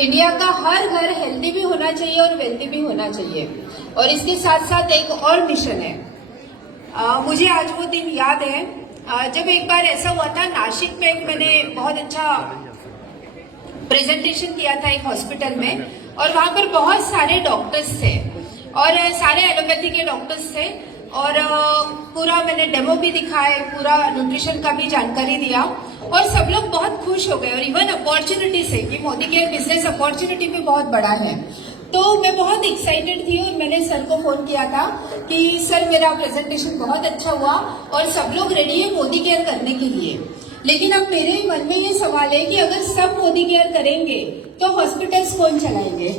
India का हर घर healthy भी होना चाहिए और वेल्दी भी होना चाहिए, और इसके साथ साथ एक और मिशन है। मुझे आज वो दिन याद है जब एक बार ऐसा हुआ था, नासिक में मैंने बहुत अच्छा प्रेजेंटेशन किया था एक हॉस्पिटल में, और वहां पर बहुत सारे डॉक्टर्स थे और सारे एलोपैथी के डॉक्टर्स थे, और पूरा मैंने डेमो भी दिखाया, पूरा न्यूट्रिशन का भी जानकारी दिया, और सब लोग बहुत खुश हो गए। और इवन अपॉर्चुनिटी से कि मोदी केयर बिजनेस अपॉर्चुनिटी भी बहुत बड़ा है, तो मैं बहुत एक्साइटेड थी और मैंने सर को फोन किया था कि सर मेरा प्रेजेंटेशन बहुत अच्छा हुआ और सब लोग रेडी है मोदी केयर करने के लिए। लेकिन अब मेरे मन में ये सवाल है कि अगर सब मोदी केयर करेंगे तो हॉस्पिटल्स कौन चलाएंगे?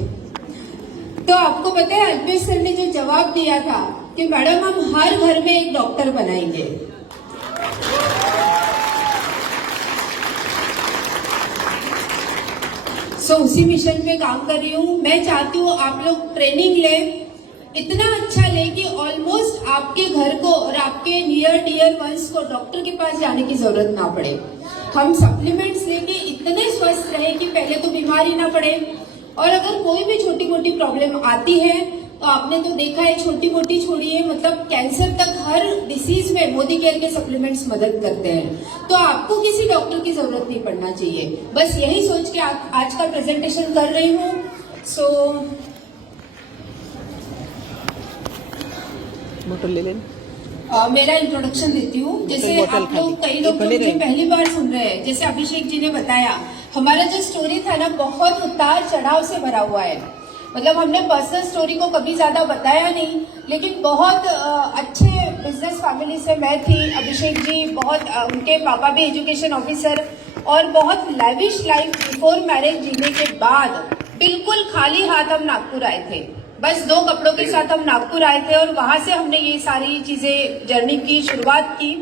तो आपको पता है अल्पेश सर ने जो जवाब दिया था कि मैडम हम हर घर में एक डॉक्टर बनाएंगे। उसी मिशन पे काम कर रही हूँ। मैं चाहती हूँ आप लोग ट्रेनिंग ले, इतना अच्छा ले कि ऑलमोस्ट आपके घर को और आपके नियर डियर वंस को डॉक्टर के पास जाने की जरूरत ना पड़े। हम सप्लीमेंट्स लेके इतने स्वस्थ रहे कि पहले तो बीमार ही ना पड़े, और अगर कोई भी छोटी मोटी प्रॉब्लम आती है तो आपने तो देखा है, छोटी मोटी छोड़िए, मतलब कैंसर तक हर डिसीज में मोदी केयर के सप्लीमेंट्स मदद करते हैं। तो आपको किसी डॉक्टर की जरूरत नहीं पड़ना चाहिए। बस यही सोच के आज का प्रेजेंटेशन कर रही हूँ। मेरा इंट्रोडक्शन देती हूँ। जैसे आप लोग कई लोग मुझे पहली बार सुन रहे हैं, जैसे अभिषेक जी ने बताया, हमारा जो स्टोरी था ना बहुत उतार चढ़ाव से भरा हुआ है। मतलब हमने पर्सनल स्टोरी को कभी ज्यादा बताया नहीं, लेकिन बहुत अच्छे बिजनेस फैमिली से मैं थी। अभिषेक जी बहुत उनके पापा भी एजुकेशन ऑफिसर, और बहुत लैविश लाइफ बिफोर मैरिज जीने के बाद बिल्कुल खाली हाथ हम नागपुर आए थे। बस 2 कपड़ों के साथ हम नागपुर आए थे, और वहां से हमने ये सारी चीजें जर्नी की शुरुआत की।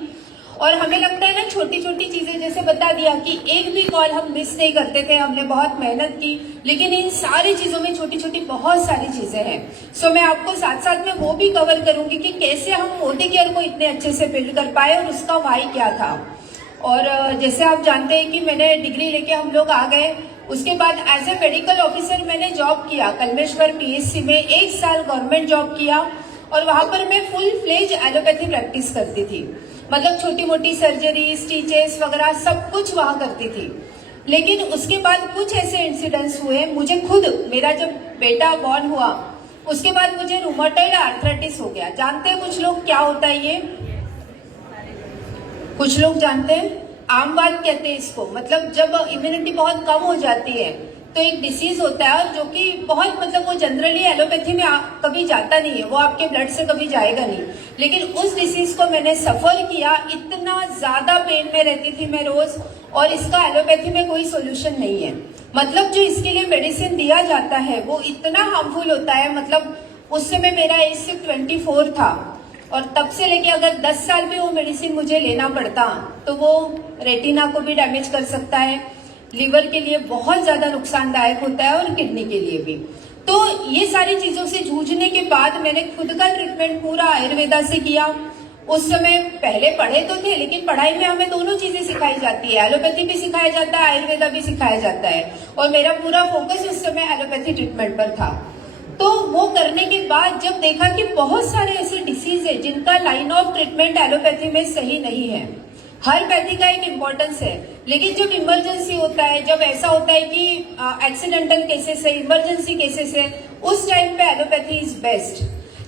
और हमें लगता है ना, छोटी छोटी चीजें, जैसे बता दिया कि एक भी कॉल हम मिस नहीं करते थे, हमने बहुत मेहनत की, लेकिन इन सारी चीजों में छोटी छोटी बहुत सारी चीजें हैं। मैं आपको साथ साथ में वो भी कवर करूंगी कि कैसे हम मोदी केयर को इतने अच्छे से बिल्ड कर पाए और उसका वाई क्या था। और जैसे आप जानते हैं कि मैंने डिग्री लेके हम लोग आ गए, उसके बाद एज ए मेडिकल ऑफिसर मैंने जॉब किया कलमेश्वर PSC में, 1 साल गवर्नमेंट जॉब किया, और वहां पर मैं फुल फ्लेज एलोपैथी प्रैक्टिस करती थी। मतलब छोटी मोटी सर्जरी, स्टिचेस वगैरह सब कुछ वहां करती थी। लेकिन उसके बाद कुछ ऐसे इंसिडेंट्स हुए, मुझे खुद, मेरा जब बेटा बॉर्न हुआ उसके बाद मुझे रूमेटॉइड आर्थराइटिस हो गया। जानते हैं कुछ लोग क्या होता है ये? कुछ लोग जानते हैं, आम बात कहते हैं इसको। मतलब जब इम्यूनिटी बहुत कम हो जाती है तो एक डिसीज होता है, और जो कि बहुत, मतलब वो जनरली एलोपैथी में कभी जाता नहीं है, वो आपके ब्लड से कभी जाएगा नहीं। लेकिन उस डिसीज को मैंने सफर किया, इतना ज्यादा पेन में रहती थी मैं रोज, और इसका एलोपैथी में कोई सोल्यूशन नहीं है। मतलब जो इसके लिए मेडिसिन दिया जाता है वो इतना हार्मफुल होता है। मतलब उस समय मेरा एज सिर्फ 24 था, और तब से लेके अगर 10 साल भी वो मेडिसिन मुझे लेना पड़ता तो वो रेटिना को भी डैमेज कर सकता है, लीवर के लिए बहुत ज्यादा नुकसानदायक होता है, और किडनी के लिए भी। तो ये सारी चीजों से जूझने के बाद मैंने खुद का ट्रीटमेंट पूरा आयुर्वेदा से किया। उस समय पहले पढ़े तो थे, लेकिन पढ़ाई में हमें दोनों चीजें सिखाई जाती है, एलोपैथी भी सिखाया जाता है, आयुर्वेदा भी सिखाया जाता है, और मेरा पूरा फोकस उस समय एलोपैथी ट्रीटमेंट पर था। तो वो करने के बाद जब देखा कि बहुत सारे ऐसे डिसीज है जिनका लाइन ऑफ ट्रीटमेंट एलोपैथी में सही नहीं है। हर पैथी का एक इम्पोर्टेंस है, लेकिन जब इमरजेंसी होता है, जब ऐसा होता है कि एक्सीडेंटल केसेस है, इमरजेंसी केसेस है, उस टाइम पे एलोपैथी इज बेस्ट।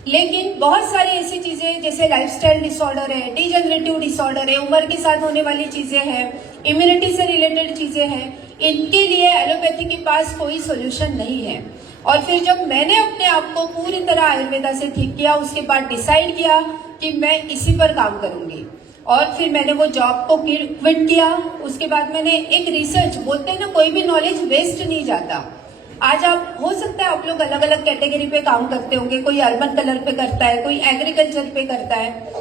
लेकिन बहुत सारी ऐसी चीजें जैसे लाइफस्टाइल डिसऑर्डर है, डिजेनरेटिव डिसऑर्डर है, उम्र के साथ होने वाली चीजें हैं, इम्यूनिटी से रिलेटेड चीजें हैं, इनके लिए एलोपैथी के पास कोई सोल्यूशन नहीं है। और फिर जब मैंने अपने आप को पूरी तरह आयुर्वेदा से ठीक किया, उसके बाद डिसाइड किया कि मैं इसी पर काम करूंगी, और फिर मैंने वो जॉब को क्विट किया। उसके बाद मैंने एक रिसर्च, बोलते हैं ना कोई भी नॉलेज वेस्ट नहीं जाता। आज आप, हो सकता है आप लोग अलग अलग कैटेगरी पे काम करते होंगे, कोई अर्बन कलर पे करता है, कोई एग्रीकल्चर पे करता है,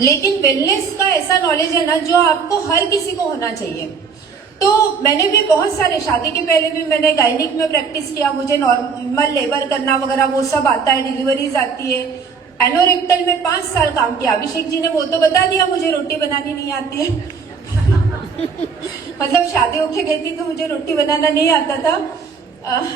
लेकिन वेलनेस का ऐसा नॉलेज है ना जो आपको हर किसी को होना चाहिए। तो मैंने भी बहुत सारे, शादी के पहले भी मैंने गायनिक में प्रैक्टिस किया, मुझे नॉर्मल लेबर करना वगैरह वो सब आता है, डिलीवरीज आती है। एनोरेक्टल में 5 साल काम किया। अभिषेक जी ने वो तो बता दिया, मुझे रोटी बनानी नहीं आती है। मतलब शादी होके गई थी तो मुझे रोटी बनाना नहीं आता था।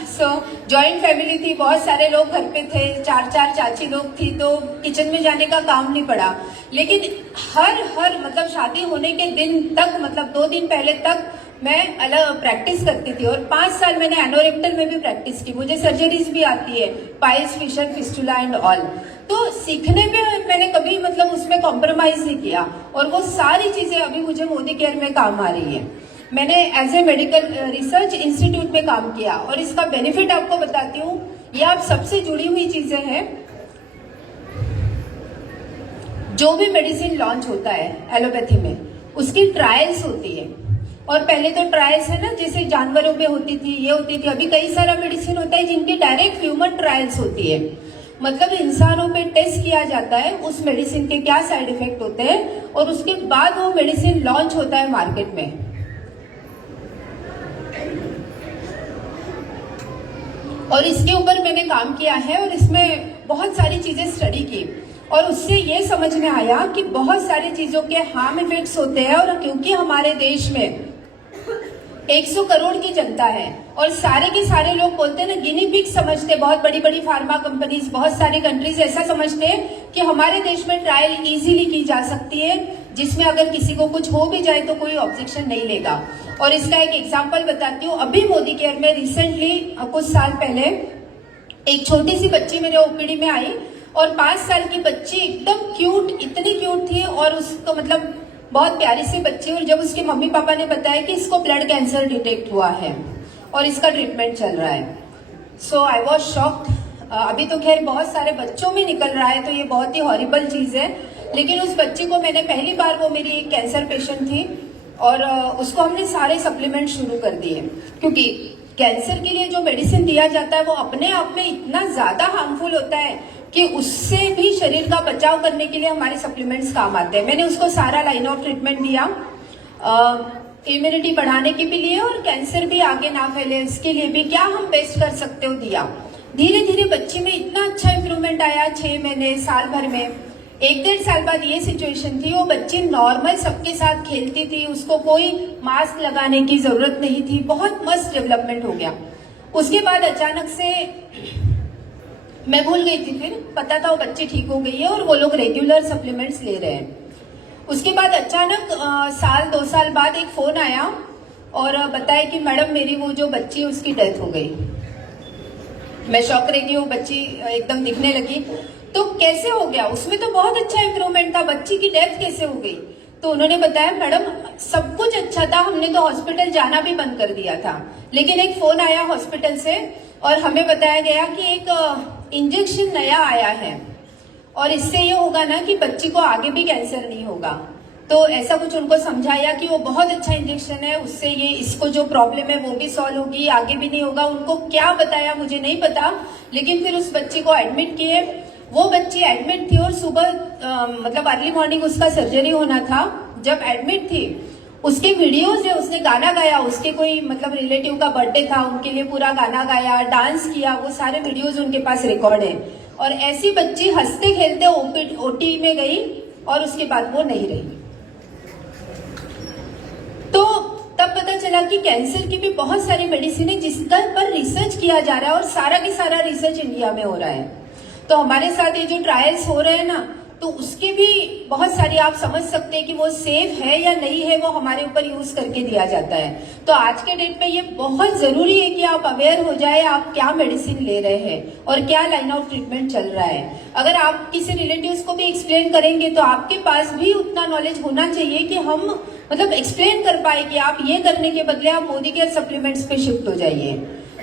सो जॉइंट फैमिली थी, बहुत सारे लोग घर पे थे, 4 चाची लोग थी, तो किचन में जाने का काम नहीं पड़ा। लेकिन हर मतलब शादी होने के दिन तक, मतलब 2 दिन पहले तक मैं अलग प्रैक्टिस करती थी। और 5 साल मैंने एनोरेक्टल में भी प्रैक्टिस की। मुझे सर्जरीज भी आती है, piles, fissure, fistula and all. तो सीखने में मैंने कभी मतलब उसमें कॉम्प्रोमाइज नहीं किया, और वो सारी चीजें अभी मुझे मोदी केयर में काम आ रही है। मैंने as a medical research institute में काम किया, और इसका बेनिफिट आपको बताती हूँ। ये आप सबसे जुड़ी हुई चीजें हैं। जो भी मेडिसिन लॉन्च होता है एलोपैथी में, उसकी ट्रायल्स होती है। और पहले तो ट्रायल्स है ना, जैसे जानवरों पे होती थी, ये होती थी। अभी कई सारा मेडिसिन होता है जिनकी डायरेक्ट ह्यूमन ट्रायल्स होती है, मतलब इंसानों पे टेस्ट किया जाता है उस मेडिसिन के क्या साइड इफेक्ट होते हैं, और उसके बाद वो मेडिसिन लॉन्च होता है मार्केट में। और इसके ऊपर मैंने काम किया है, और इसमें बहुत सारी चीजें स्टडी की, और उससे ये समझ में आया कि बहुत सारी चीजों के हार्म इफेक्ट्स होते हैं। और क्योंकि हमारे देश में 100 करोड़ की जनता है, और सारे के सारे लोग बोलते हैं ना, गिनी पिग समझते, बहुत बड़ी बड़ी फार्मा कंपनीज, बहुत सारी कंट्रीज ऐसा समझते हैं कि हमारे देश में ट्रायल इजीली की जा सकती है, जिसमें अगर किसी को कुछ हो भी जाए तो कोई ऑब्जेक्शन नहीं लेगा। और इसका एक एग्जाम्पल बताती हूँ। अभी मोदी केयर में रिसेंटली कुछ साल पहले एक छोटी सी बच्ची मेरे ओपीडी में आई, और 5 साल की बच्ची, एकदम क्यूट, इतनी क्यूट थी, और उसको मतलब बहुत प्यारी सी बच्ची। और जब उसके मम्मी पापा ने बताया कि इसको ब्लड कैंसर डिटेक्ट हुआ है और इसका ट्रीटमेंट चल रहा है, सो आई वॉज शॉक्ड। अभी तो खैर बहुत सारे बच्चों में निकल रहा है, तो ये बहुत ही हॉरिबल चीज है। लेकिन उस बच्ची को मैंने पहली बार, वो मेरी एक कैंसर पेशेंट थी, और उसको हमने सारे सप्लीमेंट शुरू कर दिए, क्योंकि कैंसर के लिए जो मेडिसिन दिया जाता है वो अपने आप में इतना ज्यादा हार्मफुल होता है कि उससे भी शरीर का बचाव करने के लिए हमारे सप्लीमेंट्स काम आते हैं। मैंने उसको सारा लाइन ऑफ ट्रीटमेंट दिया, इम्यूनिटी बढ़ाने के भी लिए, और कैंसर भी आगे ना फैले इसके लिए भी क्या हम बेस्ट कर सकते हो दिया। धीरे धीरे बच्ची में इतना अच्छा इंप्रूवमेंट आया, 6 महीने, साल भर में। 1-1.5 साल बाद ये सिचुएशन थी, वो बच्ची नॉर्मल सबके साथ खेलती थी, उसको कोई मास्क लगाने की जरूरत नहीं थी, बहुत मस्त डेवलपमेंट हो गया। उसके बाद अचानक से मैं भूल गई थी, फिर पता था वो बच्ची ठीक हो गई है, और वो लोग रेगुलर सप्लीमेंट्स ले रहे हैं। उसके बाद अचानक साल 2 साल बाद एक फोन आया, और बताया कि मैडम मेरी वो जो बच्ची है उसकी डेथ हो गई। मैं शॉक रह गई, वो बच्ची एकदम दिखने लगी। तो कैसे हो गया? उसमें तो बहुत अच्छा इंप्रूवमेंट था, बच्ची की डेथ कैसे हो गई? तो उन्होंने बताया मैडम सब कुछ अच्छा था, हमने तो हॉस्पिटल जाना भी बंद कर दिया था, लेकिन एक फोन आया हॉस्पिटल से, और हमें बताया गया कि एक इंजेक्शन नया आया है, और इससे ये होगा ना कि बच्ची को आगे भी कैंसर नहीं होगा। तो ऐसा कुछ उनको समझाया कि वो बहुत अच्छा इंजेक्शन है, उससे ये इसको जो प्रॉब्लम है वो भी सॉल्व होगी, आगे भी नहीं होगा। उनको क्या बताया मुझे नहीं पता, लेकिन फिर उस बच्ची को एडमिट किए। वो बच्ची एडमिट थी, और सुबह मतलब अर्ली मॉर्निंग उसका सर्जरी होना था। जब एडमिट थी, उसके वीडियोज है, उसने गाना गाया, उसके कोई मतलब रिलेटिव का बर्थडे था, उनके लिए पूरा गाना गाया, डांस किया, वो सारे वीडियोज उनके पास रिकॉर्ड है। और ऐसी बच्ची हंसते खेलते ओटी में गई, और उसके बाद वो नहीं रही। तो तब पता चला कि कैंसर की भी बहुत सारी मेडिसिन है जिसका पर रिसर्च किया जा रहा है, और सारा की सारा रिसर्च इंडिया में हो रहा है। तो हमारे साथ ये जो ट्रायल्स हो रहे हैं ना, तो उसके भी बहुत सारी आप समझ सकते हैं कि वो सेफ है या नहीं है, वो हमारे ऊपर यूज करके दिया जाता है। तो आज के डेट में ये बहुत जरूरी है कि आप अवेयर हो जाए, आप क्या मेडिसिन ले रहे हैं और क्या लाइन ऑफ ट्रीटमेंट चल रहा है। अगर आप किसी रिलेटिव्स को भी एक्सप्लेन करेंगे तो आपके पास भी उतना नॉलेज होना चाहिए कि हम मतलब एक्सप्लेन कर पाए कि आप ये करने के बदले आप मोदी केयर सप्लीमेंट्स पे शिफ्ट हो जाइए।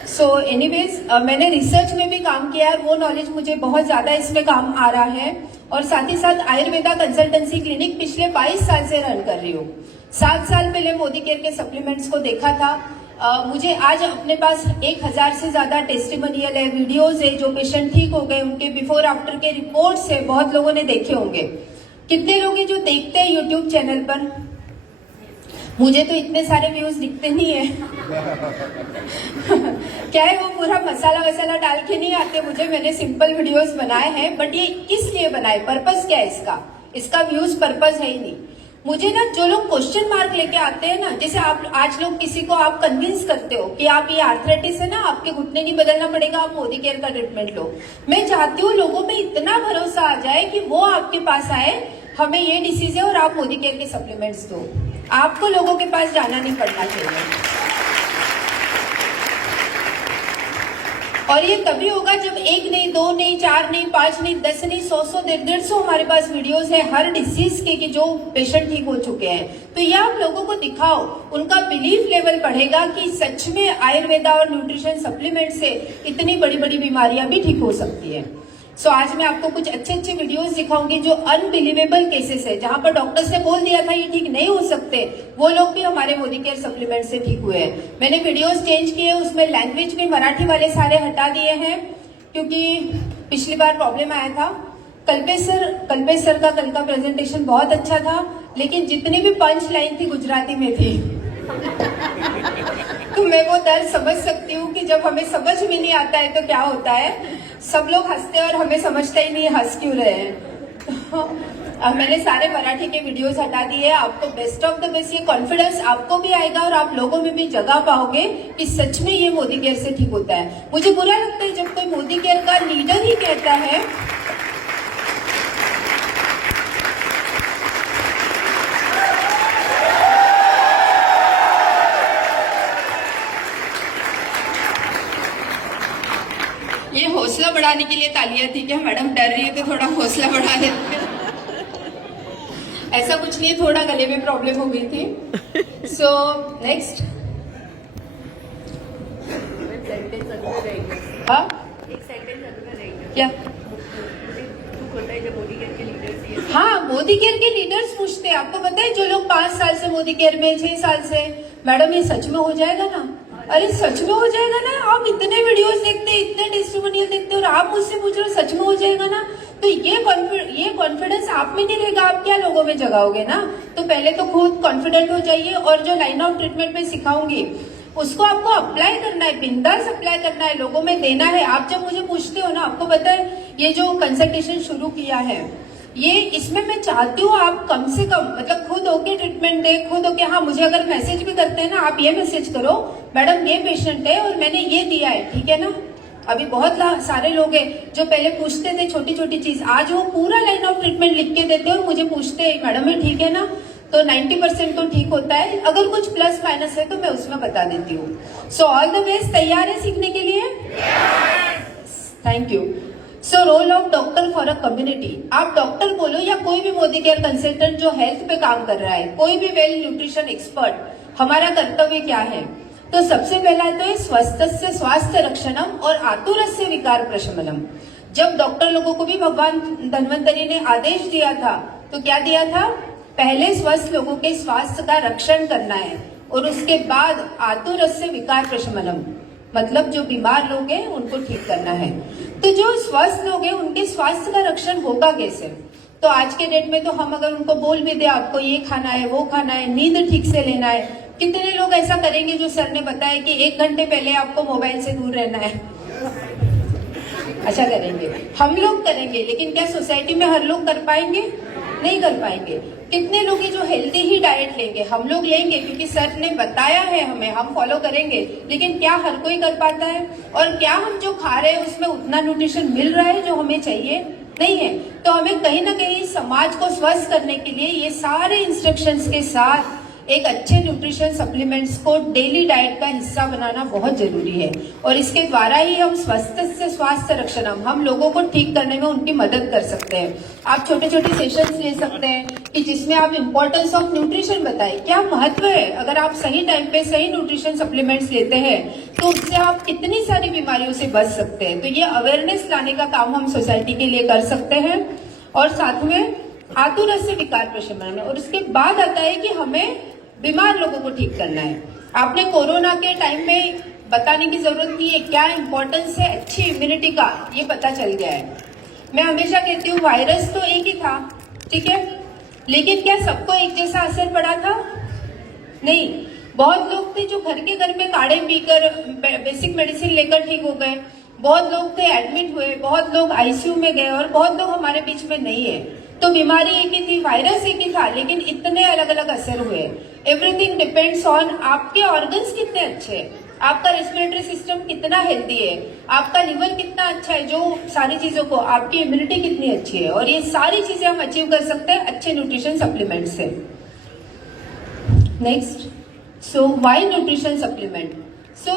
सो एनीवेज मैंने रिसर्च में भी काम किया है, वो नॉलेज मुझे बहुत ज्यादा इसमें काम आ रहा है। और साथ ही साथ आयुर्वेदा कंसल्टेंसी क्लिनिक पिछले 22 साल से रन कर रही हूँ। 7 साल पहले मोदी केयर के सप्लीमेंट्स को देखा था। मुझे आज अपने पास 1000 से ज्यादा टेस्टिमोनियल है, वीडियोज है, जो पेशेंट ठीक हो गए उनके बिफोर आफ्टर के रिपोर्ट्स है, बहुत लोगों ने देखे होंगे। कितने लोग हैं जो देखते हैं यूट्यूब चैनल पर? मुझे तो इतने सारे व्यूज दिखते नहीं है। क्या है, वो पूरा मसाला वसाला डाल के नहीं आते मुझे, मैंने सिंपल वीडियोस बनाए हैं। बट ये किस लिए बनाए, पर्पस क्या है इसका? इसका व्यूज पर्पस है ही नहीं। मुझे ना जो लोग क्वेश्चन मार्क लेके आते हैं ना, जैसे आप आज लोग किसी को आप कन्विंस करते हो कि आप ये आर्थराइटिस है ना, आपके घुटने नहीं बदलना पड़ेगा, आप मोदी केयर का ट्रीटमेंट लो। मैं चाहती हूँ लोगों में इतना भरोसा आ जाए कि वो आपके पास आए, हमें ये डिसीज है और आप मोदी केयर के सप्लीमेंट्स दो। आपको लोगों के पास जाना नहीं पड़ना चाहिए। और ये तभी होगा जब 1 नहीं, 2 नहीं, 4 नहीं, 5 नहीं, 10 नहीं, 100 150 हमारे पास वीडियोस है हर डिसीज के कि जो पेशेंट ठीक हो चुके हैं। तो ये आप लोगों को दिखाओ, उनका बिलीफ लेवल बढ़ेगा कि सच में आयुर्वेदा और न्यूट्रिशन सप्लीमेंट से इतनी बड़ी बड़ी बीमारियां भी ठीक हो सकती है। सो आज मैं आपको कुछ अच्छे अच्छे वीडियोस दिखाऊंगी जो अनबिलीवेबल केसेस है, जहां पर डॉक्टर्स ने बोल दिया था ये ठीक नहीं हो सकते, वो लोग भी हमारे मोदी केयर सप्लीमेंट से ठीक हुए हैं। मैंने वीडियोस चेंज किए, उसमें लैंग्वेज भी मराठी वाले सारे हटा दिए हैं क्योंकि पिछली बार प्रॉब्लम आया था। कल्पेश सर का कल का प्रेजेंटेशन बहुत अच्छा था, लेकिन जितनी भी पंच लाइन थी गुजराती में थी। तो मैं वो दर्द समझ सकती हूँ कि जब हमें समझ भी नहीं आता है तो क्या होता है, सब लोग हंसते हैं और हमें समझते ही नहीं हंस क्यों रहे हैं। अब मैंने सारे मराठी के वीडियोस हटा दिए। आपको बेस्ट ऑफ द बेस्ट, ये कॉन्फिडेंस आपको भी आएगा और आप लोगों में भी जगह पाओगे कि सच में ये मोदी केयर से ठीक होता है। मुझे बुरा लगता है जब कोई मोदी केयर का लीडर ही कहता है ये हौसला बढ़ाने के लिए तालियां थी क्या मैडम? डर रही है तो थोड़ा हौसला बढ़ा देते हैं। ऐसा कुछ नहीं, थोड़ा गले में प्रॉब्लम हो गई थी। सो नेक्स्ट, हाँ क्या? हाँ, मोदी केयर के लीडर्स पूछते हैं। आपको पता है जो लोग 5 साल से मोदी केयर में, 6 साल से, मैडम ये सच में हो जाएगा ना? अरे सच में हो जाएगा ना? आप इतने वीडियोस देखते हैं, इतने टेस्टिमोनियल देखते हो और आप मुझसे पूछ रहे हो सच में हो जाएगा ना? तो ये कॉन्फिडेंस आप में नहीं रहेगा, आप क्या लोगों में जगाओगे ना? तो पहले तो खुद कॉन्फिडेंट हो जाइए और जो लाइन ऑफ ट्रीटमेंट में सिखाऊंगी उसको आपको अप्लाई करना है, बिंदास अप्लाई करना है, लोगों में देना है। आप जब मुझे पूछते हो ना, आपको पता है ये जो कंसल्टेशन शुरू किया है, ये इसमें मैं चाहती हूँ आप कम से कम मतलब खुद होके ट्रीटमेंट दे, खुद होके, हाँ मुझे अगर मैसेज भी करते हैं ना, आप ये मैसेज करो मैडम ये पेशेंट है और मैंने ये दिया है, ठीक है ना? अभी बहुत सारे लोग हैं जो पहले पूछते थे छोटी छोटी चीज, आज वो पूरा लाइन ऑफ ट्रीटमेंट लिख के देते हैं और मुझे पूछते हैं मैडम ये ठीक है ना? तो 90% तो ठीक होता है, अगर कुछ प्लस माइनस है तो मैं उसमें बता देती हूँ। So all the best. तैयार है सीखने के लिए? Thank you. So role of doctor for a community. आप डॉक्टर बोलो या कोई भी मोदी केयर कंसल्टेंट जो हेल्थ पे काम कर रहा है, कोई भी वेल न्यूट्रिशन एक्सपर्ट, हमारा कर्तव्य क्या है? तो सबसे पहला तो है स्वस्थस्य स्वास्थ्य रक्षणम और आतुरस्य विकार प्रशमनम। जब डॉक्टर लोगों को भी भगवान धन्वंतरी ने आदेश दिया था तो क्या दिया था? पहले स्वस्थ लोगों के स्वास्थ्य का रक्षण करना है और उसके बाद आतुरस्य विकार प्रशमनम, मतलब जो बीमार लोग हैं उनको ठीक करना है। तो जो स्वस्थ लोग हैं उनके स्वास्थ्य का रक्षण होगा कैसे? तो आज के डेट में तो हम अगर उनको बोल भी दे आपको ये खाना है, वो खाना है, नींद ठीक से लेना है, कितने लोग ऐसा करेंगे जो सर ने बताया कि 1 घंटे पहले आपको मोबाइल से दूर रहना है? अच्छा करेंगे, हम लोग करेंगे, लेकिन क्या सोसाइटी में हर लोग कर पाएंगे? नहीं कर पाएंगे। कितने लोग हैं जो हेल्दी ही डाइट लेंगे? हम लोग लेंगे क्योंकि सर ने बताया है हमें, हम फॉलो करेंगे, लेकिन क्या हर कोई कर पाता है? और क्या हम जो खा रहे हैं उसमें उतना न्यूट्रिशन मिल रहा है जो हमें चाहिए? नहीं है। तो हमें कहीं ना कहीं समाज को स्वस्थ करने के लिए ये सारे इंस्ट्रक्शंस के साथ एक अच्छे न्यूट्रिशन सप्लीमेंट्स को डेली डाइट का हिस्सा बनाना बहुत जरूरी है और इसके द्वारा ही हम स्वस्थ से स्वास्थ्य रक्षणम, हम लोगों को ठीक करने में उनकी मदद कर सकते हैं। आप छोटे छोटे सेशंस ले सकते हैं कि जिसमें आप इम्पोर्टेंस ऑफ न्यूट्रिशन बताएं, क्या महत्व है। अगर आप सही टाइम पे सही न्यूट्रिशन सप्लीमेंट्स लेते हैं तो उससे आप कितनी सारी बीमारियों से बच सकते हैं। तो ये अवेयरनेस लाने का काम हम सोसाइटी के लिए कर सकते हैं और साथ में आतुरस्य विकार प्रशमन में। और उसके बाद आता है कि हमें बीमार लोगों को ठीक करना है। आपने कोरोना के टाइम में बताने की जरूरत नहीं है क्या इंपॉर्टेंस है अच्छी इम्यूनिटी का, ये पता चल गया है। मैं हमेशा कहती हूँ वायरस तो एक ही था, ठीक है, लेकिन क्या सबको एक जैसा असर पड़ा था? नहीं। बहुत लोग थे जो घर के घर में काढ़े पीकर बेसिक मेडिसिन लेकर ठीक हो गए, बहुत लोग थे एडमिट हुए, बहुत लोग आईसीयू में गए और बहुत लोग हमारे बीच में नहीं है। तो बीमारी एक ही थी, वायरस एक ही था, लेकिन इतने अलग अलग असर हुए। एवरीथिंग डिपेंड्स ऑन आपके ऑर्गन्स कितने अच्छे हैं, आपका रेस्पिरेटरी सिस्टम कितना हेल्दी है, आपका लिवर कितना अच्छा है, जो सारी चीजों को, आपकी इम्यूनिटी कितनी अच्छी है, और ये सारी चीजें हम अचीव कर सकते हैं अच्छे न्यूट्रिशन सप्लीमेंट से। Next, so why nutrition supplement? So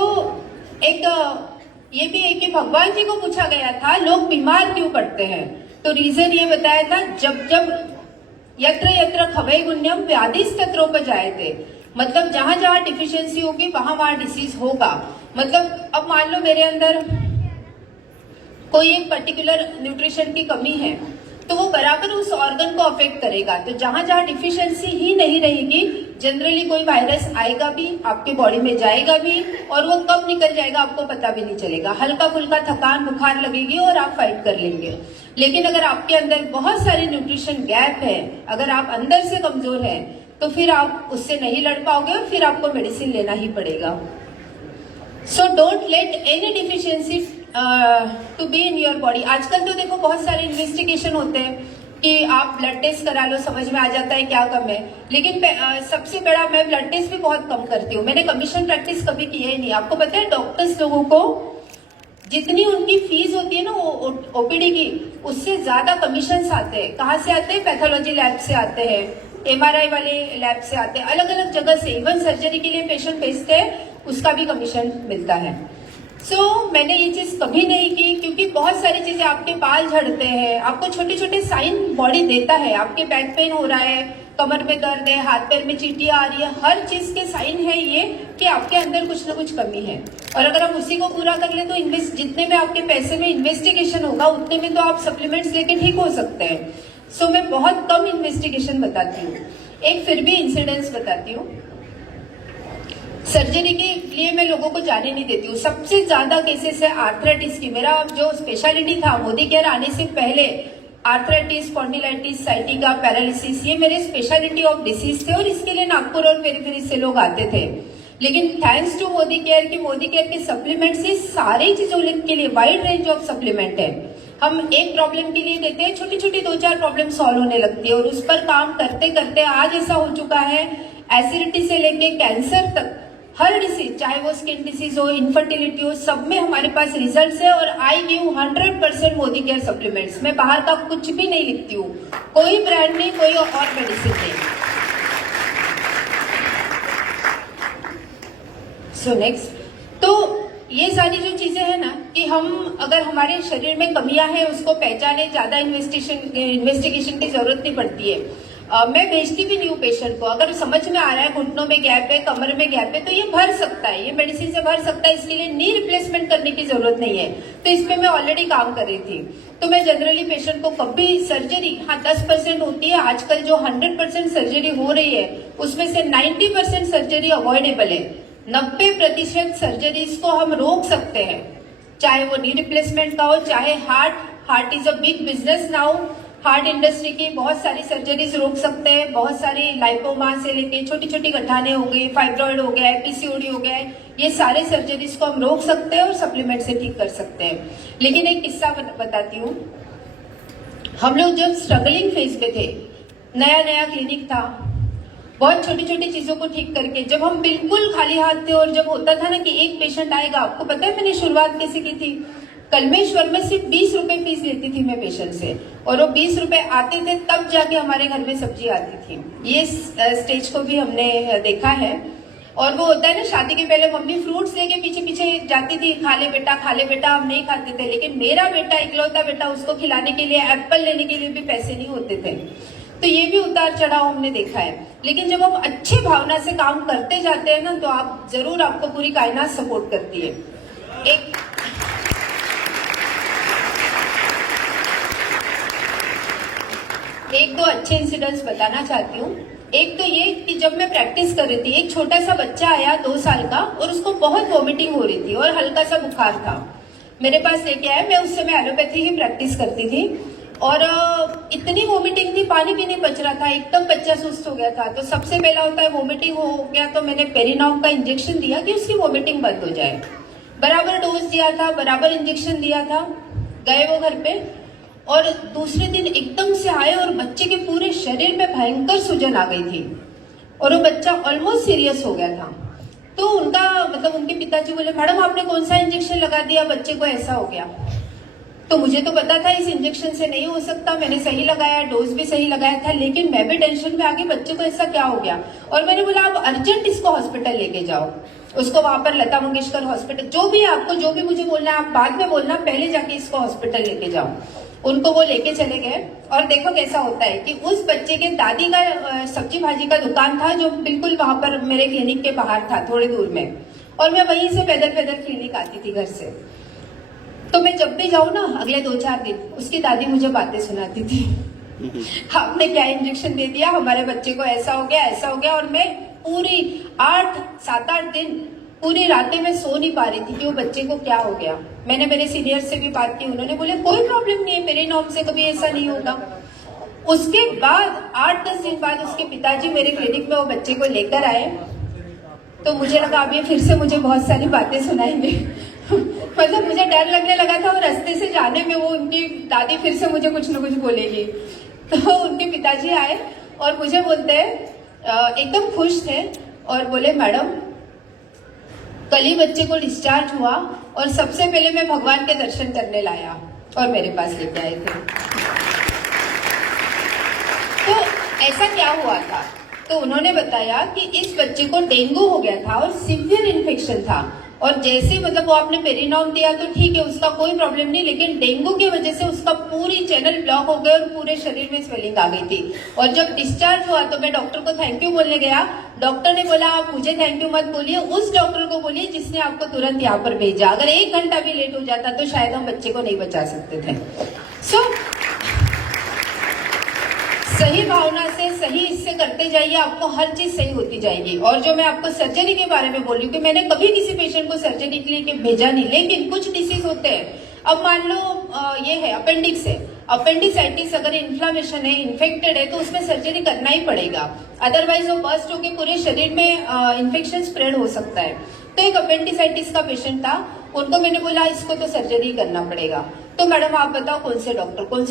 ये भी है कि भगवान जी को पूछा गया था लोग बीमार क्यों पड़ते हैं, तो रीजन ये बताया था, जब जब यत्र यत्र खवै गुण्यम व्याधिस तत्रोपजायते, मतलब जहां जहां डिफिशियंसी होगी वहां वहां डिसीज होगा। मतलब अब मान लो मेरे अंदर कोई एक पर्टिकुलर न्यूट्रिशन की कमी है, तो वो बराबर उस ऑर्गन को अफेक्ट करेगा। तो जहां जहां डिफिशियंसी ही नहीं रहेगी, जनरली कोई वायरस आएगा भी, आपके बॉडी में जाएगा भी, और वो कब निकल जाएगा आपको पता भी नहीं चलेगा। हल्का फुल्का थकान बुखार लगेगी और आप फाइट कर लेंगे। लेकिन अगर आपके अंदर बहुत सारी न्यूट्रिशन गैप है, अगर आप अंदर से कमजोर हैं, तो फिर आप उससे नहीं लड़ पाओगे और फिर आपको मेडिसिन लेना ही पड़ेगा। So don't let any deficiency to be in your body. आजकल तो देखो बहुत सारे इन्वेस्टिगेशन होते हैं कि आप ब्लड टेस्ट करा लो, समझ में आ जाता है क्या कम है। लेकिन सबसे बड़ा, मैं ब्लड टेस्ट भी बहुत कम करती हूँ, मैंने कमीशन प्रैक्टिस कभी की है नहीं। आपको पता है डॉक्टर्स लोगों को जितनी उनकी फीस होती है ना ओपीडी की, उससे ज्यादा कमीशन आते हैं। कहाँ से आते हैं? पैथोलॉजी लैब से आते हैं, एमआरआई वाले लैब से आते हैं, अलग अलग जगह से। इवन सर्जरी के लिए पेशेंट भेजते हैं, उसका भी कमीशन मिलता है। मैंने ये चीज कभी नहीं की, क्योंकि बहुत सारी चीजें, आपके बाल झड़ते हैं, आपको छोटे छोटे साइन बॉडी देता है, आपके बैक पेन हो रहा है, कमर में दर्द है, हाथ पैर में चींटियां आ रही है, हर चीज के साइन है ये कि आपके अंदर कुछ ना कुछ कमी है। और अगर आप उसी को पूरा कर ले तो जितने में आपके पैसे में इन्वेस्टिगेशन होगा, उतने में तो आप सप्लीमेंट्स लेके ठीक हो सकते हैं। मैं बहुत कम इन्वेस्टिगेशन बताती हूँ। एक फिर भी इंसिडेंस बताती हूँ। सर्जरी के लिए मैं लोगों को जाने नहीं देती हूँ। सबसे ज्यादा केसेस है आर्थराइटिस की। मेरा जो स्पेशलिटी था मोदी केयर आने से पहले, आर्थराइटिस, स्पॉन्डिलाइटिस, साइटिका, पैरालिसिस, ये मेरे स्पेशलिटी ऑफ डिसीज थे, और इसके लिए नागपुर और पेरिफेरी से लोग आते थे। लेकिन थैंक्स टू मोदी केयर के सप्लीमेंट से सारी चीजों के लिए वाइड रेंज ऑफ सप्लीमेंट है। हम एक प्रॉब्लम के लिए देते हैं, छोटी छोटी 2-4 प्रॉब्लम सॉल्व होने लगती है, और उस पर काम करते करते आज ऐसा हो चुका है, एसिडिटी से लेके कैंसर तक हर डिसीज, चाहे वो स्किन डिसीज हो, इनफर्टिलिटी हो, सब में हमारे पास रिजल्ट्स है। और I give 100% Modi care supplements. मैं बाहर का कुछ भी नहीं लिखती हूँ, कोई ब्रांड नहीं, कोई और मेडिसिन नहीं। नेक्स्ट, तो ये सारी जो चीजें हैं ना, कि हम अगर हमारे शरीर में कमियां हैं उसको पहचाने, ज्यादा इन्वेस्टिगेशन की जरूरत नहीं पड़ती है। मैं भेजती भी नहीं हूँ पेशेंट को। अगर समझ में आ रहा है घुटनों में गैप है, कमर में गैप है, तो ये भर सकता है, ये मेडिसिन से भर सकता है, इसके लिए नी रिप्लेसमेंट करने की जरूरत नहीं है। तो इस पे मैं ऑलरेडी काम कर रही थी। तो मैं जनरली पेशेंट को कभी सर्जरी, हाँ 10% होती है, आजकल जो 100% सर्जरी हो रही है उसमें से 90% सर्जरी अवॉइडेबल है। 90% सर्जरीज को हम रोक सकते हैं, चाहे वो नी रिप्लेसमेंट का हो, चाहे heart is a big business now. Heart industry की बहुत सारी सर्जरीज रोक सकते हैं। बहुत सारी लाइपोमा से लेके छोटी छोटी गठाने हो गई, फाइब्रॉइड हो गया है, पीसीओडी हो गया है, ये सारे सर्जरीज को हम रोक सकते हैं और सप्लीमेंट से ठीक कर सकते हैं। लेकिन एक किस्सा बताती हूँ। हम लोग जब स्ट्रगलिंग फेज पे थे, नया नया क्लिनिक था, बहुत छोटी छोटी चीजों को ठीक करके, जब हम बिल्कुल खाली हाथ थे, और जब होता था ना कि एक पेशेंट आएगा, आपको पता है मैंने शुरुआत कैसे की थी? कलमेश्वर में सिर्फ 20 रुपए फीस लेती थी मैं पेशेंट से, और वो 20 रुपए आते थे तब जाके हमारे घर में सब्जी आती थी। ये स्टेज को भी हमने देखा है। और वो होता है ना, शादी के पहले मम्मी फ्रूट्स लेके पीछे पीछे जाती थी, खा ले बेटा, खा ले बेटा, हम नहीं खाते थे। लेकिन मेरा बेटा, इकलौता बेटा, उसको खिलाने के लिए, एप्पल लेने के लिए भी पैसे नहीं होते थे। तो ये भी उतार चढ़ाव हमने देखा है। लेकिन जब हम अच्छी भावना से काम करते जाते हैं ना, तो आप जरूर, आपको पूरी कायनात सपोर्ट करती है। एक दो अच्छे इंसिडेंट्स बताना चाहती हूँ। एक तो ये कि जब मैं प्रैक्टिस कर रही थी, एक छोटा सा बच्चा आया 2 साल का, और उसको बहुत वॉमिटिंग हो रही थी और हल्का सा बुखार था। मेरे पास लेके आया, मैं उस समय एलोपैथी ही प्रैक्टिस करती थी, और इतनी वॉमिटिंग थी, पानी भी नहीं बच रहा था, एकदम बच्चा सुस्त हो गया था। तो सबसे पहला होता है, वॉमिटिंग हो गया तो मैंने पेरिनॉम का इंजेक्शन दिया कि उसकी वॉमिटिंग बंद हो जाए। बराबर डोज दिया था, बराबर इंजेक्शन दिया था। गए वो घर पे, और दूसरे दिन एकदम से आए और बच्चे के पूरे शरीर में भयंकर सूजन आ गई थी और वो बच्चा ऑलमोस्ट सीरियस हो गया था। तो उनका मतलब उनके पिताजी बोले, मैडम आपने कौन सा इंजेक्शन लगा दिया, बच्चे को ऐसा हो गया। तो मुझे तो पता था इस इंजेक्शन से नहीं हो सकता, मैंने सही लगाया, डोज भी सही लगाया था, लेकिन मैं भी टेंशन में आ गई बच्चे को ऐसा क्या हो गया। और मैंने बोला आप अर्जेंट इसको हॉस्पिटल लेके जाओ, उसको वहां पर लता मंगेशकर हॉस्पिटल, जो भी आपको जो भी मुझे बोलना है आप बाद में बोलना, पहले जाके इसको हॉस्पिटल लेके जाओ। उनको वो लेके चले गए और देखो कैसा होता है कि उस बच्चे के दादी का सब्जी भाजी का दुकान था जो बिल्कुल वहां पर मेरे क्लिनिक के बाहर था, थोड़ी दूर में, और मैं वहीं से पैदल पैदल क्लिनिक आती थी घर से। तो मैं जब भी जाऊँ ना अगले 2-4 दिन उसकी दादी मुझे बातें सुनाती थी, आपने क्या इंजेक्शन दे दिया, हमारे बच्चे को ऐसा हो गया ऐसा हो गया। और मैं पूरी 7-8 दिन पूरी रातें में सो नहीं पा रही थी कि वो बच्चे को क्या हो गया। मैंने मेरे सीनियर से भी बात की, उन्होंने बोले कोई प्रॉब्लम नहीं है, मेरे नॉर्म से कभी ऐसा नहीं होगा। उसके बाद 8-10 दिन बाद उसके पिताजी मेरे क्लिनिक में वो बच्चे को लेकर आए, तो मुझे लगा अब ये फिर से मुझे बहुत सारी बातें सुनाएंगे मतलब मुझे डर लगने लगा था और रास्ते से जाने में वो उनकी दादी फिर से मुझे कुछ न कुछ बोलेगी। तो उनके पिताजी आए और मुझे बोलते हैं एकदम खुश थे और बोले, मैडम कल ही बच्चे को डिस्चार्ज हुआ और सबसे पहले मैं भगवान के दर्शन करने लाया और मेरे पास लेके आए थे। तो ऐसा क्या हुआ था, तो उन्होंने बताया कि इस बच्चे को डेंगू हो गया था और सीवियर इन्फेक्शन था, और जैसे मतलब वो आपने पेरिनॉम दिया तो ठीक है उसका कोई प्रॉब्लम नहीं, लेकिन डेंगू की वजह से उसका पूरी चैनल ब्लॉक हो गया और पूरे शरीर में स्वेलिंग आ गई थी। और जब डिस्चार्ज हुआ तो मैं डॉक्टर को थैंक यू बोलने गया, डॉक्टर ने बोला आप मुझे थैंक यू मत बोलिए, उस डॉक्टर को बोलिए जिसने आपको तुरंत यहाँ पर भेजा, अगर 1 घंटा भी लेट हो जाता तो शायद हम बच्चे को नहीं बचा सकते थे। सही भावना से सही इससे करते जाइए, आपको हर चीज सही होती जाएगी। और जो मैं आपको सर्जरी के बारे में बोल रही हूँ कि मैंने कभी किसी पेशेंट को सर्जरी के लिए भेजा नहीं, लेकिन कुछ डिसीज होते हैं। अब मान लो ये है अपेंडिक्स है, अपेंडिसाइटिस अगर इन्फ्लामेशन है, इन्फेक्टेड है, तो उसमें सर्जरी करना ही पड़ेगा, अदरवाइज वो बर्स्ट होकर पूरे शरीर में इन्फेक्शन स्प्रेड हो सकता है। तो एक अपेंडिसाइटिस का पेशेंट था, उनको मैंने बोला इसको तो सर्जरी करना पड़ेगा। तो मैडम आप बताओ कौन से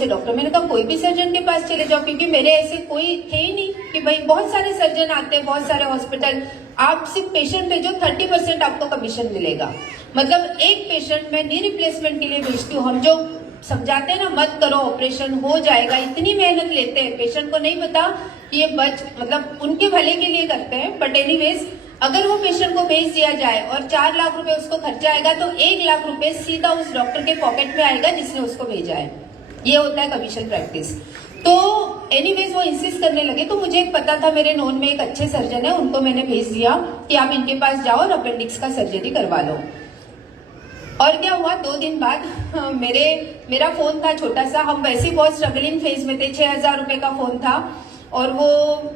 डॉक्टर, मैंने कहा कोई भी सर्जन के पास चले जाओ, क्योंकि मेरे ऐसे कोई थे ही नहीं कि भाई बहुत सारे सर्जन आते हैं, बहुत सारे हॉस्पिटल, आप सिर्फ पेशेंट भेजो 30% आपको कमीशन मिलेगा। मतलब एक पेशेंट में नी रिप्लेसमेंट के लिए भेजती हूँ, हम जो समझाते हैं ना मत करो ऑपरेशन हो जाएगा, इतनी मेहनत लेते हैं, पेशेंट को नहीं पता कि ये मतलब उनके भले के लिए करते हैं, बट एनीवेज अगर वो पेशेंट को भेज दिया जाए और 4 लाख रुपए उसको खर्चा आएगा तो 1 लाख रुपए सीधा उस डॉक्टर के पॉकेट में आएगा जिसने उसको भेजा है। ये होता है कमीशन प्रैक्टिस। तो एनीवेज वो इंसिस्ट करने लगे, तो मुझे पता था मेरे नोन में एक अच्छे सर्जन है, उनको मैंने भेज दिया कि आप इनके पास जाओ और अपेंडिक्स का सर्जरी करवा लो। और क्या हुआ, 2 दिन बाद मेरा फोन था छोटा सा, हम वैसे ही बहुत स्ट्रगलिंग फेज में थे, 6,000 रुपए का फोन था और वो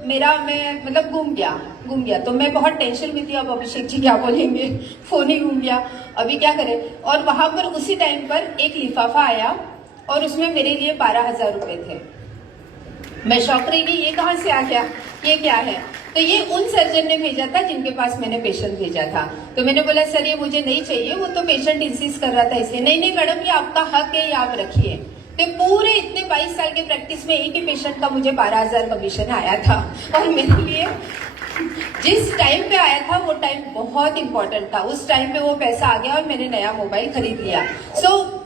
मैं मतलब गुम गया। तो मैं बहुत टेंशन में थी, अब अभिषेक जी क्या बोलेंगे, फोन ही गुम गया, अभी क्या करें। और वहां पर उसी टाइम पर एक लिफाफा आया और उसमें मेरे लिए 12,000 रुपए थे। मैं शॉक रही, ये कहाँ से आ गया, ये क्या है। तो ये उन सर्जन ने भेजा था जिनके पास मैंने पेशेंट भेजा था। तो मैंने बोला सर ये मुझे नहीं चाहिए, वो तो पेशेंट इंसिस्ट कर रहा था इसलिए। नहीं मैडम ये आपका हक है, ये आप रखिए। तो पूरे इतने 22 साल के प्रैक्टिस में एक ही पेशेंट का मुझे 12,000 कमीशन आया था, और मेरे लिए जिस टाइम पे आया था वो टाइम बहुत इंपॉर्टेंट था। उस टाइम पे वो पैसा आ गया और मैंने नया मोबाइल खरीद लिया।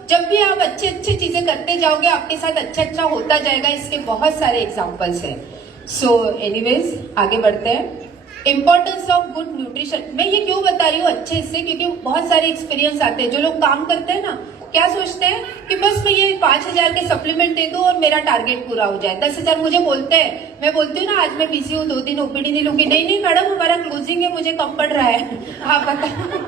जब भी आप अच्छी चीजें करते जाओगे आपके साथ अच्छा होता जाएगा। इसके बहुत सारे एग्जाम्पल्स हैं। एनीवेज आगे बढ़ते हैं। इंपॉर्टेंस ऑफ गुड न्यूट्रिशन, मैं ये क्यों बता रही हूँ अच्छे से, क्योंकि बहुत सारे एक्सपीरियंस आते हैं। जो लोग काम करते हैं ना, क्या सोचते हैं कि बस मैं ये 5,000 के सप्लीमेंट दे दूं और मेरा टारगेट पूरा हो जाए। 10,000 मुझे बोलते हैं, मैं बोलती हूँ ना आज मैं बिजी हूँ 2 दिन ओपीडी नहीं लूंगी। नहीं मैडम हमारा क्लोजिंग है, मुझे कम पड़ रहा है, आप बताओ।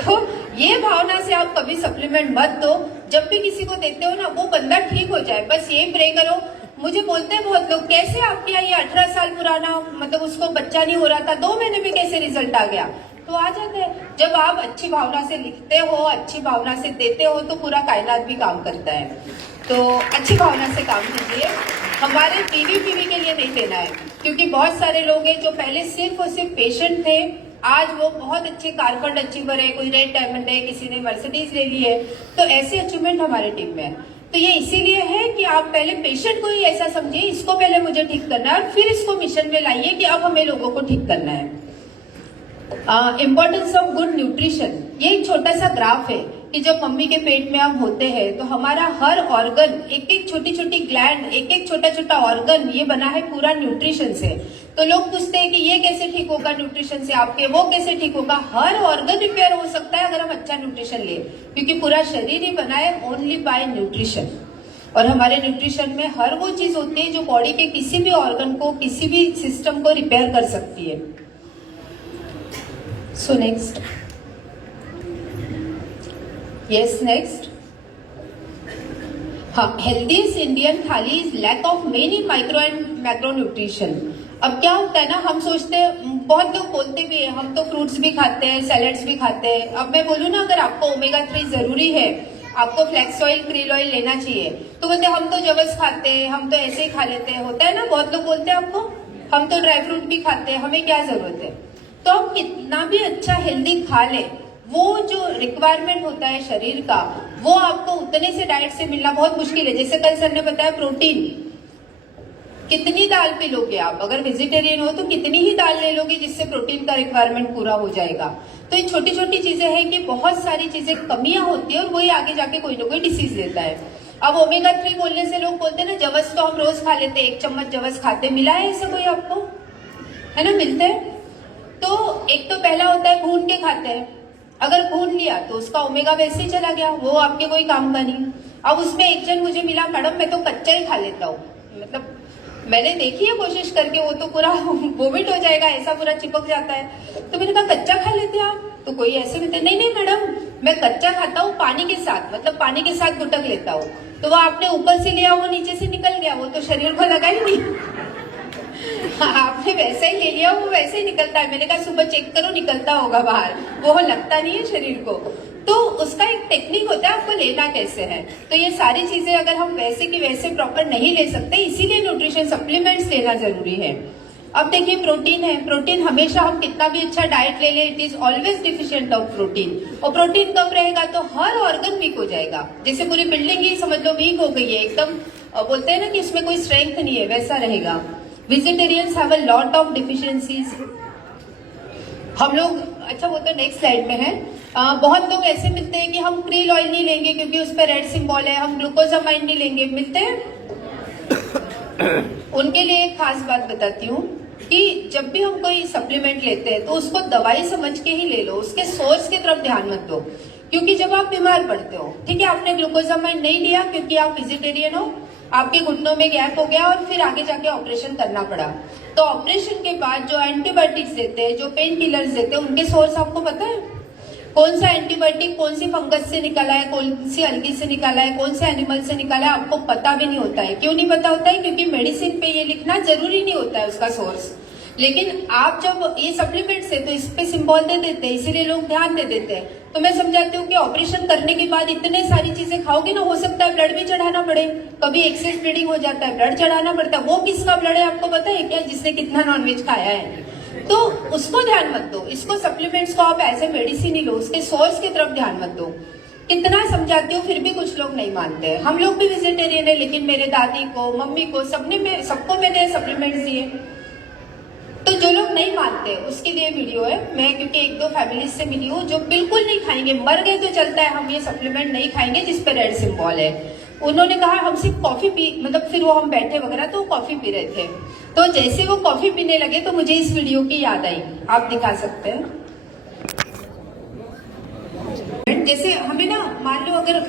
तो ये भावना से आप कभी सप्लीमेंट मत दो। जब भी किसी को देते हो ना वो बंदा ठीक हो जाए, बस ये प्रे करो। मुझे बोलते हैं बहुत लोग, कैसे आपके यहाँ ये 18 साल पुराना मतलब उसको बच्चा नहीं हो रहा था, 2 महीने में कैसे रिजल्ट आ गया। तो आ जाते हैं। जब आप अच्छी भावना से लिखते हो, अच्छी भावना से देते हो, तो पूरा कायनात भी काम करता है। तो अच्छी भावना से काम कीजिए। हमारे पीवी के लिए नहीं देना है, क्योंकि बहुत सारे लोग हैं जो पहले सिर्फ और सिर्फ पेशेंट थे, आज वो बहुत अच्छे कारफंड अचीवर है, कोई रेड डायमंड है, किसी ने मर्सिडीज ले ली है। तो ऐसी अचीवमेंट हमारे टीम में है। तो ये इसीलिए है कि आप पहले पेशेंट को ही ऐसा समझिए, इसको पहले मुझे ठीक करना है और फिर इसको मिशन में लाइए कि अब हमें लोगों को ठीक करना है। इम्पोर्टेंस ऑफ गुड न्यूट्रिशन, ये एक छोटा सा ग्राफ है कि जब मम्मी के पेट में हम होते हैं तो हमारा हर ऑर्गन, एक एक छोटी छोटी ग्लैंड, एक एक छोटा छोटा ऑर्गन, ये बना है पूरा न्यूट्रिशन से। तो लोग पूछते हैं कि ये कैसे ठीक होगा न्यूट्रिशन से आपके, वो कैसे ठीक होगा। हर ऑर्गन रिपेयर हो सकता है अगर हम अच्छा न्यूट्रिशन ले, क्योंकि पूरा शरीर ही बना है ओनली बाय न्यूट्रिशन। और हमारे न्यूट्रिशन में हर वो चीज होती है जो बॉडी के किसी भी ऑर्गन को, किसी भी सिस्टम को रिपेयर कर सकती है। सो नेक्स्ट, यस नेक्स्ट, हाँ, healthiest Indian thali is lack of many micro and macro nutrition. अब क्या होता है ना, हम सोचते हैं, बहुत लोग बोलते भी है हम तो फ्रूट्स भी खाते हैं, सैलेड्स भी खाते हैं। अब मैं बोलूँ ना, अगर आपको ओमेगा 3 जरूरी है, आपको फ्लैक्स ऑयल, क्रिल ऑयल लेना चाहिए, तो बोलते हम तो जवस खाते हैं, हम तो ऐसे ही खा लेते हैं। होता है ना, बहुत लोग बोलते हैं आपको, हम तो ड्राई फ्रूट भी खाते हैं, हमें क्या जरूरत है। तो हम कितना भी अच्छा हेल्दी खा ले, वो जो रिक्वायरमेंट होता है शरीर का, वो आपको उतने से डाइट से मिलना बहुत मुश्किल है। जैसे कल सर ने बताया प्रोटीन, कितनी दाल पी लोगे आप, अगर वेजिटेरियन हो तो कितनी ही दाल ले लोगे जिससे प्रोटीन का रिक्वायरमेंट पूरा हो जाएगा। तो ये छोटी छोटी चीजें हैं कि बहुत सारी चीजें कमियां होती है और वही आगे जाके कोई ना कोई डिसीज देता है। अब ओमेगा 3 बोलने से लोग बोलते हैं ना, जवस तो हम रोज खा लेते हैं, 1 चम्मच जवस खाते, मिला है ऐसा कोई आपको, है ना, मिलते हैं। तो एक तो पहला होता है भून के खाते हैं, अगर भून लिया तो उसका ओमेगा वैसे ही चला गया, वो आपके कोई काम का नहीं। अब उसमें एक जन मुझे मिला, मैडम मैं तो कच्चा ही खा लेता हूँ, मतलब मैंने देखी है कोशिश करके, वो तो पूरा वोमिट हो जाएगा, ऐसा पूरा चिपक जाता है। तो मैंने कहा कच्चा खा लेते आप, तो कोई ऐसे भी, नहीं नहीं मैडम मैं कच्चा खाता हूँ पानी के साथ, मतलब पानी के साथ गुटक लेता हूँ। तो वो आपने ऊपर से लिया, वो नीचे से निकल गया, वो तो शरीर को लगा ही नहीं। आपने वैसे ही ले लिया, वो वैसे ही निकलता है। मैंने कहा सुबह चेक करो, निकलता होगा बाहर, वो लगता नहीं है शरीर को। तो उसका एक टेक्निक होता है, आपको लेना कैसे है। तो ये सारी चीजें अगर हम वैसे की वैसे प्रॉपर नहीं ले सकते, इसीलिए न्यूट्रिशन सप्लीमेंट्स लेना जरूरी है। अब देखिए प्रोटीन है, प्रोटीन हमेशा हम कितना भी अच्छा डाइट ले ले, it is always deficient of protein. और प्रोटीन कम रहेगा तो हर ऑर्गन वीक हो जाएगा, जैसे पूरी बिल्डिंग ही समझ लो वीक हो गई है एकदम, बोलते हैं ना कि उसमें कोई स्ट्रेंथ नहीं है, वैसा रहेगा। Vegetarians have a lot of deficiencies. हम लोग, अच्छा वो तो नेक्स्ट स्लाइड में है, बहुत लोग ऐसे मिलते हैं कि हम क्रील ऑयल नहीं लेंगे क्योंकि उस पर रेड सिंबल है, हम ग्लूकोजामाइन नहीं लेंगे, मिलते हैं। उनके लिए एक खास बात बताती हूँ कि जब भी हम कोई सप्लीमेंट लेते हैं तो उसको दवाई समझ के ही ले लो, उसके सोर्स की तरफ ध्यान मत दो। क्योंकि जब आप बीमार पड़ते हो, ठीक है, आपने ग्लूकोजामाइन नहीं लिया क्योंकि आप वेजिटेरियन हो, आपके घुटनों में गैप हो गया और फिर आगे जाके ऑपरेशन करना पड़ा। तो ऑपरेशन के बाद जो एंटीबायोटिक्स देते हैं, जो पेन किलर्स देते हैं, उनके सोर्स आपको पता है? कौन सा एंटीबायोटिक कौन सी फंगस से निकाला है, कौन सी अलगी से निकाला है, कौन से एनिमल से निकाला है, आपको पता भी नहीं होता है। क्यों नहीं पता होता है? क्योंकि मेडिसिन पे ये लिखना जरूरी नहीं होता है उसका सोर्स। लेकिन आप जब ये सप्लीमेंट्स है तो इस पे सिंबल दे देते हैं, इसीलिए लोग ध्यान दे देते हैं। तो मैं समझाती हूँ कि ऑपरेशन करने के बाद इतने सारी चीजें खाओगे ना, हो सकता है ब्लड भी चढ़ाना पड़े, कभी एक्सेस ब्लीडिंग हो जाता है, ब्लड चढ़ाना पड़ता है। वो किसका ब्लड है आपको पता है क्या? जिसने कितना नॉनवेज खाया है। तो उसको ध्यान मत दो, इसको सप्लीमेंट्स को आप एज ए मेडिसिन ही लो, उसके सोर्स की तरफ ध्यान मत दो। कितना समझाती हूँ फिर भी कुछ लोग नहीं मानते हैं। हम लोग भी वेजिटेरियन है, लेकिन मेरे दादी को, मम्मी को, सबको मैंने सप्लीमेंट्स दिए। तो जो लोग नहीं मानते उसके लिए वीडियो है। मैं क्योंकि 1-2 फैमिली से मिली हूँ जो बिल्कुल नहीं खाएंगे, मर गए तो चलता है, हम ये सप्लीमेंट नहीं खाएंगे जिस पे रेड सिंबल है। उन्होंने कहा हम सिर्फ कॉफी पी, मतलब फिर वो हम बैठे वगैरह तो कॉफी पी रहे थे। तो जैसे वो कॉफी पीने लगे तो मुझे इस वीडियो की याद आई, आप दिखा सकते हैं। जैसे हमें ना मान लो अगर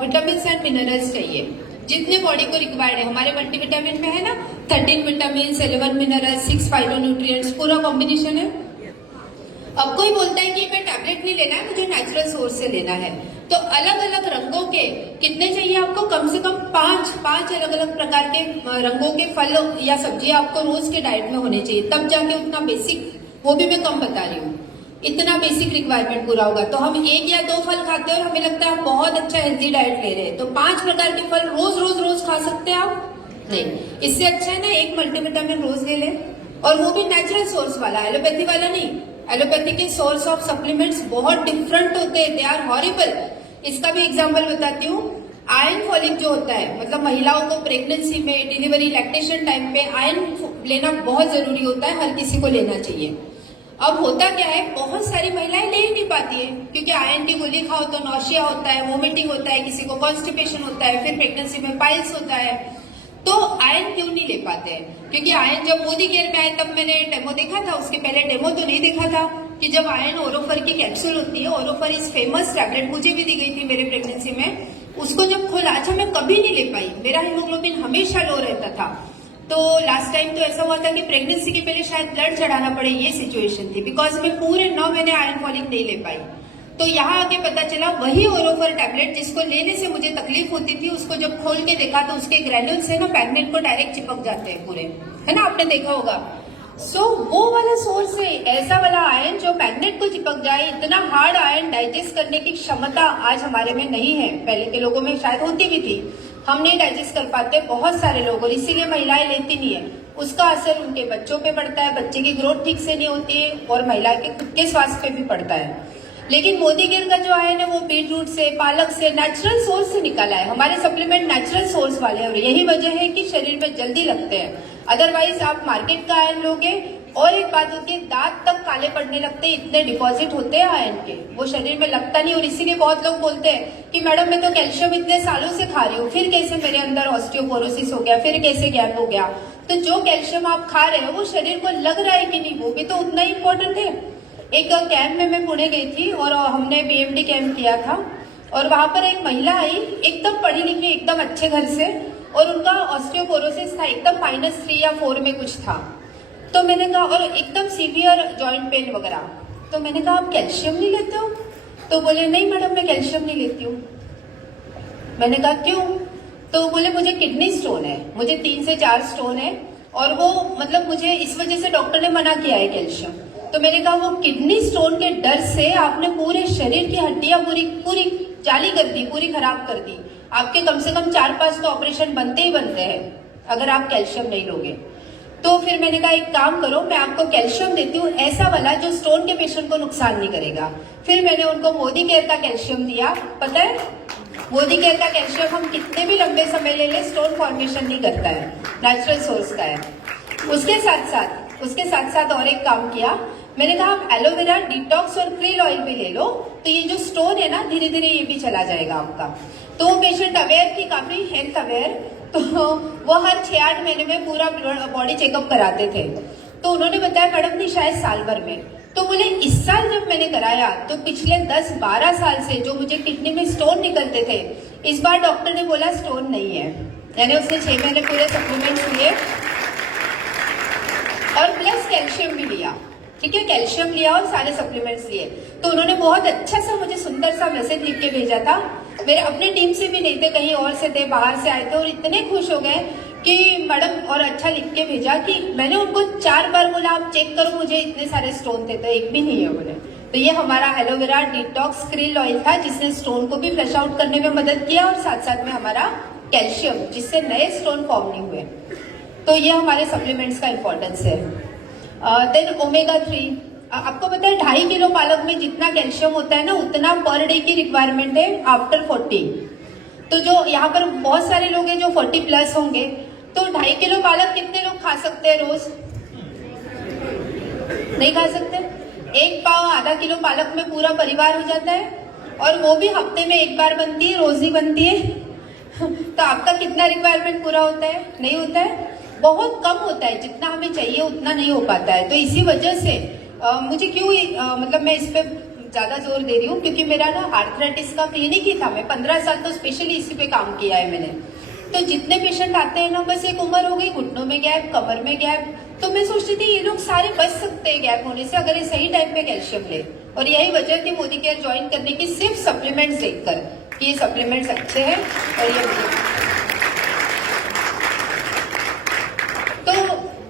विटामिन एंड मिनरल्स चाहिए, जितने बॉडी को रिक्वायर्ड है, हमारे मल्टीविटामिन में है ना 13 विटामिन, 11 मिनरल्स, 6 फाइटोन्यूट्रिएंट्स, पूरा कॉम्बिनेशन है। अब कोई बोलता है कि मैं टैबलेट नहीं लेना है, मुझे नेचुरल सोर्स से लेना है। तो अलग अलग रंगों के कितने चाहिए आपको? कम से कम 5 अलग अलग प्रकार के रंगों के फल या सब्जियां आपको रोज के डाइट में होने चाहिए, तब जाके उतना बेसिक, वो भी मैं कम बता रही हूँ, इतना बेसिक रिक्वायरमेंट पूरा होगा। तो हम 1 या 2 फल खाते हैं और हमें लगता है हम बहुत अच्छा हेल्दी डाइट ले रहे हैं। तो 5 प्रकार के फल रोज खा सकते हैं आप? नहीं। इससे अच्छा है ना 1 मल्टीविटामिन रोज ले लें, और वो भी नेचुरल सोर्स वाला, एलोपैथी वाला नहीं। एलोपैथी के सोर्स ऑफ सप्लीमेंट्स बहुत डिफरेंट होते हैं, दे आर हॉरिबल। इसका भी एग्जाम्पल बताती हूँ। आयरन फॉलिक जो होता है, मतलब महिलाओं को प्रेगनेंसी में, डिलीवरी, लैक्टेशन टाइम पे आयरन लेना बहुत जरूरी होता है, हर किसी को लेना चाहिए। अब होता क्या है, बहुत सारी महिलाएं ले ही नहीं पाती है, क्योंकि आयरन की गोली खाओ तो नौशिया होता है, वोमिटिंग होता है, किसी को कॉन्स्टिपेशन होता है, फिर प्रेगनेंसी में पाइल्स होता है। तो आयरन क्यों नहीं ले पाते हैं? क्योंकि आयरन जब मोदी केयर में आए तब मैंने डेमो देखा था, उसके पहले डेमो तो नहीं देखा था कि जब आयरन ओरोफर की कैप्सूल होती है, ओरोफर इस फेमस टैबलेट मुझे भी दी गई थी मेरे प्रेगनेंसी में, उसको जब खोला, अच्छा मैं कभी नहीं ले पाई, मेरा हीमोग्लोबिन हमेशा लो रहता था। तो लास्ट टाइम तो ऐसा हुआ था कि प्रेगनेंसी के पहले शायद ब्लड चढ़ाना पड़े, ये सिचुएशन थी, बिकॉज मैं पूरे 9 महीने आयरन फॉलिक नहीं ले पाई। तो यहाँ आके पता चला वही ओरोफर टैबलेट जिसको लेने से मुझे तकलीफ होती थी, उसको जब खोल के देखा तो उसके ग्रैन्यूल्स है ना मैग्नेट को डायरेक्ट चिपक जाते हैं पूरे, है ना, आपने देखा होगा। सो वो वाला सोर्स है, ऐसा वाला आयरन जो मैग्नेट को चिपक जाए, इतना हार्ड आयरन डाइजेस्ट करने की क्षमता आज हमारे में नहीं है। पहले के लोगों में शायद होती भी थी, हम नहीं डाइजेस्ट कर पाते बहुत सारे लोग, और इसीलिए महिलाएं लेती नहीं है। उसका असर उनके बच्चों पे पड़ता है, बच्चे की ग्रोथ ठीक से नहीं होती है, और महिला के खुद के स्वास्थ्य पे भी पड़ता है। लेकिन मोदी केयर का जो आयरन है वो बीट रूट से, पालक से, नेचुरल सोर्स से निकाला है। हमारे सप्लीमेंट नेचुरल सोर्स वाले हैं, और यही वजह है कि शरीर में जल्दी लगते हैं। अदरवाइज आप मार्केट का आयरन लोगे, और एक बात होती है, दांत तक काले पड़ने लगते हैं, इतने डिपॉजिट होते हैं आयरन के, वो शरीर में लगता नहीं। और इसीलिए बहुत लोग बोलते हैं कि मैडम मैं तो कैल्शियम इतने सालों से खा रही हूँ, फिर कैसे मेरे अंदर ऑस्टियोपोरोसिस हो गया, फिर कैसे गैप हो गया। तो जो कैल्शियम आप खा रहे हो वो शरीर को लग रहा है कि नहीं, वो भी तो उतना ही इम्पोर्टेंट है। एक कैंप में मैं पुणे गई थी, और हमने बीएमटी कैंप किया था, और वहां पर एक महिला आई, एकदम पढ़ी लिखी, एकदम अच्छे घर से, और उनका ऑस्टियोपोरोसिस था, एकदम -3 या 4 में कुछ था। तो मैंने कहा, और एकदम सीवियर जॉइंट पेन वगैरह, तो मैंने कहा आप कैल्शियम नहीं लेते हो? तो बोले नहीं मैडम मैं कैल्शियम नहीं लेती हूँ। मैंने कहा क्यों? तो बोले मुझे किडनी स्टोन है, मुझे 3 से 4 स्टोन है, और वो मतलब मुझे इस वजह से डॉक्टर ने मना किया है कैल्शियम। तो मैंने कहा वो किडनी स्टोन के डर से आपने पूरे शरीर की हड्डियां पूरी जाली कर दी, पूरी खराब कर दी। आपके कम से कम 4-5 तो ऑपरेशन बनते ही बनते हैं अगर आप कैल्शियम नहीं लोगे। तो फिर मैंने कहा एक काम करो, मैं आपको कैल्शियम देती हूँ ऐसा वाला जो स्टोन के पेशेंट को नुकसान नहीं करेगा। फिर मैंने उनको मोदी केयर का कैल्शियम दिया। पता है मोदी केयर का कैल्शियम हम कितने भी लंबे समय ले लें स्टोन फॉर्मेशन नहीं करता है, नेचुरल सोर्स का है। उसके साथ साथ और एक काम किया, मैंने कहा आप एलोवेरा डिटॉक्स और क्रिल ऑयल भी ले लो, तो ये जो स्टोन है ना धीरे धीरे ये भी चला जाएगा आपका। तो वो पेशेंट अवेयर थी, काफी हेल्थ अवेयर, तो वो हर 6-8 महीने में पूरा बॉडी चेकअप कराते थे। तो उन्होंने बताया मैडम नहीं शायद साल भर में। तो बोले इस साल जब मैंने कराया तो पिछले 10-12 साल से जो मुझे किडनी में स्टोन निकलते थे, इस बार डॉक्टर ने बोला स्टोन नहीं है। यानी उसने 6 महीने पूरे सप्लीमेंट्स लिए और प्लस कैल्शियम भी लिया। ठीक है, कैल्शियम लिया और सारे सप्लीमेंट्स लिए। तो उन्होंने बहुत अच्छा सा मुझे सुंदर सा मैसेज लिख के भेजा था। मेरे अपनी टीम से भी नहीं थे, कहीं और से थे, बाहर से आए थे, और इतने खुश हो गए कि मैडम, और अच्छा लिख के भेजा कि मैंने उनको 4 बार बोला आप चेक करो मुझे इतने सारे स्टोन थे, तो एक भी नहीं है बोले। तो ये हमारा एलोवेरा डिटॉक्स क्रिल ऑयल था जिसने स्टोन को भी फ्लश आउट करने में मदद किया, और साथ साथ में हमारा कैल्शियम जिससे नए स्टोन फॉर्म नहीं हुए। तो ये हमारे सप्लीमेंट्स का इम्पोर्टेंस है। देन ओमेगा 3, आपको पता है 2.5 किलो पालक में जितना कैल्शियम होता है ना उतना पर डे की रिक्वायरमेंट है आफ्टर 40। तो जो यहाँ पर बहुत सारे लोग हैं जो 40 प्लस होंगे, तो 2.5 किलो पालक कितने लोग खा सकते हैं रोज? नहीं खा सकते। 1 पाव आधा किलो पालक में पूरा परिवार हो जाता है, और वो भी हफ्ते में 1 बार बनती है, रोज नहीं बनती है। तो आपका कितना रिक्वायरमेंट पूरा होता है? नहीं होता है, बहुत कम होता है, जितना हमें चाहिए उतना नहीं हो पाता है। तो इसी वजह से मुझे क्यों मतलब मैं इस पे ज्यादा जोर दे रही हूँ, क्योंकि मेरा ना आर्थराइटिस का क्लिनिक ही था, मैं 15 साल तो स्पेशली इसी पे काम किया है मैंने। तो जितने पेशेंट आते हैं ना, बस एक उम्र हो गई, घुटनों में गैप, कमर में गैप, तो मैं सोचती थी ये लोग सारे बच सकते हैं गैप होने से अगर ये सही टाइम पे कैल्शियम ले। और यही वजह थी मोदी केयर ज्वाइन करने की, सिर्फ सप्लीमेंट्स देखकर कि ये सप्लीमेंट्स अच्छे हैं। और ये तो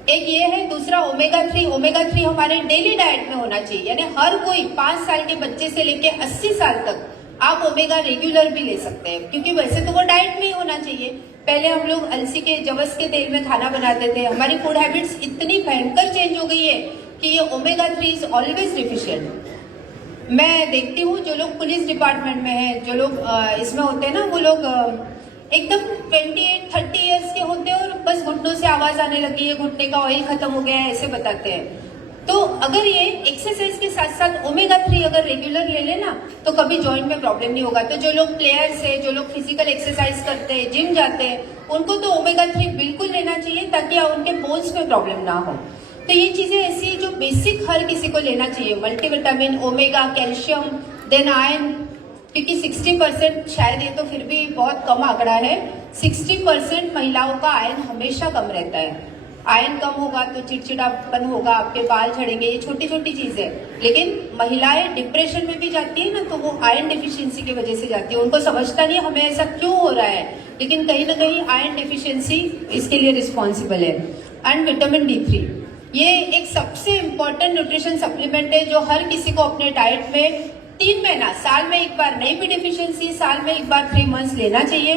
एक ये है, दूसरा ओमेगा 3 हमारे डेली डाइट में होना चाहिए, यानी हर कोई 5 साल के बच्चे से लेके 80 साल तक आप ओमेगा रेगुलर भी ले सकते हैं, क्योंकि वैसे तो वो डाइट में ही होना चाहिए। पहले हम लोग अलसी के, जवस के तेल में खाना बनाते थे, हमारी फूड हैबिट्स इतनी भयंकर चेंज हो गई है कि ये ओमेगा 3 इज ऑलवेज डिफिशिएंट। मैं देखती हूँ जो लोग पुलिस डिपार्टमेंट में है, जो लोग इसमें होते हैं ना, वो लोग एकदम 28-30 इयर्स के होते हैं और बस घुटनों से आवाज आने लगी है, घुटने का ऑयल खत्म हो गया है, ऐसे बताते हैं। तो अगर ये एक्सरसाइज के साथ साथ ओमेगा 3 अगर रेगुलर ले लेना तो कभी जॉइंट में प्रॉब्लम नहीं होगा। तो जो लोग प्लेयर्स है, जो लोग फिजिकल एक्सरसाइज करते हैं, जिम जाते हैं, उनको तो ओमेगा 3 बिल्कुल लेना चाहिए ताकि उनके बोन्स में प्रॉब्लम ना हो। तो ये चीजें ऐसी जो बेसिक हर किसी को लेना चाहिए, multivitamin, omega, calcium, then iron, क्योंकि 60% शायद, ये तो फिर भी बहुत कम आंकड़ा है, 60% महिलाओं का आयरन हमेशा कम रहता है। आयरन कम होगा तो चिड़चिड़ापन होगा, आपके बाल झड़ेंगे, ये छोटी छोटी चीज है। लेकिन महिलाएं डिप्रेशन में भी जाती है ना, तो वो आयरन डिफिशियंसी की वजह से जाती है। उनको समझता नहीं हमें ऐसा क्यों हो रहा है, लेकिन कहीं ना कहीं आयरन डिफिशियंसी इसके लिए रिस्पॉन्सिबल है। एंड विटामिन D3, ये एक सबसे इम्पोर्टेंट न्यूट्रिशन सप्लीमेंट है जो हर किसी को अपने डाइट में 3 महीना, साल में एक बार, नहीं भी डिफिशियंसी साल में एक बार 3 मंथ्स लेना चाहिए।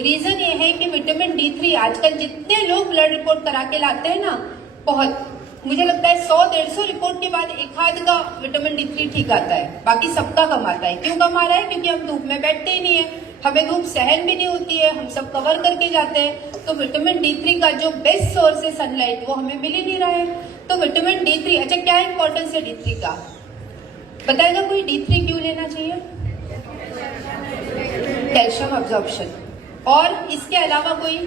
रीजन ये है कि विटामिन D3 आजकल जितने लोग ब्लड रिपोर्ट करा के लाते हैं ना, बहुत, मुझे लगता है 100-150 रिपोर्ट के बाद एक आध का विटामिन D3 ठीक आता है, बाकी सबका कम आता है। क्यों कम आ रहा है? क्योंकि हम धूप में बैठते ही नहीं है, हमें धूप सहन भी नहीं होती है, हम सब कवर करके जाते हैं। तो विटामिन D3 का जो बेस्ट सोर्स है सनलाइट, वो हमें मिल ही नहीं रहा है। तो विटामिन D3, अच्छा क्या इंपॉर्टेंस है D3 का, बताएगा कोई? D3 क्यों लेना चाहिए? कैल्शियम अब्जॉर्प्शन, और इसके अलावा कोई?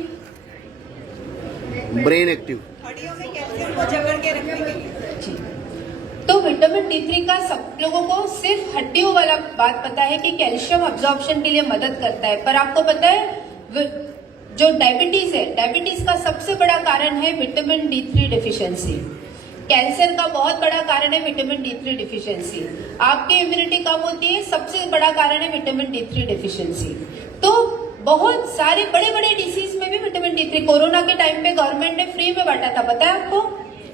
ब्रेन एक्टिव, हड्डियों में कैल्शियम को जकड़ के रखने के लिए। तो विटामिन D3 का सब लोगों को सिर्फ हड्डियों वाला बात पता है कि कैल्शियम अब्जॉर्प्शन के लिए मदद करता है, पर आपको पता है जो डायबिटीज है, डायबिटीज का सबसे बड़ा कारण है विटामिन D3 डिफिशियंसी। कैंसर का बहुत बड़ा कारण है विटामिन D3 डिफिशियंसी। आपकी इम्यूनिटी कम होती है, सबसे बड़ा कारण है विटामिन D3 डिफिशियंसी। तो बहुत सारे बड़े बड़े डिसीज में भी विटामिन D3, कोरोना के टाइम पे गवर्नमेंट ने फ्री में बांटा था, पता है आपको?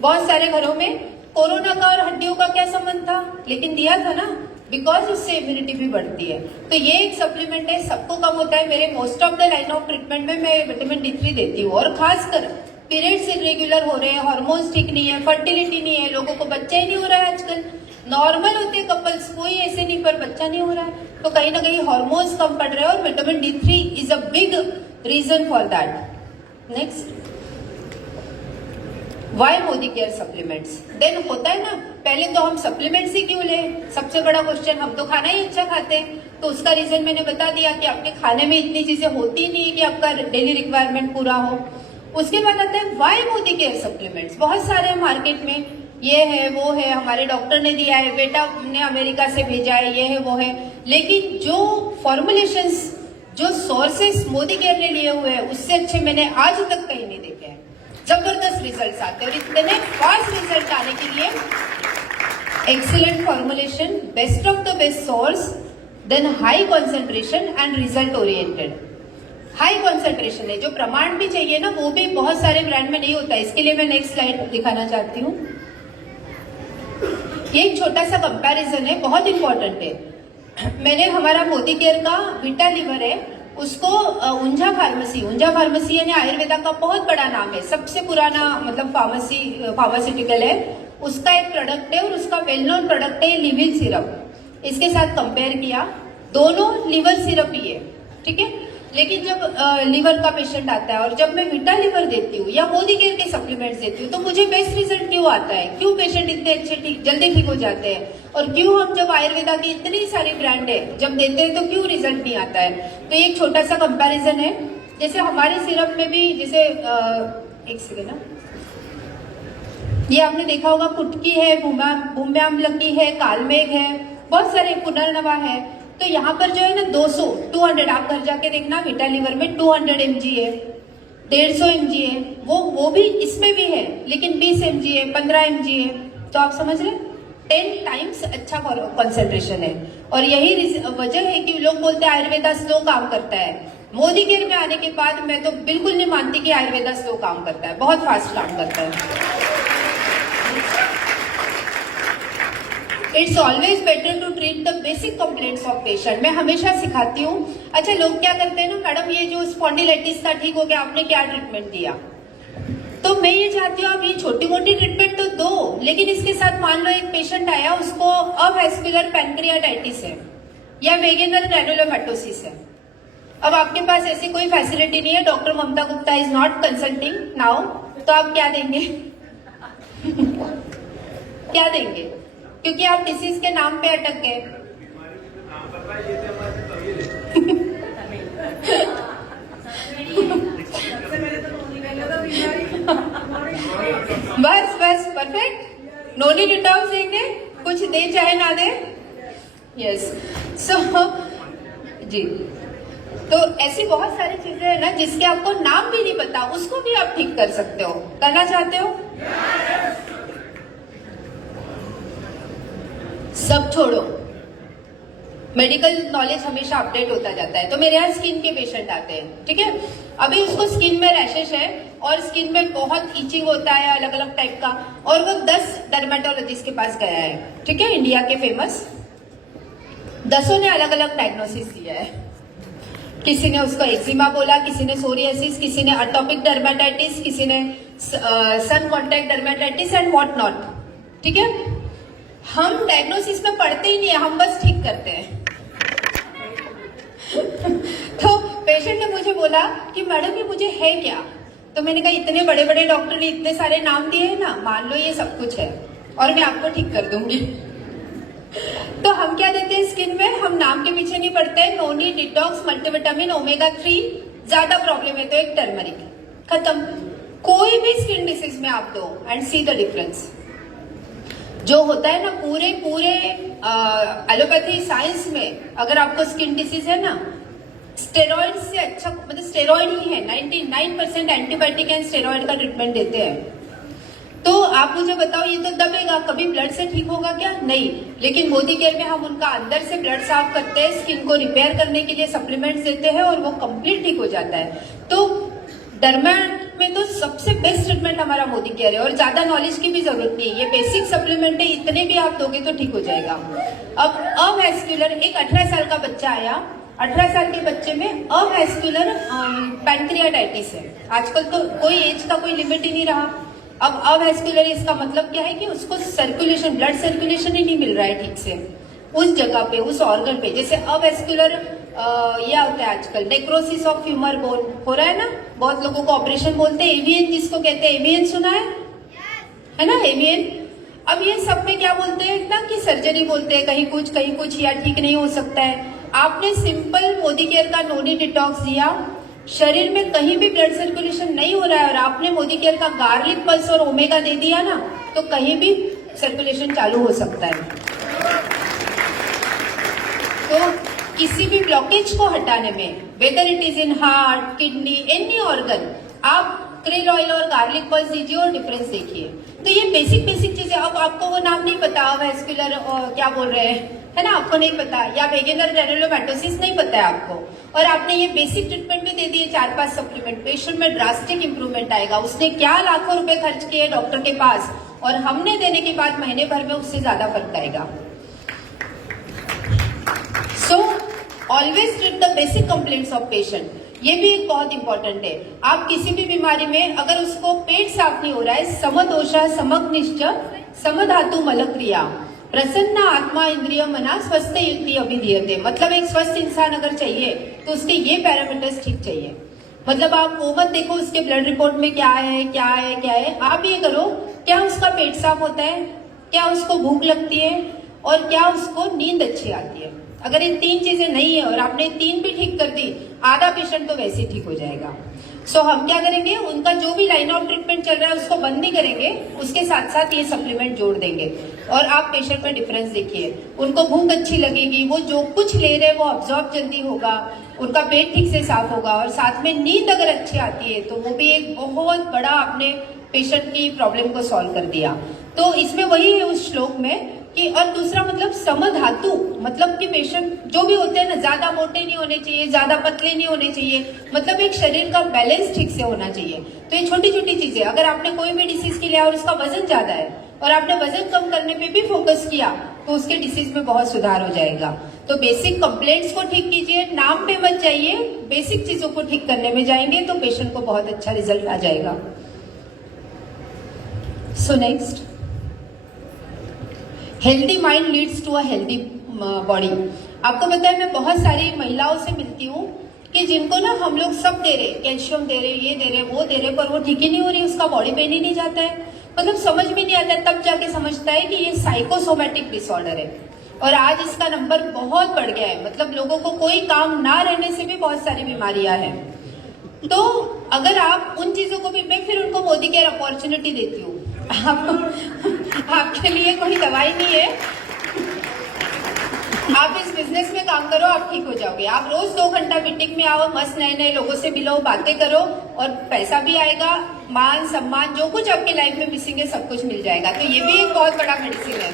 बहुत सारे घरों में कोरोना का और हड्डियों का क्या संबंध था, लेकिन दिया था ना, बिकॉज उससे इम्यूनिटी भी बढ़ती है। तो ये एक सप्लीमेंट है, सबको कम होता है। मेरे most of the line of treatment में मैं विटामिन D3 देती हूँ। और खासकर पीरियड्स इरेगुलर हो रहे हैं, हार्मोन्स ठीक नहीं है, फर्टिलिटी नहीं है, लोगों को बच्चा ही नहीं हो रहा है आजकल, नॉर्मल होते हैं कपल्स, कोई ऐसे नहीं, पर बच्चा नहीं हो रहा है, तो कहीं ना कहीं हार्मोन्स कम पड़ रहे हैं, और vitamin D3 is a big reason for that. Next, why Modi care supplements? Then होता है ना, पहले तो हम सप्लीमेंट्स ही क्यों ले, सबसे बड़ा क्वेश्चन, हम तो खाना ही अच्छा खाते हैं, तो उसका रीजन मैंने बता दिया कि आपके खाने में इतनी चीजें होती नहीं है कि आपका डेली रिक्वायरमेंट पूरा हो। उसके बाद आता है वाई मोदी केयर सप्लीमेंट्स, बहुत सारे हैं मार्केट में, ये है वो है, हमारे डॉक्टर ने दिया है, बेटा ने अमेरिका से भेजा है, ये है वो है, लेकिन जो फॉर्मुलेशंस, जो सोर्सेस मोदी केयर ने लिए हुए हैं, उससे अच्छे मैंने आज तक कहीं नहीं देखे हैं। जबरदस्त रिजल्ट आते हैं, और इतने फास्ट रिजल्ट आने के लिए excellent formulation, best of the best source, then high concentration and result oriented. High concentration है, जो प्रमाण भी चाहिए ना, वो भी बहुत सारे ब्रांड में नहीं होता है। इसके लिए मैं नेक्स्ट स्लाइड दिखाना चाहती हूँ। ये एक छोटा सा कंपैरिजन है, बहुत इंपॉर्टेंट है। मैंने हमारा मोदी केयर का विटा लिवर है, उसको ऊंझा फार्मेसी यानी आयुर्वेदा का बहुत बड़ा नाम है, सबसे पुराना मतलब फार्मास्यूटिकल है, उसका एक प्रोडक्ट है, और उसका वेल नोन प्रोडक्ट है लिविल सिरप। इसके साथ कंपेयर किया, दोनों लिवर सिरप ही है, ठीक है। लेकिन जब लिवर का पेशेंट आता है और जब मैं विटा लिवर देती हूँ या मोदी केयर के सप्लीमेंट्स देती हूँ, तो मुझे बेस्ट रिजल्ट क्यों आता है? क्यों पेशेंट इतने अच्छे जल्दी ठीक हो जाते हैं? और क्यों हम जब आयुर्वेदा की इतनी सारी ब्रांड है जब देते हैं तो क्यों रिजल्ट नहीं आता है? तो ये एक छोटा सा कंपैरिजन है। जैसे हमारे सिरप में भी, जैसे एक सेकेंड ना, ये आपने देखा होगा, कुटकी है, भूम्याम्ल की है, कालमेघ है, बहुत सारे, पुनर्नवा है। तो यहाँ पर जो है ना 200 आप घर जाके देखना, विटा लिवर में 200 mg है, 150 mg है, वो भी इसमें भी है, लेकिन 20 mg है, 15 mg है। तो आप समझ रहे, 10 टाइम्स अच्छा कॉन्सेंट्रेशन है। और यही वजह है कि लोग बोलते हैं आयुर्वेदा स्लो काम करता है। मोदी केयर में आने के बाद मैं तो बिल्कुल नहीं मानती कि आयुर्वेदा स्लो काम करता है, बहुत फास्ट काम करता है। It's always better to treat the basic complaints of patient. मैं हमेशा सिखाती हूँ। अच्छा, लोग क्या करते हैं ना, मैडम ये जो स्पॉन्डिलाइटिस था ठीक हो गया, आपने क्या ट्रीटमेंट दिया? तो मैं ये चाहती हूँ आप ये छोटी मोटी ट्रीटमेंट तो दो, लेकिन इसके साथ मान लो एक पेशेंट आया, उसको अवेस्कुलर पैनक्रियाटाइटिस है या वेगेनल ग्रैनुलोमैटोसिस है। अब आपके पास ऐसी कोई फैसिलिटी नहीं है, doctor Mamta Gupta is not consulting now, तो आप क्या देंगे? क्या देंगे? क्योंकि आप डिसीज के नाम पे अटक गए। बस बस परफेक्ट, नोनी डिटॉक्स देंगे, कुछ दे चाहे ना दे। यस सो जी, तो ऐसी बहुत सारी चीजें है ना जिसके आपको नाम भी नहीं पता, उसको भी आप ठीक कर सकते हो। करना चाहते हो? सब छोड़ो, मेडिकल नॉलेज हमेशा अपडेट होता जाता है। तो मेरे यहाँ स्किन के पेशेंट आते हैं, ठीक है, अभी उसको स्किन में रैशेस है और स्किन में बहुत इचिंग होता है अलग अलग टाइप का, और वो 10 डर्मेटोलॉजिस्ट के पास गया है, ठीक है, इंडिया के फेमस। 10 ने अलग अलग डायग्नोसिस दिया है। किसी ने उसको एक्जिमा बोला, किसी ने सोरियासिस, किसी ने अटोपिक डर्मेटाइटिस, किसी ने sun contact dermatitis and what not, ठीक है। हम डायग्नोसिस में पढ़ते ही नहीं है, हम बस ठीक करते हैं। तो पेशेंट ने मुझे बोला कि मैडम ये मुझे है क्या? तो मैंने कहा इतने बड़े बड़े डॉक्टर ने इतने सारे नाम दिए हैं ना, मान लो ये सब कुछ है और मैं आपको ठीक कर दूंगी। तो हम क्या देते हैं स्किन में? हम नाम के पीछे नहीं पड़ते हैं। नोनी, डिटॉक्स, मल्टीविटामिन, ओमेगा 3, ज्यादा प्रॉब्लम है तो एक टर्मरिक, खत्म। कोई भी स्किन डिसीज में आप दो एंड सी द डिफरेंस। जो होता है ना पूरे एलोपैथी साइंस में, अगर आपको स्किन डिसीज है ना, स्टेरॉइड से अच्छा, मतलब स्टेरॉइड ही है, 99% एंटीबायोटिक एंड स्टेरॉइड का ट्रीटमेंट देते हैं। तो आप मुझे बताओ, ये तो दबेगा, कभी ब्लड से ठीक होगा क्या? नहीं। लेकिन मोदी केयर में हम उनका अंदर से ब्लड साफ करते हैं, स्किन को रिपेयर करने के लिए सप्लीमेंट्स देते हैं और वो कंप्लीट ठीक हो जाता है। तो डर्मेट में तो सबसे बेस्ट ट्रीटमेंट हमारा मोदी केयर है और ज्यादा नॉलेज की भी जरूरत नहीं है, ये बेसिक सप्लीमेंट है, इतने भी आप दोगे तो ठीक हो जाएगा। अब अवेस्कुलर, एक 18 साल का बच्चा आया, 18 साल के बच्चे में अवेस्कुलर पैनक्रियाटाइटिस है। आजकल तो कोई एज का कोई लिमिट ही नहीं रहा। अब अवेस्कुलर इसका मतलब क्या है कि उसको सर्कुलेशन, ब्लड सर्कुलेशन ही नहीं मिल रहा है ठीक से उस जगह पे, उस ऑर्गन पे। जैसे अवेस्कुलर यह होता है आजकल नेक्रोसिस ऑफ ह्यूमर बोन हो रहा है ना, बहुत लोगों को ऑपरेशन बोलते हैं, एवियन जिसको कहते हैं, एवियन सुना है ना, एवियन। अब ये सब में क्या बोलते हैं ना कि सर्जरी बोलते हैं, कहीं कुछ या ठीक नहीं हो सकता है। आपने सिंपल मोदी केयर का नोनी डिटॉक्स दिया, शरीर में कहीं भी ब्लड सर्कुलेशन नहीं हो रहा है और आपने मोदी केयर का गार्लिक पल्स और ओमेगा दे दिया ना, तो कहीं भी सर्कुलेशन चालू हो सकता है। तो किसी भी ब्लॉकेज को हटाने में, whether it is in heart, kidney, any organ, आप क्रेल ऑयल और गार्लिक पल्स दीजिए और डिफरेंस देखिए। तो ये बेसिक चीजें। अब आपको वो नाम नहीं पता, वेस्कुलर क्या बोल रहे हैं, है ना, आपको नहीं पता, या वेगेनल ग्रैनुलोमैटोसिस नहीं पता है आपको, और आपने ये बेसिक ट्रीटमेंट भी दे दिए 4-5 सप्लीमेंट, पेशेंट में ड्रास्टिक इंप्रूवमेंट आएगा। उसने क्या लाखों रुपए खर्च किए डॉक्टर के पास, और हमने देने के बाद महीने भर में उससे ज्यादा फर्क आएगा। So always treat the basic complaints of patient, ये भी एक बहुत इंपॉर्टेंट है। आप किसी भी बीमारी में अगर उसको पेट साफ नहीं हो रहा है, समदोषा समग्निश्च समधातु मलक्रिया प्रसन्न आत्मा इंद्रिय मना स्वस्थ युक्ति अभिधीयते, मतलब एक स्वस्थ इंसान अगर चाहिए तो उसके ये पैरामीटर्स ठीक चाहिए। मतलब आप वो मत देखो उसके ब्लड रिपोर्ट में क्या है, आप ये करो क्या उसका पेट साफ होता है, क्या उसको भूख लगती है, और क्या उसको नींद अच्छी आती है। अगर ये 3 चीजें नहीं है और आपने 3 भी ठीक कर दी, आधा पेशेंट तो वैसे ही ठीक हो जाएगा। सो हम क्या करेंगे, उनका जो भी लाइन ऑफ ट्रीटमेंट चल रहा है उसको बंद नहीं करेंगे, उसके साथ साथ ये सप्लीमेंट जोड़ देंगे और आप पेशेंट में डिफरेंस देखिए। उनको भूख अच्छी लगेगी, वो जो कुछ ले रहे हैं वो ऑब्जॉर्ब जल्दी होगा, उनका पेट ठीक से साफ होगा, और साथ में नींद अगर अच्छी आती है तो वो भी एक बहुत बड़ा आपने पेशेंट की प्रॉब्लम को सॉल्व कर दिया। तो इसमें वही है उस श्लोक में कि, और दूसरा मतलब समधातु, मतलब कि पेशेंट जो भी होते हैं ना, ज्यादा मोटे नहीं होने चाहिए, ज्यादा पतले नहीं होने चाहिए, मतलब एक शरीर का बैलेंस ठीक से होना चाहिए। तो ये छोटी छोटी चीजें, अगर आपने कोई भी डिसीज के लिया और उसका वजन ज्यादा है और आपने वजन कम करने पे भी फोकस किया तो उसके डिसीज में बहुत सुधार हो जाएगा। तो बेसिक कंप्लेंट्स को ठीक कीजिए, नाम पे मत जाइए, बेसिक चीजों को ठीक करने में जाएंगे तो पेशेंट को बहुत अच्छा रिजल्ट आ जाएगा। So next, healthy mind leads to a healthy body. आपको पता है मैं बहुत सारी महिलाओं से मिलती हूँ कि जिनको ना हम लोग सब दे रहे, कैल्शियम दे रहे, ये दे रहे, वो दे रहे, पर वो ठीक ही नहीं हो रही, उसका बॉडी पेन ही नहीं जाता है, मतलब समझ में नहीं आता है, तब जाके समझता है कि ये साइकोसोमैटिक डिसऑर्डर है। और आज इसका नंबर बहुत बढ़ गया है, मतलब लोगों को कोई काम ना रहने से भी बहुत सारी बीमारियां हैं। तो अगर आप उन चीजों को भी, मैं फिर उनको मोदी केयर अपॉर्चुनिटी देती हूँ, आपके लिए कोई दवाई नहीं है, आप इस बिजनेस में काम करो, आप ठीक हो जाओगे। आप रोज 2 घंटा मीटिंग में आओ, मस्त नए नए लोगों से मिलो, बातें करो, और पैसा भी आएगा, मान सम्मान जो कुछ आपकी लाइफ में मिसिंग है सब कुछ मिल जाएगा। तो ये भी एक बहुत बड़ा मेडिसिन है।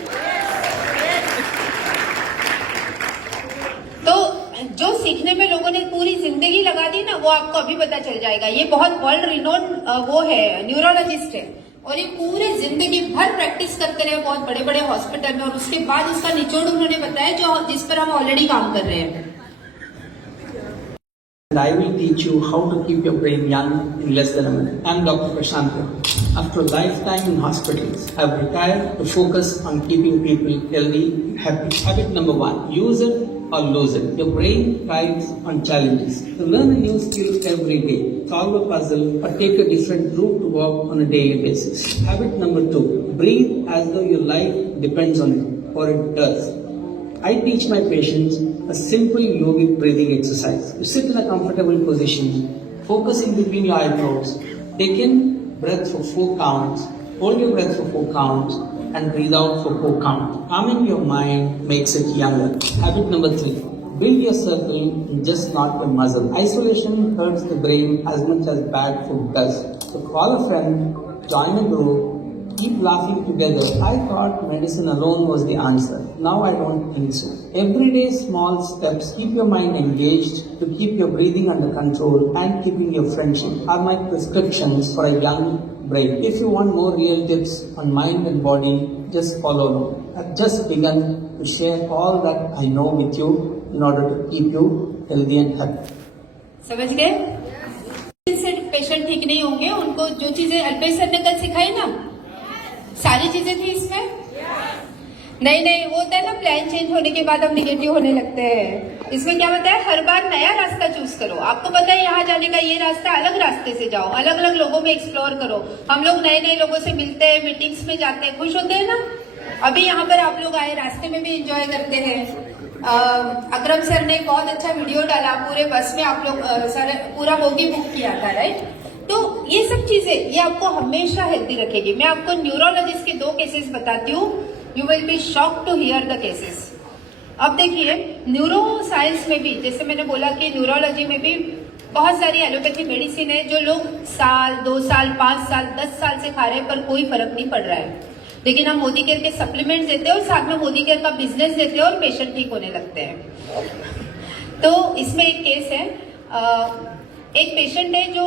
तो जो सीखने में लोगों ने पूरी जिंदगी लगा दी ना, वो आपको अभी पता चल जाएगा। ये बहुत वर्ल्ड रिनोन वो है, न्यूरोलॉजिस्ट है, और ये पूरे जिंदगी भर प्रैक्टिस करते रहे बहुत बड़े बड़े हॉस्पिटल में, और उसके बाद उसका निचोड़ उन्होंने बताया जो जिस पर हम ऑलरेडी काम कर रहे हैं। And I will teach you how to keep your brain young in less than a minute. I'm Dr. Prashant. After a lifetime in hospitals, I've retired to focus on keeping people healthy and happy. Habit number 1, use it or lose it. Your brain thrives on challenges. So learn a new skill every day. Solve a puzzle or take a different route to walk on a daily basis. Habit number 2, breathe as though your life depends on it, or it does. I teach my patients a simple yogic breathing exercise. You sit in a comfortable position, focusing between your eyebrows, take in breath for 4 counts, hold your breath for 4 counts, and breathe out for 4 counts. Calming your mind makes it younger. Habit number 3, build your circle and just not your muscle. Isolation hurts the brain as much as bad food does. So call a friend, join a group, keep laughing together. I thought medicine alone was the answer. Now I don't think so. Everyday small steps keep your mind engaged, to keep your breathing under control and keeping your friendship are my prescriptions for a young brain. If you want more real tips on mind and body, just follow me. I've just begun to share all that I know with you in order to keep you healthy and happy. समझ गए? जिनसे patient ठीक नहीं होंगे उनको जो चीजें Alpesh sir ने कल सिखाई ना, सारी चीजें थी इसमें। नहीं वो होता है ना, प्लान चेंज होने के बाद हम निगेटिव होने लगते हैं। इसमें क्या बताया, हर बार नया रास्ता चूज करो। आपको पता है यहाँ जाने का ये रास्ता, अलग रास्ते से जाओ, अलग अलग लोगों में एक्सप्लोर करो। हम लोग नए नए लोगों से मिलते हैं, मीटिंग्स में जाते हैं, खुश होते हैं ना। अभी यहाँ पर आप लोग आए, रास्ते में भी एंजॉय करते हैं। अकरम सर ने बहुत अच्छा वीडियो डाला, पूरे बस में आप लोग सर पूरा बोगी बुक किया था, राइट। तो ये सब चीजें ये आपको हमेशा हेल्दी रखेगी। मैं आपको न्यूरोलॉजिस्ट के 2 केसेस बताती हूँ, you will be shocked to hear the cases. अब देखिए, न्यूरो साइंस में भी, जैसे मैंने बोला कि न्यूरोलॉजी में भी बहुत सारी एलोपैथी मेडिसिन है जो लोग साल 2 साल 5 साल 10 साल से खा रहे हैं, पर कोई फर्क नहीं पड़ रहा है। लेकिन हम मोदी केयर के सप्लीमेंट्स देते हैं और साथ में मोदी केयर का बिजनेस देते हैं और पेशेंट ठीक होने लगते हैं। तो इसमें एक केस है, एक पेशेंट है जो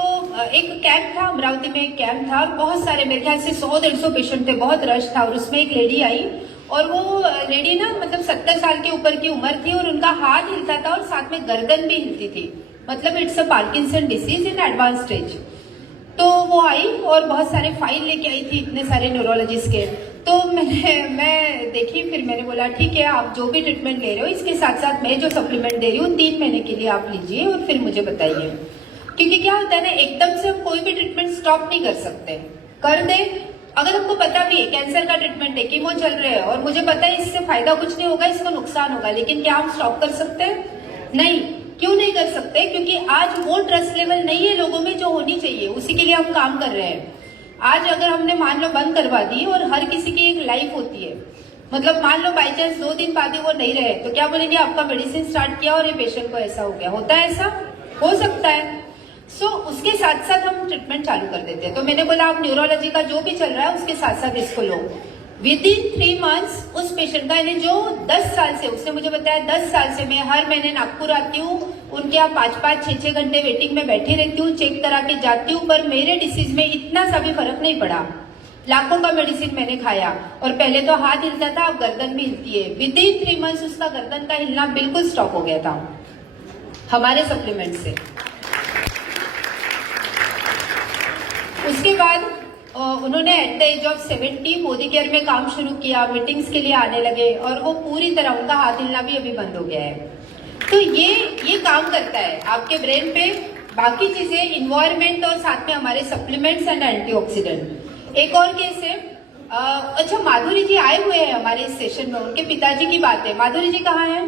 एक कैंप था, अमरावती में एक कैंप था, बहुत सारे मेरे ख्याल से 100-150 पेशेंट थे, बहुत रश था। और उसमें एक लेडी आई, और वो लेडी ना मतलब 70 साल के ऊपर की उम्र थी, और उनका हाथ हिलता था और साथ में गर्दन भी हिलती थी, मतलब it's a Parkinson disease in advance stage. तो वो आई और बहुत सारे फाइल लेके आई थी, इतने सारे न्यूरोलॉजिस्ट के। तो मैं देखी, फिर मैंने बोला ठीक है, आप जो भी ट्रीटमेंट ले रहे हो इसके साथ साथ मैं जो सप्लीमेंट दे रही हूँ 3 महीने के लिए आप लीजिए और फिर मुझे बताइए। क्योंकि क्या होता है ना, एकदम से हम कोई भी ट्रीटमेंट स्टॉप नहीं कर सकते। कर दे, अगर हमको पता भी है कैंसर का ट्रीटमेंट है, कीमो चल रहे हैं, और मुझे पता है इससे फायदा कुछ नहीं होगा, इसको नुकसान होगा, लेकिन क्या हम स्टॉप कर सकते हैं? नहीं। क्यों नहीं कर सकते? क्योंकि आज वो ट्रस्ट लेवल नहीं है लोगों में जो होनी चाहिए, उसी के लिए हम काम कर रहे हैं। आज अगर हमने मान लो बंद करवा दी, और हर किसी की एक लाइफ होती है, मतलब मान लो बाई चांस 2 दिन बाद वो नहीं रहे, तो क्या बोलेंगे आपका मेडिसिन स्टार्ट किया और ये पेशेंट को ऐसा हो गया। होता है ऐसा? हो सकता है। सो उसके साथ साथ हम ट्रीटमेंट चालू कर देते हैं। तो मैंने बोला आप न्यूरोलॉजी का जो भी चल रहा है उसके साथ साथ इसको लो। विद इन 3 मंथ्स उस पेशेंट का, यानी जो 10 साल से, उसने मुझे बताया 10 साल से मैं हर महीने नागपुर आती हूँ, उनके यहाँ 5-5, 6-6 घंटे वेटिंग में बैठी रहती हूँ, चेक करा के जाती हूँ, पर मेरे डिसीज में इतना सा भी फर्क नहीं पड़ा। लाखों का मेडिसिन मैंने खाया, और पहले तो हाथ हिलता था, अब गर्दन भी हिलती है। विद इन 3 मंथ्स उसका गर्दन का हिलना बिल्कुल स्टॉप हो गया था हमारे सप्लीमेंट से। उसके बाद उन्होंने at the age of 70 Modi care में काम शुरू किया, मीटिंग्स के लिए आने लगे और वो पूरी तरह उनका हाथ हिलना भी अभी बंद हो गया है। तो ये काम करता है आपके ब्रेन पे, बाकी चीजें इन्वायरमेंट और साथ में हमारे सप्लीमेंट्स एंड एंटीऑक्सीडेंट। एक और केस है, अच्छा माधुरी जी आए हुए हैं हमारे इस सेशन में, उनके पिताजी की बात है। माधुरी जी कहाँ हैं?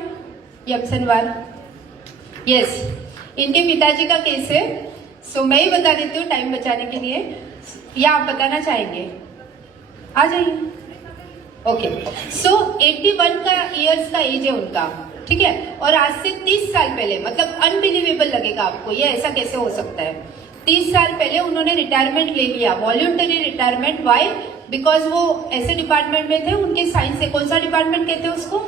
यमसनवार, यस, इनके पिताजी का केस है। सो मैं ही बता देती हूँ टाइम बचाने के लिए, या आप बताना चाहेंगे? आ जाइए। ओके, सो 81 का ईयर्स का एज है उनका, ठीक है, और आज से 30 साल पहले, मतलब अनबिलीवेबल लगेगा आपको, ये ऐसा कैसे हो सकता है। 30 साल पहले उन्होंने रिटायरमेंट ले लिया, वॉल्यूंटरी रिटायरमेंट। वाई? बिकॉज वो ऐसे डिपार्टमेंट में थे, उनके साइंस से, कौन सा डिपार्टमेंट कहते हैं उसको?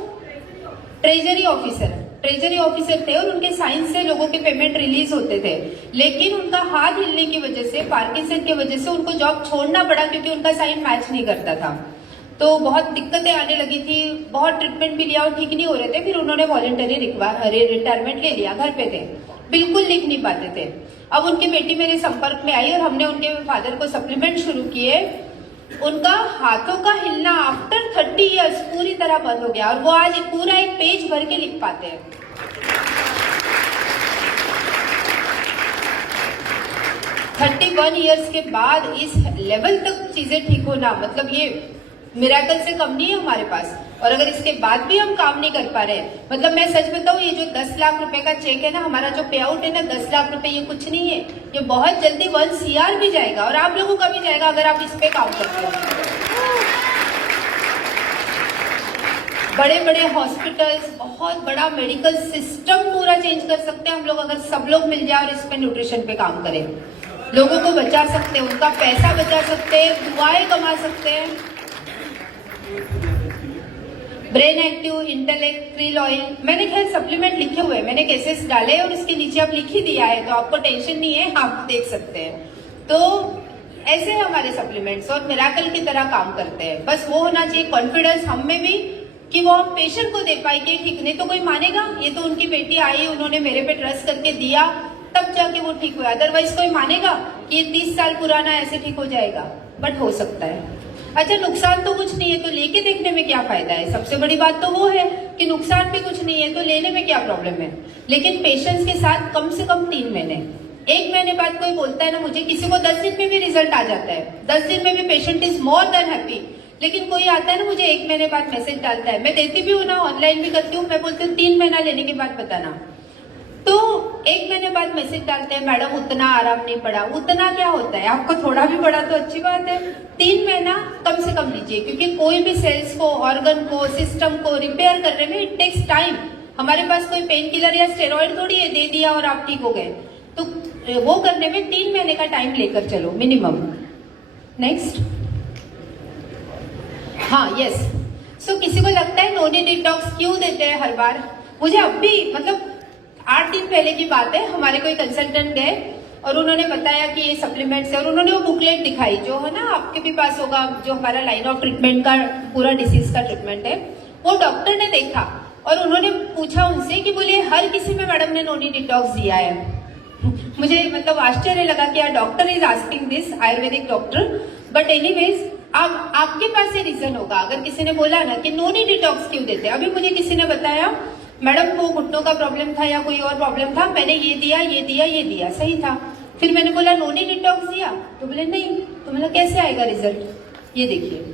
ट्रेजरी ऑफिसर थे और उनके साइंस से लोगों के पेमेंट रिलीज होते थे। लेकिन उनका हाथ हिलने की वजह से, पार्किंसन की वजह से उनको जॉब छोड़ना पड़ा, क्योंकि उनका साइन मैच नहीं करता था। तो बहुत दिक्कतें आने लगी थी, बहुत ट्रीटमेंट भी लिया और ठीक नहीं हो रहे थे। फिर उन्होंने वॉलंटरी रिटायरमेंट ले लिया, घर पे थे, बिल्कुल लिख नहीं पाते थे। अब उनकी बेटी मेरे संपर्क में आई और हमने उनके फादर को सप्लीमेंट शुरू किए। उनका हाथों का हिलना आफ्टर 30 इयर्स पूरी तरह बंद हो गया और वो आज पूरा एक पेज भर के लिख पाते हैं। 31 इयर्स के बाद इस लेवल तक चीजें ठीक होना, मतलब ये मिरेकल से कम नहीं है हमारे पास। और अगर इसके बाद भी हम काम नहीं कर पा रहे, मतलब मैं सच बताऊं, ये जो 10 लाख रुपए का चेक है ना, हमारा जो पे आउट है ना, 10 लाख रुपए, ये कुछ नहीं है, ये बहुत जल्दी 1 CR भी जाएगा और आप लोगों का भी जाएगा अगर आप इस पे काम करते हो। बड़े बड़े हॉस्पिटल्स, बहुत बड़ा मेडिकल सिस्टम पूरा चेंज कर सकते हैं हम लोग, अगर सब लोग मिल जाए और इस पे न्यूट्रिशन पे काम करें। लोगों को बचा सकते हैं, उनका पैसा बचा सकते हैं, दुआएं कमा सकते हैं। Brain active, intellect, krill oil, मैंने खैर सप्लीमेंट लिखे हुए हैं, मैंने केसेस डाले और इसके नीचे आप लिख ही दिया है, तो आपको टेंशन नहीं है, आप देख सकते हैं। तो ऐसे हमारे सप्लीमेंट्स और मिरेकल की तरह काम करते हैं। बस वो होना चाहिए कॉन्फिडेंस हम में भी, कि वो हम पेशेंट को दे पाए कि ठीक, नहीं तो कोई मानेगा, ये तो उनकी बेटी आई, उन्होंने मेरे पे ट्रस्ट करके दिया, तब जाके वो ठीक हुआ। अदरवाइज कोई मानेगा कि ये 30 साल पुराना ऐसे ठीक हो जाएगा? बट हो सकता है। अच्छा, नुकसान तो कुछ नहीं है, तो लेके देखने में क्या फायदा है? सबसे बड़ी बात तो वो है कि नुकसान भी कुछ नहीं है, तो लेने में क्या प्रॉब्लम है? लेकिन पेशेंस के साथ कम से कम 3 महीने, 1 महीने बाद कोई बोलता है ना मुझे, किसी को 10 दिन में भी रिजल्ट आ जाता है, 10 दिन में भी patient is more than happy. लेकिन कोई आता है ना मुझे 1 महीने बाद मैसेज डालता है, मैं देती भी हूँ ना, ऑनलाइन भी करती हूँ, मैं बोलती हूँ 3 महीना लेने के बाद बताना। तो 1 महीने बाद मैसेज डालते हैं, मैडम उतना आराम नहीं पड़ा। उतना क्या होता है? आपको थोड़ा भी पड़ा तो अच्छी बात है, 3 महीना कम से कम लीजिए, क्योंकि कोई भी सेल्स को, ऑर्गन को, सिस्टम को रिपेयर करने में इट टेक्स टाइम। हमारे पास कोई पेन किलर या स्टेरॉइड थोड़ी है, दे दिया और आप ठीक हो गए। तो वो करने में 3 महीने का टाइम लेकर चलो मिनिमम। नेक्स्ट, हाँ, यस। सो किसी को लगता है नोनी डिटॉक्स क्यों देते हैं हर बार? मुझे अब भी, मतलब 8 दिन पहले की बात है, हमारे कोई कंसल्टेंट गए और उन्होंने बताया कि ये सप्लीमेंट्स है, और उन्होंने वो बुकलेट दिखाई, जो है ना आपके भी पास होगा, जो हमारा लाइन ऑफ ट्रीटमेंट का पूरा डिसीज का ट्रीटमेंट है। वो डॉक्टर ने देखा और उन्होंने पूछा उनसे कि बोलिए हर किसी में मैडम ने नोनी डिटॉक्स दिया है। मुझे मतलब आश्चर्य लगा कि यार doctor is asking this, Ayurvedic doctor. But anyways, अब आपके पास ये रीजन होगा, अगर किसी ने बोला ना कि नोनी डिटॉक्स क्यों देते हैं। अभी मुझे किसी ने बताया मैडम को घुटनों का प्रॉब्लम था या कोई और प्रॉब्लम था, मैंने ये दिया, ये दिया, ये दिया, सही था। फिर मैंने बोला नोनी डिटॉक्स दिया, तो बोले नहीं। तो मतलब कैसे आएगा रिजल्ट? ये देखिए,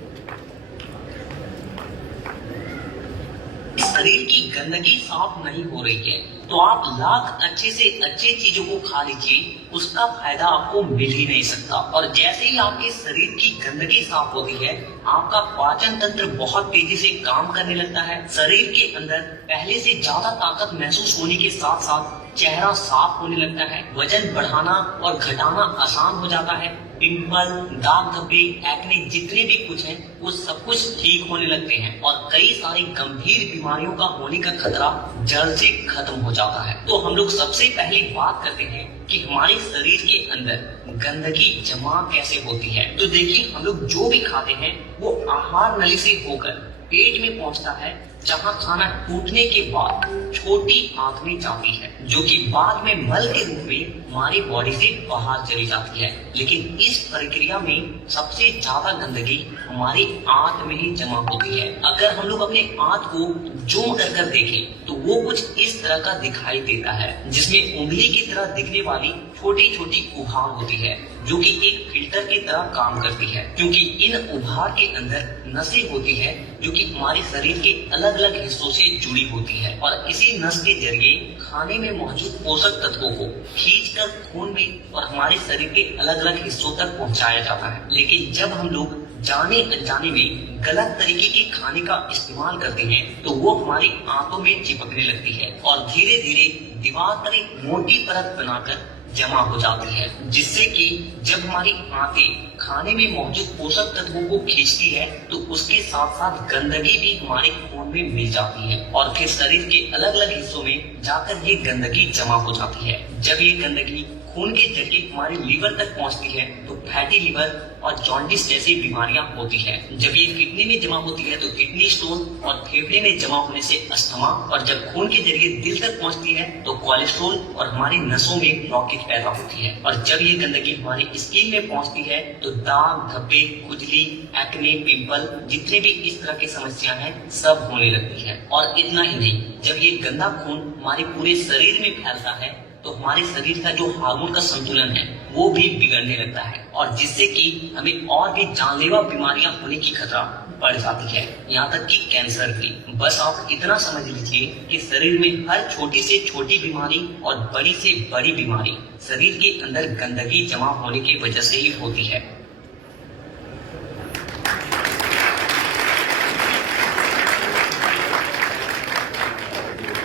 शरीर की गंदगी साफ नहीं हो रही है, तो आप लाख अच्छे से अच्छे चीजों को खा लीजिए, उसका फायदा आपको मिल ही नहीं सकता। और जैसे ही आपके शरीर की गंदगी साफ होती है, आपका पाचन तंत्र बहुत तेजी से काम करने लगता है। शरीर के अंदर पहले से ज्यादा ताकत महसूस होने के साथ साथ चेहरा साफ होने लगता है, वजन बढ़ाना और घटाना आसान हो जाता है। पिंपल, दाग धब्बे, एक्ने जितने भी कुछ हैं, वो सब कुछ ठीक होने लगते हैं और कई सारी गंभीर बीमारियों का होने का खतरा जड़ से खत्म हो जाता है। तो हम लोग सबसे पहले बात करते हैं कि हमारे शरीर के अंदर गंदगी जमा कैसे होती है। तो देखिए, हम लोग जो भी खाते हैं वो आहार नली से होकर पेट में पहुंचता है, जहां खाना टूटने के बाद छोटी आंत में जाती है, जो कि बाद में मल के रूप में हमारी बॉडी से बाहर चली जाती है। लेकिन इस प्रक्रिया में सबसे ज्यादा गंदगी हमारी आंत में ही जमा होती है। अगर हम लोग अपने आंत को जूम कर देखें तो वो कुछ इस तरह का दिखाई देता है, जिसमें उंगली की तरह दिखने वाली छोटी छोटी उभार होती है, जो कि एक फिल्टर की तरह काम करती है, क्योंकि इन उभार के अंदर नसें होती है जो कि हमारे शरीर के अलग अलग हिस्सों से जुड़ी होती है, और इसी नस के जरिए खाने में मौजूद पोषक तत्वों को खींचकर खून में और हमारे शरीर के अलग अलग हिस्सों तक पहुंचाया जाता है। लेकिन जब हम लोग जाने अनजाने में गलत तरीके के खाने का इस्तेमाल करते हैं तो वो हमारी आंतों में चिपकने लगती है और धीरे धीरे दीवार पर एक मोटी परत बनाकर जमा हो जाती है, जिससे कि जब हमारी आंतें खाने में मौजूद पोषक तत्वों को खींचती है तो उसके साथ साथ गंदगी भी हमारे खून में मिल जाती है और फिर शरीर के अलग अलग हिस्सों में जाकर ये गंदगी जमा हो जाती है। जब ये गंदगी खून के जरिए हमारे लीवर तक पहुंचती है तो फैटी लीवर और जॉन्डिस जैसी बीमारियां होती है। जब ये किडनी में जमा होती है तो किडनी स्टोन और फेफड़े में जमा होने से अस्थमा, और जब खून के जरिए दिल तक पहुंचती है तो कोलेस्ट्रॉल और हमारी नसों में ब्लॉकेज पैदा होती है। और जब ये गंदगी हमारी स्किन में पहुंचती है तो दाग, धब्बे, खुजली, एक्ने, पिंपल, जितने भी इस तरह की समस्या है सब होने लगती है। और इतना ही नहीं, जब ये गंदा खून हमारे पूरे शरीर में फैलता है तो हमारे शरीर का जो हार्मोन का संतुलन है वो भी बिगड़ने लगता है, और जिससे कि हमें और भी जानलेवा बीमारियां होने की खतरा बढ़ जाती है, यहाँ तक कि कैंसर भी। बस आप इतना समझ लीजिए कि शरीर में हर छोटी से छोटी बीमारी और बड़ी से बड़ी बीमारी शरीर के अंदर गंदगी जमा होने की वजह से ही होती है।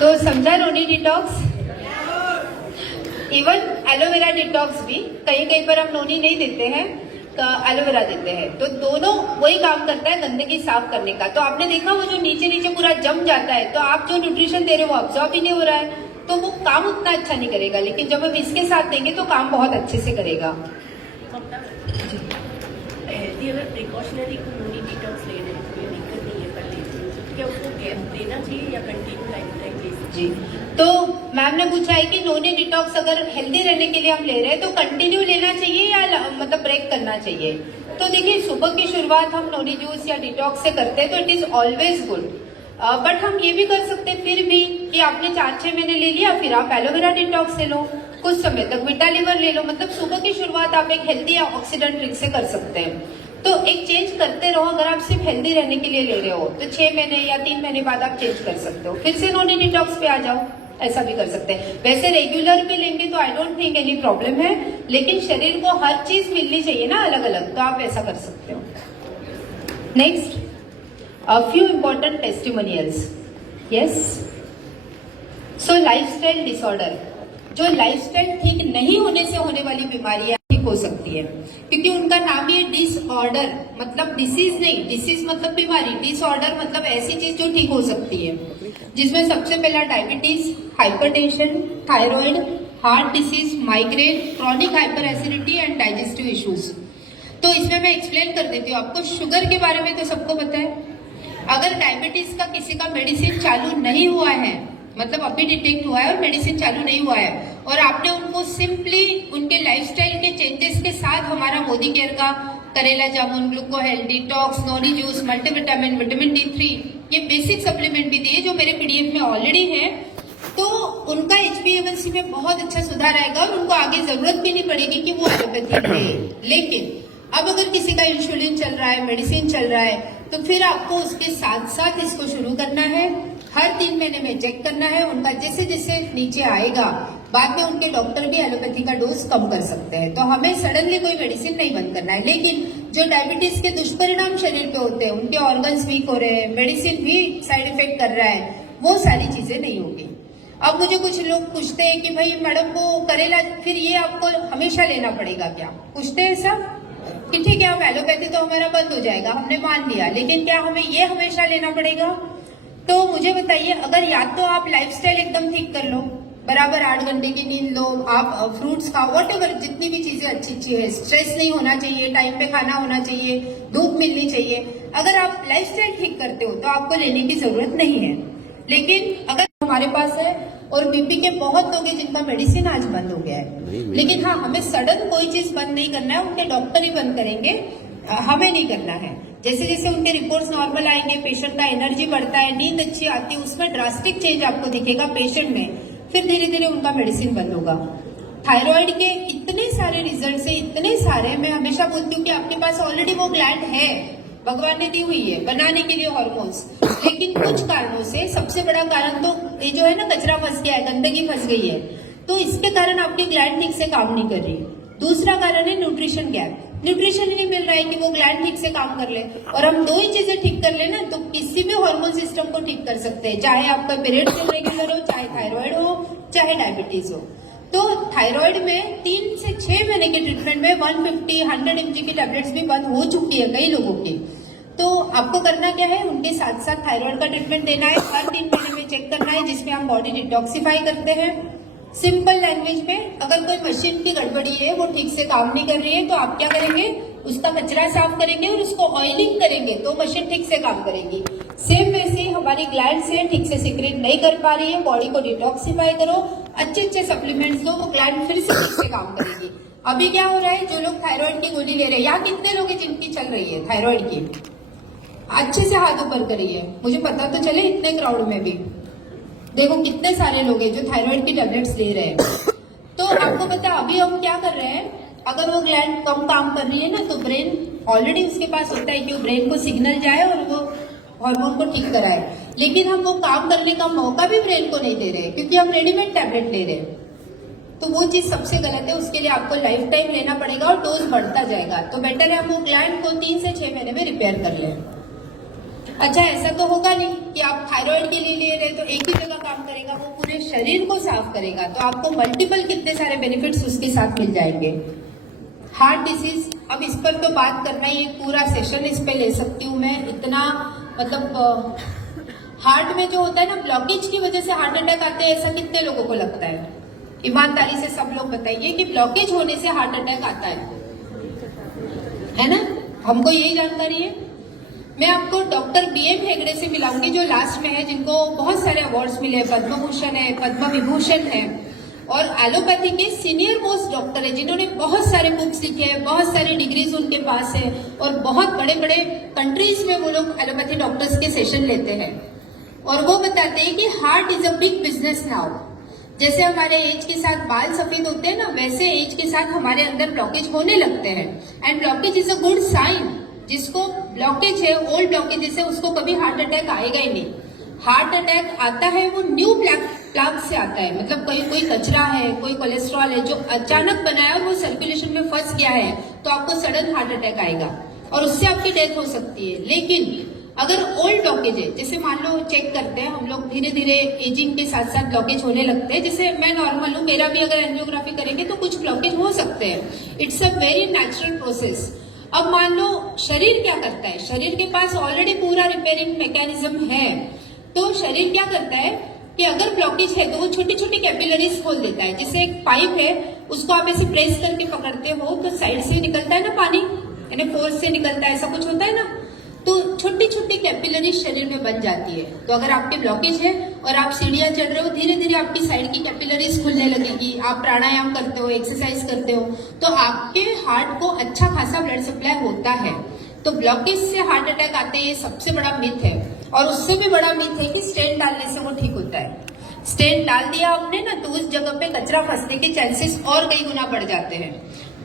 तो समझा नोनी डिटॉक्स, इवन एलोवेरा डिटॉक्स भी कहीं कहीं पर हम नोनी नहीं देते हैं, एलोवेरा देते हैं, तो दोनों वही काम करता है गंदगी साफ करने का। तो आपने देखा वो जो नीचे नीचे पूरा जम जाता है तो आप जो न्यूट्रिशन दे रहे हो वो अब्सॉर्ब ही नहीं हो रहा है, तो वो काम उतना अच्छा नहीं करेगा। लेकिन जब हम इसके साथ देंगे तो काम बहुत अच्छे से करेगा। अगर प्रिकॉशनरी नोनी डिटॉक्स ले रहे हैं तो ये दिक्कत नहीं है, कर लीजिए, क्या उसको गैप देना चाहिए या कंटिन्यू लाइफ टाइम ले सकते हैं? जी, तो मैम ने पूछा है कि नोनी डिटॉक्स अगर हेल्दी रहने के लिए हम ले रहे हैं तो कंटिन्यू लेना चाहिए या मतलब ब्रेक करना चाहिए। तो देखिए, सुबह की शुरुआत हम नोनी जूस या डिटॉक्स से करते हैं तो it is always good, but हम ये भी कर सकते हैं फिर भी कि आपने 4-6 महीने ले लिया, फिर आप एलोवेरा डिटॉक्स ले लो, कुछ समय तक विटा लिवर ले लो। मतलब सुबह की शुरुआत आप एक हेल्दी या ऑक्सीडेंट ड्रिंक से कर सकते हैं। तो एक चेंज करते रहो। अगर आप सिर्फ हेल्दी रहने के लिए ले रहे हो तो 6 महीने या 3 महीने बाद आप चेंज कर सकते हो, फिर से नोनी डिटॉक्स पे आ जाओ, ऐसा भी कर सकते हैं। वैसे रेगुलर भी लेंगे तो I don't think any problem है, लेकिन शरीर को हर चीज मिलनी चाहिए ना अलग अलग, तो आप ऐसा कर सकते हो। Next, a few important testimonials. Yes. So lifestyle disorder, जो लाइफस्टाइल ठीक नहीं होने से होने वाली बीमारियां ठीक हो सकती है, क्योंकि उनका नाम ही डिसऑर्डर, मतलब डिसीज नहीं, डिसीज मतलब बीमारी, डिसऑर्डर मतलब ऐसी चीज जो ठीक हो सकती है, जिसमें सबसे पहला diabetes, hypertension, thyroid, heart disease, migraine, chronic hyper acidity and digestive issues. तो इसमें मैं एक्सप्लेन कर देती हूँ आपको। शुगर के बारे में तो सबको पता है, अगर डायबिटीज का किसी का मेडिसिन चालू नहीं हुआ है, मतलब अभी डिटेक्ट हुआ है और मेडिसिन चालू नहीं हुआ है, और आपने उनको सिंपली उनके लाइफस्टाइल के चेंजेस के साथ हमारा मोदी केयर का करेला जामुन, glucohealth, detox, noni juice, multivitamin, vitamin D3, ये बेसिक सप्लीमेंट भी दिए जो मेरे पीडीएफ में ऑलरेडी है, तो उनका HbA1c में बहुत अच्छा सुधार आएगा और उनको आगे जरूरत भी नहीं पड़ेगी कि वो एलोपैथी ले। लेकिन अब अगर किसी का इंसुलिन चल रहा है, मेडिसिन चल रहा है, तो फिर आपको उसके साथ साथ इसको शुरू करना है। हर 3 महीने में चेक करना है। उनका जैसे जैसे नीचे आएगा, बाद में उनके डॉक्टर भी एलोपैथी का डोज कम कर सकते हैं। तो हमें सडनली कोई मेडिसिन नहीं बंद करना है। लेकिन जो डायबिटीज के दुष्परिणाम शरीर पे होते हैं, उनके ऑर्गन्स वीक हो रहे हैं, मेडिसिन भी साइड इफेक्ट कर रहा है, वो सारी चीजें नहीं होगी। अब मुझे कुछ लोग पूछते हैं कि भाई मैडम वो करेला फिर ये आपको हमेशा लेना पड़ेगा क्या? पूछते हैं सब कि ठीक है, हम एलोपैथी तो हमारा बंद हो जाएगा, हमने मान लिया, लेकिन क्या हमें ये हमेशा लेना पड़ेगा? तो मुझे बताइए, अगर या तो आप लाइफस्टाइल एकदम ठीक कर लो, बराबर 8 घंटे की नींद लो, आप फ्रूट्स खाओ, वॉटेवर जितनी भी चीजें अच्छी है, स्ट्रेस नहीं होना चाहिए, टाइम पे खाना होना चाहिए, धूप मिलनी चाहिए। अगर आप लाइफस्टाइल ठीक करते हो तो आपको लेने की जरूरत नहीं है। लेकिन अगर हमारे पास है और बीपी के बहुत लोग हैं जिनका मेडिसिन आज बंद हो गया है, लेकिन हाँ हमें सडन कोई चीज बंद नहीं करना है, उनके डॉक्टर ही बंद करेंगे, हमें नहीं करना है। जैसे जैसे उनके रिपोर्ट्स नॉर्मल आएंगे, पेशेंट का एनर्जी बढ़ता है, नींद अच्छी आती है, उसमें ड्रास्टिक चेंज आपको दिखेगा पेशेंट में, फिर धीरे धीरे उनका मेडिसिन बंद होगा। थायराइड के इतने सारे रिजल्ट है, इतने सारे, मैं हमेशा बोलती हूँ कि आपके पास ऑलरेडी वो ग्लैंड है, भगवान ने दी हुई है बनाने के लिए हार्मोन्स, लेकिन कुछ कारणों से, सबसे बड़ा कारण तो ये जो है ना, कचरा फंस गया है, गंदगी फंस गई है, तो इसके कारण आपकी ग्लैंड ठीक से काम नहीं कर रही। दूसरा कारण है न्यूट्रिशन गैप, न्यूट्रिशन ही नहीं मिल रहा है कि वो ग्लैंड ठीक से काम कर ले। और हम दो ही चीजें ठीक कर लेना तो किसी भी हार्मोन सिस्टम को ठीक कर सकते हैं, चाहे आपका पीरियड इरेगुलर हो, चाहे थायराइड हो, चाहे डायबिटीज हो। तो थायराइड में 3 से 6 महीने के ट्रीटमेंट में 150-100 mg की टैबलेट्स भी बंद हो चुकी है कई लोगों की। तो आपको करना क्या है, उनके साथ साथ थायराइड का ट्रीटमेंट देना है, हर 3 महीने में चेक करना है, जिसमें हम बॉडी डिटॉक्सिफाई करते हैं। सिंपल लैंग्वेज में, अगर कोई मशीन की गड़बड़ी है, वो ठीक से काम नहीं कर रही है, तो आप क्या करेंगे, उसका कचरा साफ करेंगे और उसको ऑयलिंग करेंगे तो मशीन ठीक से काम करेगी। सेम वैसे हमारी ग्लैंड से ठीक से सीक्रेट नहीं कर पा रही है, बॉडी को डिटॉक्सिफाई करो, अच्छे अच्छे सप्लीमेंट्स दो, वो ग्लैंड फिर से ठीक से काम करेगी। अभी क्या हो रहा है, जो लोग थायराइड की गोली ले रहे हैं, यहाँ कितने लोग हैं जिनकी चल रही है थायराइड की, अच्छे से हाथ ऊपर करिए, मुझे पता तो चले इतने क्राउड में भी। देखो कितने सारे लोग हैं जो थायराइड की टैबलेट्स ले रहे हैं। तो आपको पता अभी हम क्या कर रहे हैं, अगर वो ग्लैंड कम काम कर रही है ना, तो ब्रेन ऑलरेडी उसके पास होता है कि वो ब्रेन को सिग्नल जाए और वो हार्मोन को ठीक कराए, लेकिन हम वो काम करने का मौका भी ब्रेन को नहीं दे रहे क्योंकि हम रेडीमेड टैबलेट ले रहे हैं। तो वो चीज सबसे गलत है, उसके लिए आपको लाइफ टाइम लेना पड़ेगा और डोज बढ़ता जाएगा। तो बेटर है हम वो ग्लैंड को 3 से 6 महीने में रिपेयर कर लें। अच्छा, ऐसा तो होगा नहीं कि आप थायराइड के लिए ले रहे तो एक ही जगह काम करेगा, वो पूरे शरीर को साफ करेगा, तो आपको मल्टीपल कितने सारे बेनिफिट्स उसके साथ मिल जाएंगे। हार्ट डिसीज, अब इस पर तो बात करना ही, एक पूरा सेशन इस पे ले सकती हूँ मैं, इतना मतलब हार्ट में जो होता है ना, ब्लॉकेज की वजह से हार्ट अटैक आते हैं, ऐसा कितने लोगों को लगता है? ईमानदारी से सब लोग बताइए कि ब्लॉकेज होने से हार्ट अटैक आता है ना? हमको यही जानकारी है। मैं आपको डॉक्टर BM हेगड़े से मिलाऊंगी जो लास्ट में है, जिनको बहुत सारे अवार्ड्स मिले, पद्म भूषण है, पद्म विभूषण है, और एलोपैथी के सीनियर मोस्ट डॉक्टर है, जिन्होंने बहुत सारे बुक्स लिखे हैं, बहुत सारी डिग्रीज उनके पास है, और बहुत बड़े बड़े कंट्रीज में वो लोग एलोपैथी डॉक्टर्स के सेशन लेते हैं, और वो बताते हैं कि heart is a big business now. जैसे हमारे एज के साथ बाल सफेद होते हैं ना, वैसे एज के साथ हमारे अंदर ब्लॉकेज होने लगते हैं, and blockage is a good sign. जिसको ब्लॉकेज है, ओल्ड ब्लॉकेज है, उसको कभी हार्ट अटैक आएगा ही नहीं। हार्ट अटैक आता है वो न्यू प्लाक से आता है, मतलब कोई कचरा है, कोई कोलेस्ट्रॉल है जो अचानक बना है और वो सर्कुलेशन में फंस गया है, तो आपको सडन हार्ट अटैक आएगा और उससे आपकी डेथ हो सकती है। लेकिन अगर ओल्ड ब्लॉकेज है, जैसे मान लो चेक करते हैं हम लोग, धीरे धीरे एजिंग के साथ साथ ब्लॉकेज होने लगते हैं। जैसे मैं नॉर्मल हूँ, मेरा भी अगर एंजियोग्राफी करेंगे तो कुछ ब्लॉकेज हो सकते हैं, it's a very natural process. अब मान लो शरीर क्या करता है, शरीर के पास ऑलरेडी पूरा रिपेयरिंग मैकेनिज्म है, तो शरीर क्या करता है कि अगर ब्लॉकेज है तो वो छोटी छोटी कैपिलरीज खोल देता है। जैसे एक पाइप है, उसको आप ऐसे प्रेस करके पकड़ते हो तो साइड से निकलता है ना पानी, यानी फोर्स से निकलता है, ऐसा कुछ होता है ना, तो छोटी छोटी कैपिलरी शरीर में बन जाती है। तो अगर आपके ब्लॉकेज है और आप सीढ़ियां चढ़ रहे हो, धीरे धीरे आपकी साइड की कैपिलरीज खुलने लगेगी, आप प्राणायाम करते हो, एक्सरसाइज करते हो, तो आपके हार्ट को अच्छा खासा ब्लड सप्लाई होता है। तो ब्लॉकेज से हार्ट अटैक आते हैं, ये सबसे बड़ा मिथ है। और उससे भी बड़ा मिथ है कि स्टेंट डालने से वो ठीक होता है। स्टेंट डाल दिया आपने ना, तो उस जगह पे कचरा फंसने के चांसेस और कई गुना बढ़ जाते हैं।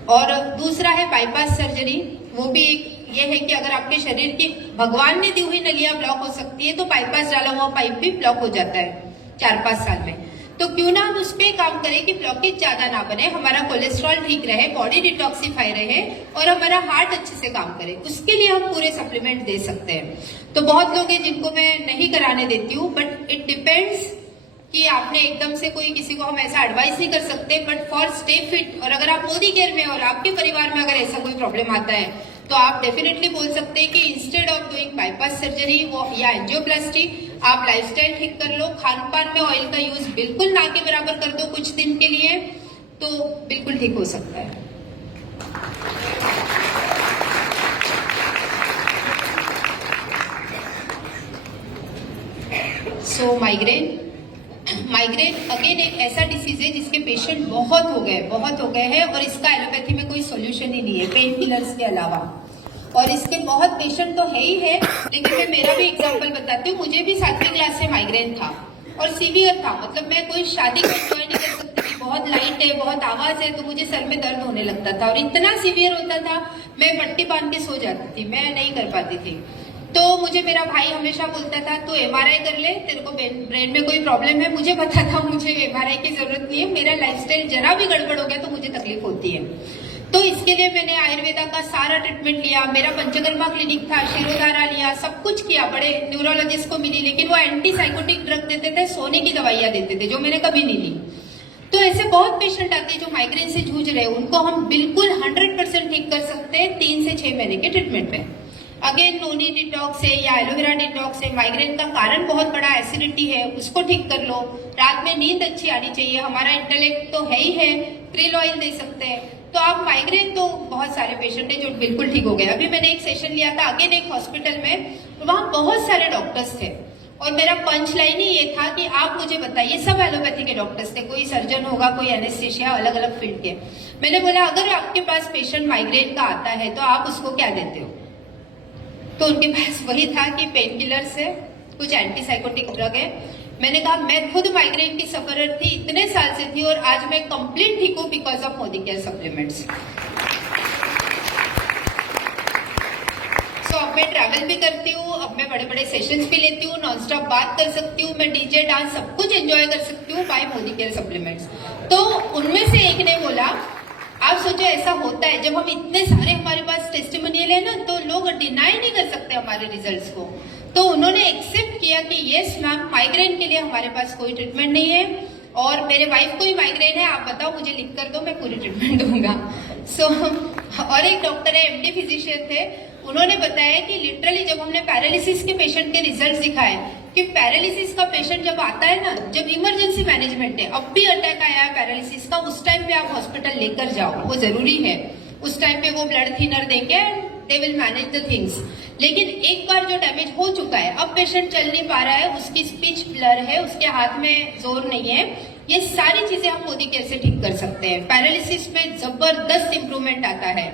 और दूसरा है बाईपास सर्जरी, वो भी एक ये है कि अगर आपके शरीर की भगवान ने दी हुई नलियां ब्लॉक हो सकती है, तो बाईपास डाला हुआ पाइप भी ब्लॉक हो जाता है 4-5 साल में। तो क्यों ना हम उस पर काम करें कि ब्लॉकेज ज्यादा ना बने, हमारा कोलेस्ट्रॉल ठीक रहे, बॉडी डिटॉक्सिफाई रहे और हमारा हार्ट अच्छे से काम करे। उसके लिए हम पूरे सप्लीमेंट दे सकते हैं। तो बहुत लोग हैं जिनको मैं नहीं कराने देती हूँ, बट इट डिपेंड्स कि आपने एकदम से कोई किसी को हम ऐसा एडवाइस नहीं कर सकते, बट फॉर स्टे फिट। और अगर आप मोदी केयर में और आपके परिवार में अगर ऐसा कोई प्रॉब्लम आता है, तो आप डेफिनेटली बोल सकते हैं कि instead of doing bypass surgery वो या एंजियोप्लास्टी, आप लाइफस्टाइल ठीक कर लो, खान पान में ऑयल का यूज बिल्कुल ना के बराबर कर दो कुछ दिन के लिए, तो बिल्कुल ठीक हो सकता है। सो माइग्रेन अगेन एक ऐसा डिसीज है जिसके पेशेंट बहुत हो गए हैं और इसका एलोपैथी में कोई सॉल्यूशन ही नहीं है पेन किलर्स के अलावा। और इसके बहुत पेशेंट तो है ही है, लेकिन मैं मेरा भी एग्जांपल बताती हूँ। मुझे भी 7वीं क्लास से माइग्रेन था और सीवियर था, मतलब मैं कोई शादी को एंजॉय नहीं कर सकती थी। बहुत लाइट है, बहुत आवाज है, तो मुझे सर में दर्द होने लगता था और इतना सीवियर होता था मैं पट्टी बांध के सो जाती थी, मैं नहीं कर पाती थी। तो मुझे मेरा भाई हमेशा बोलता था तू MRI कर ले, तेरे को ब्रेन में कोई प्रॉब्लम है। मुझे पता था मुझे MRI की जरूरत नहीं है, मेरा लाइफस्टाइल जरा भी गड़बड़ हो गया तो मुझे तकलीफ होती है। तो इसके लिए मैंने आयुर्वेदा का सारा ट्रीटमेंट लिया, मेरा पंचकर्मा क्लिनिक था, शिरोधारा लिया, सब कुछ किया, बड़े न्यूरोलॉजिस्ट को मिली, लेकिन वो एंटी साइकोटिक ड्रग देते थे, सोने की दवाइयां देते थे, जो मैंने कभी नहीं ली। तो ऐसे बहुत पेशेंट आते हैं जो माइग्रेन से जूझ रहे हैं, उनको हम बिल्कुल 100% ठीक कर सकते हैं 3 से 6 महीने के ट्रीटमेंट में। अगेन नोनी डिटॉक्स है या एलोवेरा डिटॉक्स है। माइग्रेन का कारण बहुत बड़ा एसिडिटी है, उसको ठीक कर लो। रात में नींद अच्छी आनी चाहिए, हमारा इंटेलेक्ट तो है ही है, क्रिल ऑयल दे सकते हैं। तो आप माइग्रेन तो बहुत सारे पेशेंट है जो बिल्कुल ठीक हो गए। अभी मैंने एक सेशन लिया था अगेन एक हॉस्पिटल में, तो वहाँ बहुत सारे डॉक्टर्स थे और मेरा पंच लाइन ही ये था कि आप मुझे बताइए, सब एलोपैथी के डॉक्टर्स थे, कोई सर्जन होगा, कोई एनेस्थेशिया, अलग अलग फील्ड के। मैंने बोला अगर आपके पास पेशेंट माइग्रेन का आता है तो आप उसको क्या देते हो? तो उनके पास वही था कि पेन किलर्स है, कुछ एंटीसाइकोटिक ड्रग है। मैंने कहा मैं खुद माइग्रेन की सफरर थी, इतने साल से थी और आज मैं कंप्लीट ठीक हूँ because of Modi care supplements. So अब मैं ट्रैवल भी करती हूँ, अब मैं बड़े बड़े सेशंस भी लेती हूँ, नॉन स्टॉप बात कर सकती हूँ, मैं डीजे डांस सब कुछ एंजॉय कर सकती हूँ बाय मोदी केयर सप्लीमेंट्स। तो उनमें से एक ने बोला, आप सोचो ऐसा होता है जब हम इतने सारे हमारे पास टेस्टिमोनियल है ना, तो लोग डिनाई नहीं कर सकते हमारे रिजल्ट्स को। तो उन्होंने एक्सेप्ट किया कि यस मैम, माइग्रेन के लिए हमारे पास कोई ट्रीटमेंट नहीं है और मेरे वाइफ को ही माइग्रेन है, आप बताओ मुझे लिख कर दो, मैं पूरी ट्रीटमेंट दूंगा। सो और एक डॉक्टर है, MD फिजिशियन थे, उन्होंने बताया कि लिटरली जब हमने पैरालिसिस के पेशेंट के रिजल्ट दिखाए कि पैरालिसिस का पेशेंट जब आता है ना, जब इमरजेंसी मैनेजमेंट है, अब भी अटैक आया है पैरालिसिस का, उस टाइम पे आप हॉस्पिटल लेकर जाओ, वो जरूरी है। उस टाइम पे वो ब्लड थिनर देंगे, they will manage the things. लेकिन एक बार जो डैमेज हो चुका है, अब पेशेंट चल नहीं पा रहा है, उसकी स्पीच ब्लर है, उसके हाथ में जोर नहीं है, ये सारी चीजें हम मोदी केयर से ठीक कर सकते हैं। पैरालिसिस में जबरदस्त इंप्रूवमेंट आता है।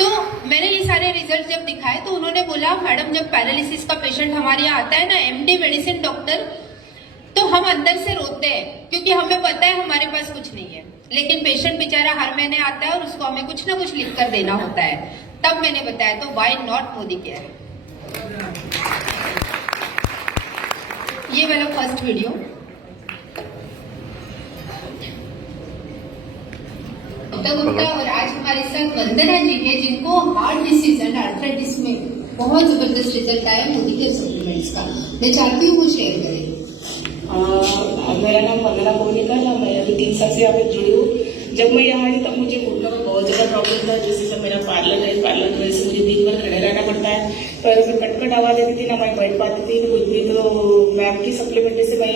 तो मैंने ये सारे रिजल्ट जब दिखाए तो उन्होंने बोला मैडम जब पैरालिसिस का पेशेंट हमारे यहाँ आता है ना, MD मेडिसिन डॉक्टर, तो हम अंदर से रोते हैं क्योंकि हमें पता है हमारे पास कुछ नहीं है, लेकिन पेशेंट बेचारा हर महीने आता है और उसको हमें कुछ ना कुछ लिख कर देना होता है। तब मैंने बताया तो व्हाई नॉट मोदी केयर। ये वाला फर्स्ट वीडियो गुप्ता और आज हमारे साथ वंदना जी है जिनको हार्ट डिसीज एंड आर्थराइटिस में बहुत जबरदस्त रिजल्ट आया मोदी केयर सप्लीमेंट्स का। मैं चाहती हूँ वो शेयर करें। मेरा नाम वंदना बोलेकर, मैं अभी 3 साल से यहाँ पे जुड़ी हूँ। जब मैं यहाँ आई तब मुझे घुटनों में बहुत ज़्यादा प्रॉब्लम था, जैसे मेरा पार्लर है, पार्लर की वजह से मुझे दिन भर खड़े रहना पड़ता है, पैरों में कटकट आवाज आती थी, ना मैं बैठ पाती थी कुछ भी। तो मैम की सप्लीमेंट से मैं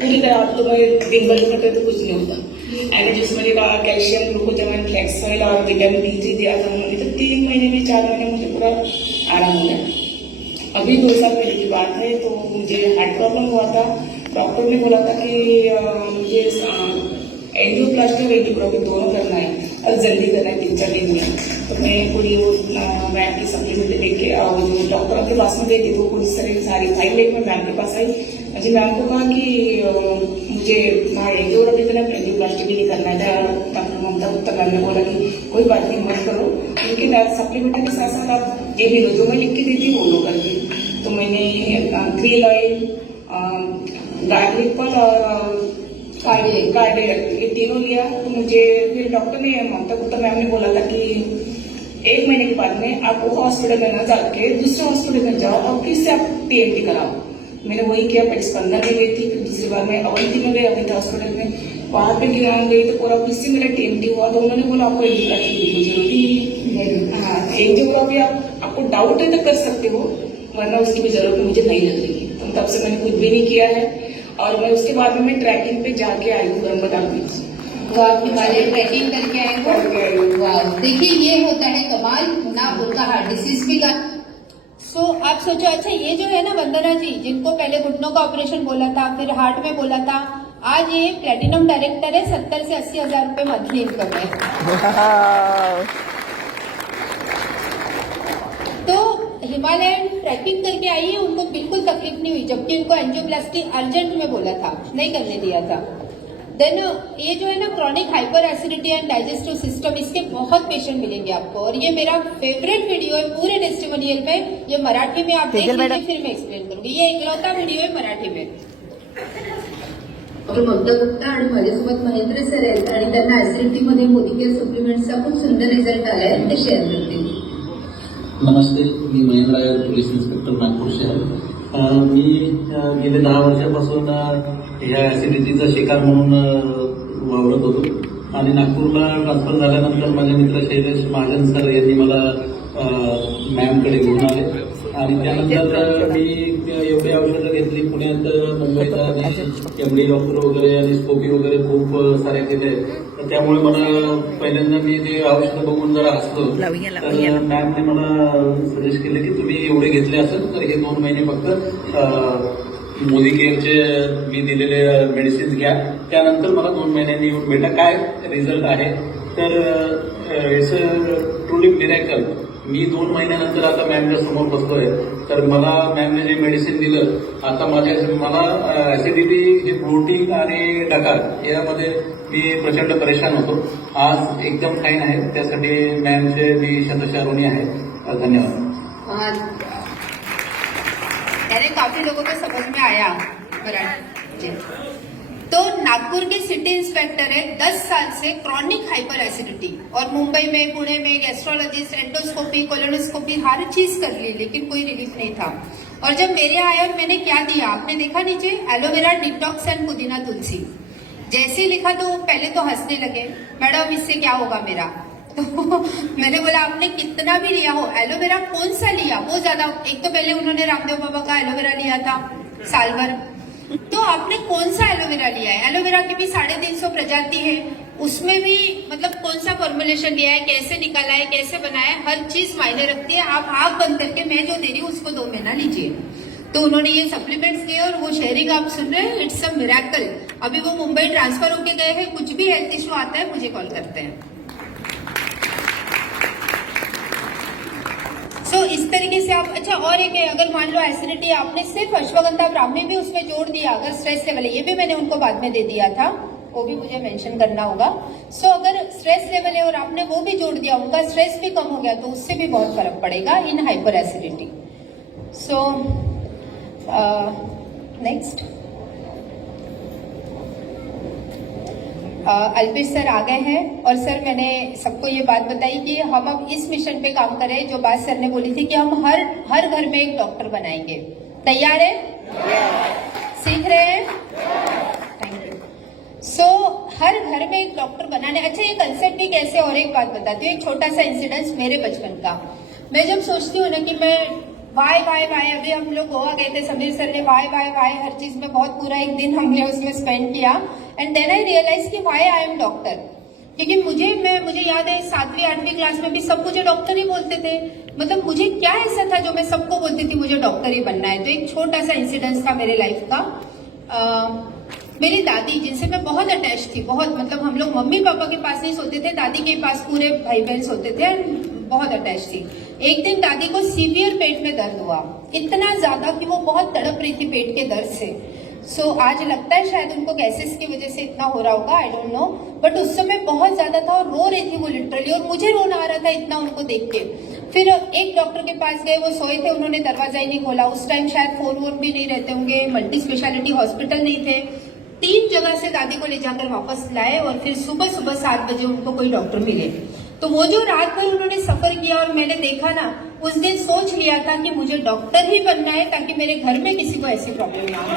पूरी तरह, अब तो मैं दिन भर करते तो कुछ नहीं होता। एंड जिसमें कैल्शियम, ग्लूकोजामाइन, फ्लेक्स ऑयल और विटामिन D3 दिया था उन्होंने, तो 3 महीने में 4 महीने मुझे पूरा आराम हो गया। अभी 2 साल पहले की बात है, तो मुझे हार्ट प्रॉब्लम हुआ था। डॉक्टर ने बोला था कि मुझे एंजियोप्लास्टी और एंजियोग्राफी दोनों करना है और जल्दी करना है, 3-4 दिन में। तो मैं पूरी वो मैम की सप्लीमेंट लेके डॉक्टरों के पास में गई थी, तो पूरी सारी फाइल लेकर मैं मैम के पास आई। मुझे मैम को कहा कि मुझे एंजियोग्राफी करना है, एंजियोप्लास्टी भी नहीं करना है। डॉक्टर ममता गुप्ता मैम ने बोला कि कोई बात नहीं, मत करो, उनके सप्लीमेंट के साथ साथ आप ये भी लो, जो मैं लिख के देती वो लो करके। तो मैंने क्रील ऑयल, गार्लिक पल और कार्डे ये तीनों लिया। तो मुझे फिर डॉक्टर ने, ममता गुप्ता मैम ने बोला था कि 1 महीने के बाद में आप वो हॉस्पिटल में ना जाके दूसरे हॉस्पिटल में जाओ और फिर से आप TMT कराओ। मैंने वही किया। पहले स्पंदन में गई थी, फिर दूसरी बार मैं अवंती में गई, अवंती हॉस्पिटल में, वहाँ पे गई तो पूरा फिर से मेरा TMT हुआ। तो उन्होंने बोला आपको एंजियोग्राफी की जरूरत है। हाँ, एंजियोग्राफी आपको डाउट है तो कर सकते हो, वरना उसकी भी जरूरत मुझे नहीं लग रही है। तो तब से मैंने कुछ भी नहीं किया है। और मैं उसके बाद में मैं ट्रैकिंग पे जाके आई हूँ धर्मदाम बीच। तो आप हिमालय ट्रैकिंग करके आए हो। वाह, देखिए ये होता है कमाल ना, उनका हार्ट डिसीज भी का। सो आप सोचो, अच्छा ये जो है ना वंदना जी, जिनको पहले घुटनों का ऑपरेशन बोला था, फिर हार्ट में बोला था, आज ये प्लेटिनम डायरेक्टर है, 70 से 80 हजार रुपए मंथली इनकम है। तो हिमालयन ट्रैकिंग करके आई है, उनको बिल्कुल तकलीफ नहीं हुई, जबकि उनको एंजियोप्लास्टी अर्जेंट में बोला था, नहीं करने दिया था। देन ये जो है ना chronic hyper acidity and digestive system, इसके बहुत पेशेंट मिलेंगे आपको। और ये मेरा फेवरेट वीडियो है पूरे टेस्टिमोनियल में, ये मराठी में आप देख लीजिए, फिर मैं एक्सप्लेन करूंगी। ये इकलौता वीडियो है मराठी में। डॉक्टर ममता गुप्ता आणि माझ्यासोबत महेंद्र सर आहेत आणि त्यांना ऍसिडिटीमध्ये मोदिकेअर सप्लिमेंट्सचा खूप सुंदर रिझल्ट आलाय, ते शेअर करतील। नमस्ते, मी महेंद्र आयर, पोलीस इन्स्पेक्टर नागपूर शहर। मी गेले 10 वर्षापासून ह्या ऍसिडिटीचा शिकार म्हणून वावरत होतो आणि नागपूरला ट्रान्सफर झाल्यानंतर माझे मित्र शैलेश महाजन सर यांनी मला मॅमकडे घेऊन आले आणि त्यानंतर मी एवढी औषधं घेतली पुण्यात, मुंबईत आणि एमडी डॉक्टर वगैरे आणि स्कोपी वगैरे खूप सारे केले। तर त्यामुळे मला पहिल्यांदा मी ते औषधं बघून जरा हसलो, तर मॅमने मला सजेस्ट केलं की तुम्ही एवढे घेतले असेल तर हे 2 महिने फक्त मोदी केअरचे मी दिलेले मेडिसिन्स घ्या, त्यानंतर मला 2 महिन्यांनी येऊन भेटा, काय रिझल्ट आहे। तर इट्स ट्रुली मिरॅकल। मी 2 महिन्यानंतर आता मॅमच्या समोर बसलोय, तर मला मॅमने जे मेडिसिन दिलं, आता मला ऍसिडिटी, हे ब्लोटिंग आणि डकार यामध्ये मी प्रचंड परेशान होतो, आज एकदम फाईन आहे। त्यासाठी मॅमचे मी शतशः ऋणी आहे। धन्यवाद। यानी काफी लोगों को समझ में आया मराठी। तो नागपुर के सिटी इंस्पेक्टर है, 10 साल से क्रॉनिक हाइपर एसिडिटी, और मुंबई में, पुणे में गैस्ट्रोलॉजिस्ट, एंडोस्कोपी, कोलोनोस्कोपी हर चीज कर ली, लेकिन कोई रिलीफ नहीं था। और जब मेरे आए और मैंने क्या दिया, आपने देखा नीचे एलोवेरा डिटॉक्स एंड पुदीना तुलसी, जैसे ही लिखा तो पहले तो हंसने लगे, मैडम इससे क्या होगा मेरा। तो मैंने बोला आपने कितना भी लिया हो, एलोवेरा कौन सा लिया, वो ज्यादा। एक तो पहले उन्होंने रामदेव बाबा का एलोवेरा लिया था साल भर, तो आपने कौन सा एलोवेरा लिया है। एलोवेरा की भी 350 प्रजाति है, उसमें भी मतलब कौन सा फॉर्मुलेशन लिया है, कैसे निकाला है, कैसे बनाया है, हर चीज मायने रखती है। आप आंख बंद करके मैं जो दे रही हूँ उसको 2 महीना लीजिए। तो उन्होंने ये सप्लीमेंट्स दिए और वो शेयरिंग आप सुन रहे हैं, इट्स अ मिरेकल। अभी वो मुंबई ट्रांसफर होके गए हैं, कुछ भी हेल्थ इश्यू आता है मुझे कॉल करते हैं। सो इस तरीके से आप, अच्छा और एक है, अगर मान लो एसिडिटी, आपने सिर्फ अश्वगंधा ब्राह्मी भी उसमें जोड़ दिया, अगर स्ट्रेस लेवल है, ये भी मैंने उनको बाद में दे दिया था, वो भी मुझे मेंशन करना होगा। सो अगर स्ट्रेस लेवल है और आपने वो भी जोड़ दिया, उनका स्ट्रेस भी कम हो गया, तो उससे भी बहुत फर्क पड़ेगा in hyper acidity. So next Alpesh sir आ गए हैं। और सर मैंने सबको ये बात बताई कि हम अब इस मिशन पे काम करें, जो बात सर ने बोली थी कि हम हर घर में एक डॉक्टर बनाएंगे। तैयार है? सीख रहे हैं? Thank you. सो हर घर में एक डॉक्टर बनाने, अच्छा ये कंसेप्ट भी कैसे, और एक बात बताती हूँ, एक छोटा सा इंसिडेंस मेरे बचपन का। मैं जब सोचती हूँ ना कि मैं वाई, अभी हम लोग गोवा गए थे, समीर सर ने वाई हर चीज में बहुत पूरा एक दिन हमने उसमें स्पेंड किया। एंड देन आई रियलाइज कि वाई आई एम डॉक्टर, क्योंकि मुझे याद है 7वीं 8वीं क्लास में भी सब मुझे डॉक्टर ही बोलते थे। मतलब मुझे क्या ऐसा था जो मैं सबको बोलती थी मुझे डॉक्टर ही बनना है। तो एक छोटा सा इंसिडेंस था मेरे लाइफ का। मेरी दादी, जिनसे मैं बहुत अटैच थी, बहुत, मतलब हम लोग मम्मी पापा के पास नहीं सोते थे, दादी के पास पूरे भाई बहन सोते थे, बहुत अटैच थी। एक दिन दादी को सीवियर पेट में दर्द हुआ, इतना ज्यादा कि वो बहुत तड़प रही थी पेट के दर्द से। सो आज लगता है शायद उनको गैसेस की वजह से इतना हो रहा होगा, आई डोंट नो, बट उस समय बहुत ज्यादा था और रो रही थी वो लिटरली, और मुझे रोना आ रहा था इतना उनको देख के। फिर एक डॉक्टर के पास गए, वो सोए थे, उन्होंने दरवाजा ही नहीं खोला। उस टाइम शायद फोन भी नहीं रहते होंगे, मल्टी स्पेशलिटी हॉस्पिटल नहीं थे। 3 जगह से दादी को ले जाकर वापस लाए और फिर सुबह 7 बजे उनको कोई डॉक्टर मिले। तो वो जो रात भर उन्होंने सफर किया और मैंने देखा ना, उस दिन सोच लिया था कि मुझे डॉक्टर ही बनना है ताकि मेरे घर में किसी को ऐसी प्रॉब्लम ना हो।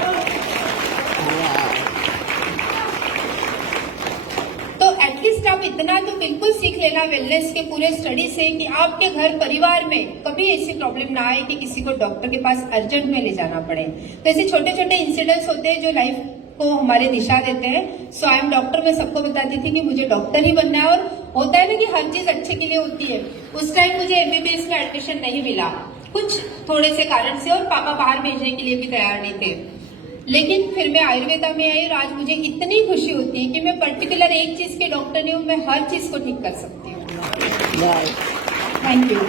तो एटलीस्ट आप आप इतना तो बिल्कुल सीख लेना वेलनेस के पूरे स्टडी से कि आपके घर परिवार में कभी ऐसी प्रॉब्लम ना आए कि किसी को डॉक्टर के पास अर्जेंट में ले जाना पड़े। तो ऐसे छोटे छोटे इंसिडेंट्स होते हैं जो लाइफ को हमारे दिशा देते हैं। सो आई एम डॉक्टर में सबको बताती थी कि मुझे डॉक्टर ही बनना है, और होता है ना कि हर चीज अच्छे के लिए होती है। उस टाइम मुझे एमबीबीएस में एडमिशन नहीं मिला कुछ थोड़े से कारण से, और पापा बाहर भेजने के लिए भी तैयार नहीं थे। लेकिन फिर मैं आयुर्वेदा में आई और आज मुझे इतनी खुशी होती है कि मैं पर्टिकुलर एक चीज के डॉक्टर नहीं हूँ, मैं हर चीज को ठीक कर सकती हूँ। Thank you.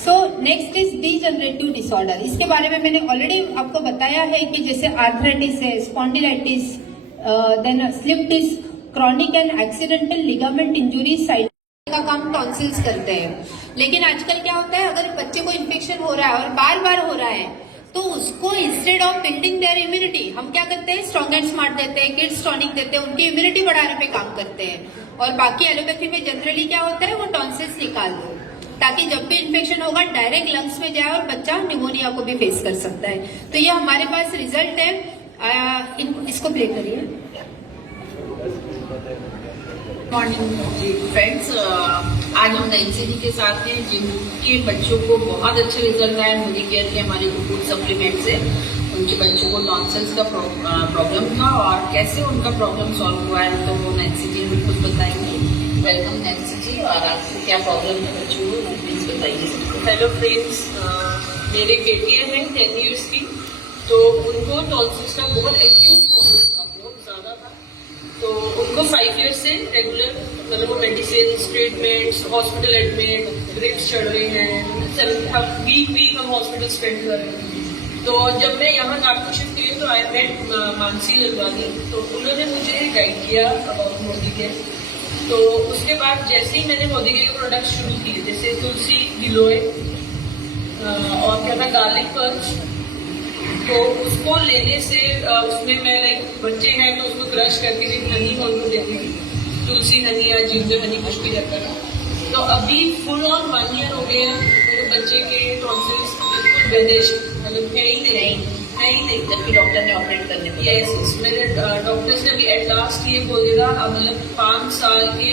So next is degenerative disorder. इसके बारे में मैंने ऑलरेडी आपको बताया है कि जैसे आर्थराइटिस है, spondylitis, then slip disc, chronic and accidental ligament injury side का काम टॉन्सिल्स करते हैं। लेकिन आजकल क्या होता है, अगर बच्चे को इन्फेक्शन हो रहा है और बार बार हो रहा है तो उसको instead of building their immunity हम क्या करते हैं, स्ट्रॉन्ग एंड स्मार्ट देते हैं, किड्स टॉनिक देते हैं, उनकी इम्यूनिटी बढ़ाने पे काम करते हैं। और बाकी एलोपैथी में जनरली क्या होता है, वो टॉन्सिल्स निकाल दो ताकि जब भी इन्फेक्शन होगा डायरेक्ट लंग्स में जाए और बच्चा निमोनिया को भी फेस कर सकता है। तो ये हमारे पास रिजल्ट है। इसको प्ले करिए। मॉर्निंग फ्रेंड्स, आज हम नैन्सी जी के साथ हैं जिनके बच्चों को बहुत अच्छे रिजल्ट आए मोदी केयर के हमारे फूड सप्लीमेंट से। उनके बच्चों को टॉन्सिल्स का प्रॉब्लम था और कैसे उनका प्रॉब्लम सॉल्व हुआ है, तो वो नैन्सी जी हमें कुछ बताएंगे। वेलकम नैन्सी जी, और आपको क्या प्रॉब्लम है बच्चों को, प्लीज बताइए। हेलो फ्रेंड्स, मेरी बेटियां हैं 10 इयर्स की, तो उनको टॉन्सिल्स का बहुत एक्यूट प्रॉब्लम था, बहुत ज्यादा था। तो उनको 5 इयर्स से रेगुलर मतलब वो medicine, treatments, hospital admit, drips चढ़ रहे हैं, वीक हम हॉस्पिटल स्पेंड कर रहे हैं। तो जब मैं यहाँ नागपुर शिफ्ट हुई तो आई मेट मानसी ललवानी, तो उन्होंने मुझे गाइड किया अबाउट मोदी केयर। तो उसके बाद जैसे ही मैंने मोदी केयर के प्रोडक्ट शुरू किए, जैसे तुलसी गिलोय और क्या था गार्लिक पंच, तो उसको लेने से उसमें मैं लाइक बच्चे हैं तो उसको क्रश करके भी हनी को उनको देती थी, तुलसी हनी या जिंजर हनी कुछ भी रहता था। तो अभी फुल ऑन 1 ईयर हो गया मेरे बच्चे के टॉन्सिल्स बिल्कुल बेनिश, मतलब है ही नहीं, जबकि डॉक्टर ने ऑपरेट करने को यस, मेरे डॉक्टर्स ने अभी एट लास्ट ये बोल दिया, मतलब 5 साल के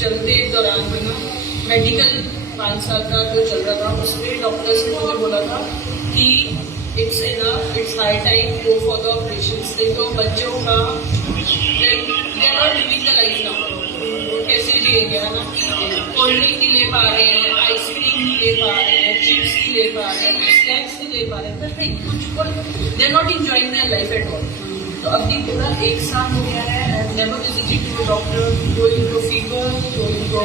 चलते दौरान में ना मेडिकल 5 साल का जो चल रहा था उसमें डॉक्टर्स ने मुझे बोला था कि it's enough, it's high time go for the operations. देखो बच्चों का they are not living the life now, कैसे जिएंगे, है ना। कोल्ड ड्रिंक नहीं ले पा रहे हैं, आइसक्रीम नहीं ले पा रहे हैं, चिप्स नहीं ले पा रहे हैं, स्नैक्स नहीं ले पा रहे हैं, कुछ they are not enjoying their life at all. तो अभी पूरा 1 साल हो गया है, I have never visited to a doctor, going to fever, going to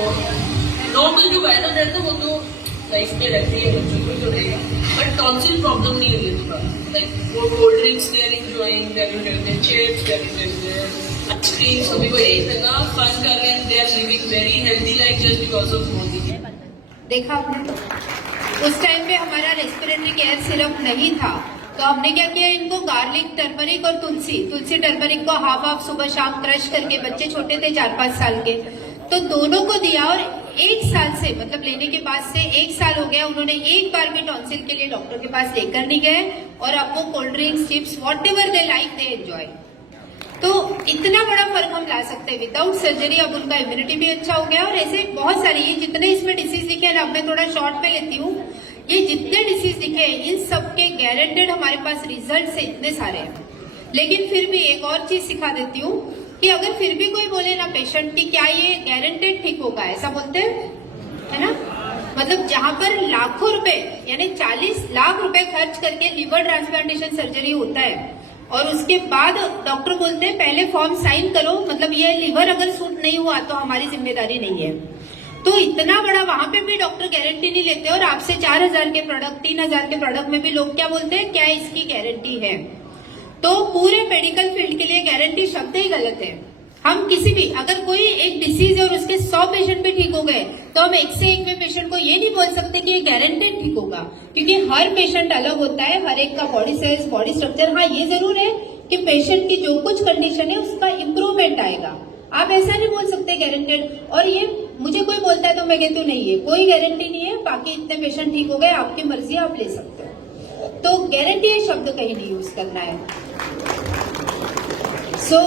normal जो वायरल रहता है वो तो लाइफ में रहती है बच्चों को, तो रहेगा, बट टॉन्सिल प्रॉब्लम नहीं है थोड़ा। लाइक वो cold drinks they are enjoying, they are enjoying chips, they are enjoying ice cream, सभी को इतना फन कर रहे हैं, they are living very healthy life just because of Modi. देखा आपने, उस टाइम पे हमारा रेस्पिरेटरी केयर सिर्फ नहीं था, तो हमने क्या किया, इनको गार्लिक, टर्मरिक और तुलसी टर्मरिक को हाफ सुबह शाम क्रश करके, बच्चे छोटे थे 4-5 साल के, तो दोनों को दिया। और 1 साल से मतलब लेने के बाद से 1 साल हो गया, उन्होंने एक बार भी टॉन्सिल के लिए डॉक्टर के पास लेकर नहीं गए, और अब वो cold drinks, chips, what ever they like they enjoy. तो इतना बड़ा फर्क हम ला सकते हैं विदाउट सर्जरी। अब उनका इम्यूनिटी भी अच्छा हो गया, और ऐसे बहुत सारी, ये जितने इसमें डिसीज दिखे हैं, अब मैं थोड़ा शॉर्ट में लेती हूँ, ये जितने डिसीज दिखे इन सबके गारंटेड हमारे पास रिजल्ट से इतने सारे हैं। लेकिन फिर भी एक और चीज सिखा देती हूँ कि अगर फिर भी कोई बोले ना पेशेंट कि क्या ये गारंटेड ठीक होगा, ऐसा बोलते हैं, है ना। मतलब जहां पर लाखों रुपए यानी 40 लाख रुपए खर्च करके लिवर ट्रांसप्लांटेशन सर्जरी होता है, और उसके बाद डॉक्टर बोलते हैं पहले फॉर्म साइन करो, मतलब ये लिवर अगर सूट नहीं हुआ तो हमारी जिम्मेदारी नहीं है। तो इतना बड़ा वहां पे भी डॉक्टर गारंटी नहीं लेते, और आपसे 4000 के प्रोडक्ट, 3000 के प्रोडक्ट में भी लोग क्या बोलते हैं, क्या इसकी गारंटी है। तो पूरे मेडिकल फील्ड के लिए गारंटी शब्द ही गलत है। हम किसी भी, अगर कोई एक डिसीज है और उसके 100 पेशेंट भी ठीक हो गए, तो हम एक से एक पेशेंट को ये नहीं बोल सकते कि ये गारंटेड ठीक होगा, क्योंकि हर पेशेंट अलग होता है, हर एक का बॉडी साइज, बॉडी स्ट्रक्चर। हाँ, ये जरूर है कि पेशेंट की जो कुछ कंडीशन है उसका इम्प्रूवमेंट आएगा, आप ऐसा नहीं बोल सकते गारंटेड। और ये मुझे कोई बोलता है तो मैं कहती हूँ नहीं है, कोई गारंटी नहीं है, बाकी इतने पेशेंट ठीक हो गए, आपकी मर्जी, आप ले सकते हो। तो गारंटी ये शब्द कहीं नहीं यूज करना है। सो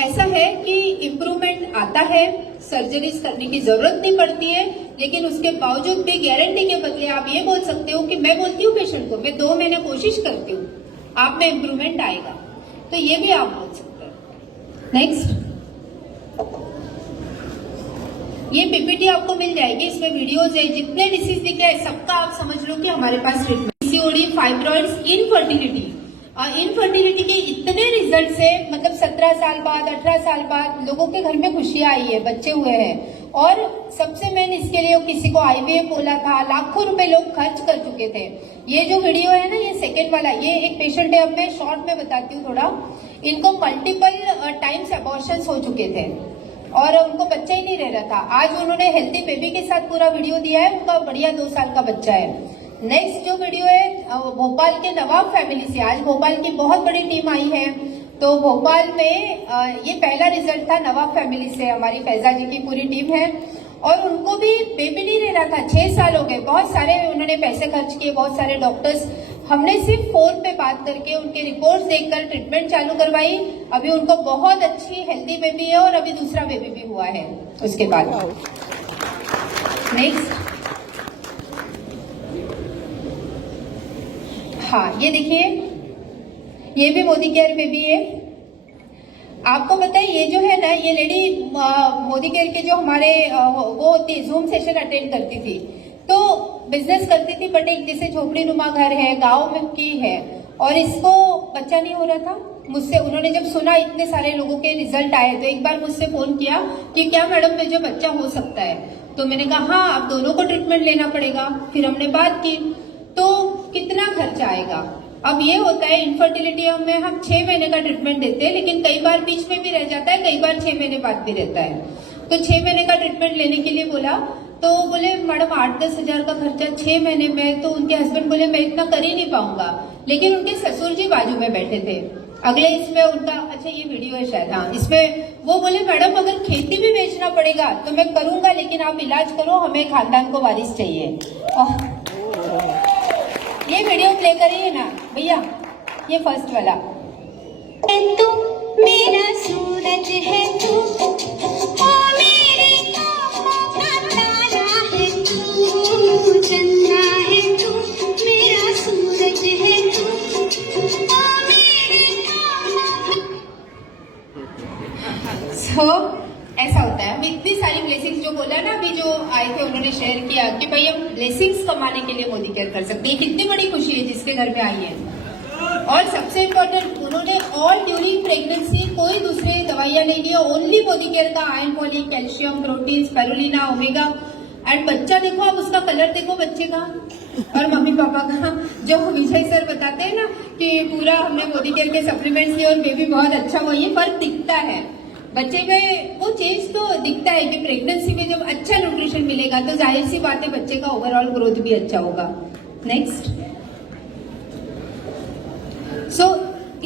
ऐसा है कि इम्प्रूवमेंट आता है, सर्जरीज करने की जरूरत नहीं पड़ती है, लेकिन उसके बावजूद भी गारंटी के बदले आप ये बोल सकते हो कि मैं बोलती हूँ पेशेंट को, मैं 2 महीने कोशिश करती हूँ, आप में इम्प्रूवमेंट आएगा, तो ये भी आप बोल सकते हैं। नेक्स्ट, ये पीपीटी आपको मिल जाएगी, इसमें वीडियोज है, जितने डिसीज दिखे हैं सबका आप समझ लो कि हमारे पास treatment. PCOD, fibroids, infertility, infertility के इतने रिजल्ट है, मतलब 17 साल बाद 18 साल बाद लोगों के घर में खुशियां आई है, बच्चे हुए हैं। और सबसे मेन इसके लिए किसी को आईवीएफ बोला था, लाखों रुपए लोग खर्च कर चुके थे। ये जो वीडियो है ना, ये सेकेंड वाला, ये एक पेशेंट है, अब मैं शॉर्ट में बताती हूँ थोड़ा। इनको मल्टीपल टाइम्स अबॉर्शंस हो चुके थे और उनको बच्चा ही नहीं रह रहा था। आज उन्होंने हेल्थी बेबी के साथ पूरा वीडियो दिया है, उनका बढ़िया 2 साल का बच्चा है। नेक्स्ट जो वीडियो है भोपाल के नवाब फैमिली से, आज भोपाल की बहुत बड़ी टीम आई है, तो भोपाल में ये पहला रिजल्ट था नवाब फैमिली से, हमारी फैजा जी की पूरी टीम है। और उनको भी बेबी नहीं रह रहा था, 6 साल हो गए, बहुत सारे उन्होंने पैसे खर्च किए, बहुत सारे डॉक्टर्स, हमने सिर्फ फोन पे बात करके उनके रिपोर्ट्स देखकर ट्रीटमेंट चालू करवाई। अभी उनको बहुत अच्छी हेल्दी बेबी है और अभी दूसरा बेबी भी हुआ है उसके बाद। नेक्स्ट, हाँ ये देखिए, ये भी मोदी केयर बेबी है। आपको पता है ये जो है ना, ये लेडी मोदी केयर के जो हमारे वो होती है, जूम सेशन अटेंड करती थी, तो बिजनेस करती थी, बट एक जैसे झोपड़ी नुमा घर है, गांव में की है, और इसको बच्चा नहीं हो रहा था। मुझसे उन्होंने जब सुना इतने सारे लोगों के रिजल्ट आए, तो एक बार मुझसे फोन किया कि क्या मैडम मुझे बच्चा हो सकता है, तो मैंने कहा हाँ, आप दोनों को ट्रीटमेंट लेना पड़ेगा। फिर हमने बात की, तो कितना खर्चा आएगा। अब ये होता है इनफर्टिलिटी में हम 6 महीने का ट्रीटमेंट देते हैं, लेकिन कई बार बीच में भी रह जाता है, कई बार 6 महीने बाद भी रहता है। तो 6 महीने का ट्रीटमेंट लेने के लिए बोला, तो बोले मैडम 8-10 हजार का खर्चा 6 महीने में। तो उनके हस्बैंड बोले मैं इतना कर ही नहीं पाऊंगा, लेकिन उनके ससुर जी बाजू में बैठे थे। अगले इसमें उनका, अच्छा ये वीडियो है शायद, हाँ, इसमें वो बोले मैडम अगर खेती भी बेचना पड़ेगा तो मैं करूंगा, लेकिन आप इलाज करो, हमें खानदान को वारिस चाहिए। ये वीडियो प्ले करिए ना भैया, ये फर्स्ट वाला। तू मेरा सूरज है, तू ओ मेरे आँखों का तारा है, तू चंदा है, तू मेरा सूरज है, तू ओ मेरे आँखों का। सो ऐसा होता है। हम इतनी सारी ब्लेसिंग्स जो बोला ना, अभी जो आए थे उन्होंने शेयर किया कि भाई हम ब्लेसिंग्स कमाने के लिए मोदी केयर कर सकते हैं। कितनी बड़ी खुशी है जिसके घर में आई है। और सबसे इम्पोर्टेंट, उन्होंने ऑल ड्यूरिंग प्रेगनेंसी कोई दूसरी दवाइयां नहीं ली, ओनली मोदी केयर का iron, folic, calcium, protein, spirulina, omega. And बच्चा देखो, अब उसका कलर देखो बच्चे का और मम्मी पापा का। जो विजय सर बताते हैं ना कि पूरा हमने मोदी केयर के सप्लीमेंट्स लिए और बेबी बहुत अच्छा हुआ, ये फर्क दिखता है बच्चे में। वो चीज तो दिखता है कि प्रेगनेंसी में जब अच्छा न्यूट्रिशन मिलेगा तो जाहिर सी बात है बच्चे का ओवरऑल ग्रोथ भी अच्छा होगा। Next, so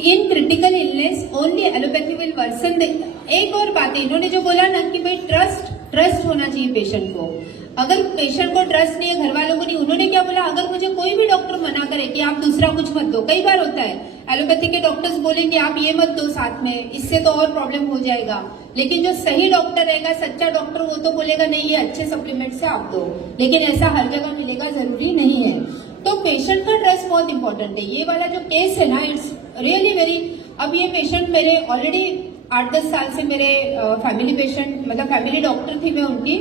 in critical illness only allopathy will worsen. एक और बात है, इन्होंने जो बोला ना कि भाई ट्रस्ट होना चाहिए पेशेंट को। अगर पेशेंट को ट्रस्ट नहीं है, घर वालों को नहीं, उन्होंने क्या बोला, अगर मुझे कोई भी डॉक्टर मना करे कि आप दूसरा कुछ मत दो, कई बार होता है एलोपैथी के डॉक्टर्स बोलेंगे आप ये मत दो साथ में, इससे तो और प्रॉब्लम हो जाएगा। लेकिन जो सही डॉक्टर रहेगा, सच्चा डॉक्टर, वो तो बोलेगा नहीं ये अच्छे सप्लीमेंट से आप दो। लेकिन ऐसा हर जगह मिलेगा जरूरी नहीं है। तो पेशेंट का ट्रस्ट बहुत इंपॉर्टेंट है। ये वाला जो केस है ना, इट्स रियली वेरी। अब ये पेशेंट मेरे ऑलरेडी 8-10 साल से मेरे फैमिली पेशेंट, मतलब फैमिली डॉक्टर थी मैं उनकी,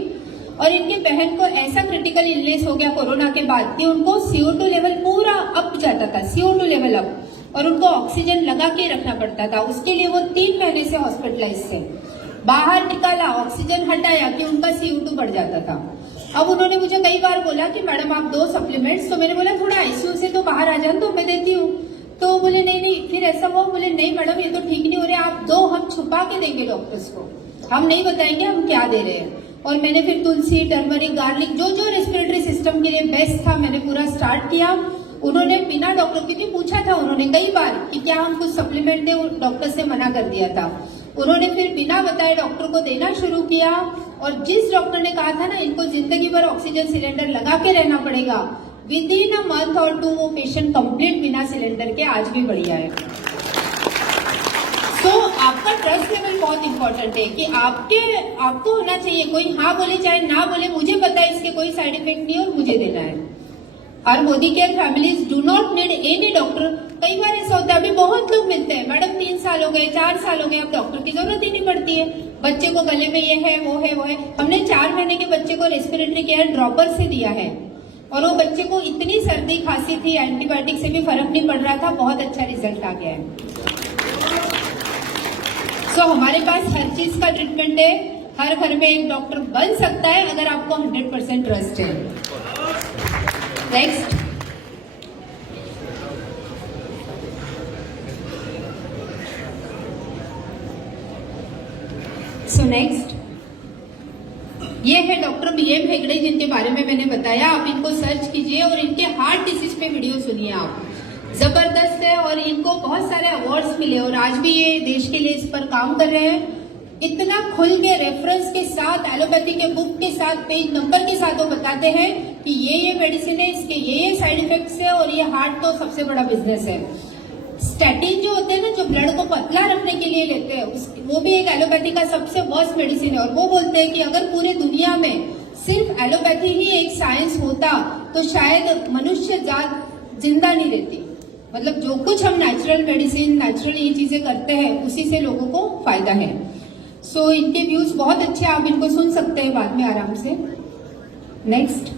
और इनकी बहन को ऐसा क्रिटिकल इलनेस हो गया कोरोना के बाद कि उनको CO2 लेवल पूरा अप जाता था, CO2 लेवल अप, और उनको ऑक्सीजन लगा के रखना पड़ता था। उसके लिए वो 3 महीने से हॉस्पिटलाइज थे। बाहर निकाला, ऑक्सीजन हटाया कि उनका CO2 बढ़ जाता था। अब उन्होंने मुझे कई बार बोला कि मैडम आप 2 सप्लीमेंट्स, तो मैंने बोला थोड़ा ICU से तो बाहर आ जाए तो मैं देती हूँ। तो बोले नहीं। फिर ऐसा हुआ, बोले नहीं मैडम ये तो ठीक नहीं हो रहा, आप 2 हम छुपा के देंगे डॉक्टर्स को, हम नहीं बताएंगे हम क्या दे रहे हैं। और मैंने फिर तुलसी, टर्मरिक, गार्लिक, जो जो रेस्पिरेटरी सिस्टम के लिए बेस्ट था मैंने पूरा स्टार्ट किया। उन्होंने बिना डॉक्टर, क्योंकि पूछा था उन्होंने कई बार कि क्या हम कुछ सप्लीमेंट दें, डॉक्टर से मना कर दिया था। उन्होंने फिर बिना बताए डॉक्टर को देना शुरू किया। और जिस डॉक्टर ने कहा था ना इनको जिंदगी भर ऑक्सीजन सिलेंडर लगा के रहना पड़ेगा, विद इन अ मंथ और 2 वो पेशेंट कंप्लीट बिना सिलेंडर के आज भी बढ़िया है। तो आपका ट्रस्ट लेवल बहुत इंपॉर्टेंट है कि आपको होना चाहिए, कोई हाँ बोले चाहे ना बोले, मुझे पता है इसके कोई साइड इफेक्ट नहीं और मुझे देना है। और Modi care families do not need any doctor. कई बार ऐसा होता है, अभी बहुत लोग मिलते हैं, मैडम 3 साल हो गए, 4 साल हो गए, अब डॉक्टर की जरूरत ही नहीं पड़ती है। बच्चे को गले में ये है वो है वो है। हमने 4 महीने के बच्चे को रेस्पिरेटरी केयर ड्रॉपर से दिया है और वो बच्चे को इतनी सर्दी खांसी थी, एंटीबायोटिक से भी फर्क नहीं पड़ रहा था, बहुत अच्छा रिजल्ट आ गया है। सो हमारे पास हर चीज का ट्रीटमेंट है, हर घर में एक डॉक्टर बन सकता है अगर आपको 100% ट्रस्ट है। नेक्स्ट, नेक्स्ट ये है डॉक्टर BM हेगड़े, जिनके बारे में मैंने बताया। आप इनको सर्च कीजिए और इनके हार्ट डिसीज पे वीडियो सुनिए आप, जबरदस्त है। और इनको बहुत सारे अवार्ड्स मिले और आज भी ये देश के लिए इस पर काम कर रहे हैं। इतना खुल के रेफरेंस के साथ, एलोपैथी के बुक के साथ, पेज नंबर के साथ वो बताते हैं कि ये मेडिसिन है, इसके ये साइड इफेक्ट्स है और ये हार्ट तो सबसे बड़ा बिजनेस है। स्टैटिन जो होते हैं ना, जो ब्लड को पतला रखने के लिए लेते हैं, वो भी एक एलोपैथी का सबसे वर्स्ट मेडिसिन है। और वो बोलते हैं कि अगर पूरे दुनिया में सिर्फ एलोपैथी ही एक साइंस होता तो शायद मनुष्य जात जिंदा नहीं रहती। मतलब जो कुछ हम नेचुरल मेडिसिन, नेचुरल ये चीजें करते हैं, उसी से लोगों को फायदा है। सो इनके व्यूज बहुत अच्छे, आप इनको सुन सकते हैं बाद में आराम से। Next,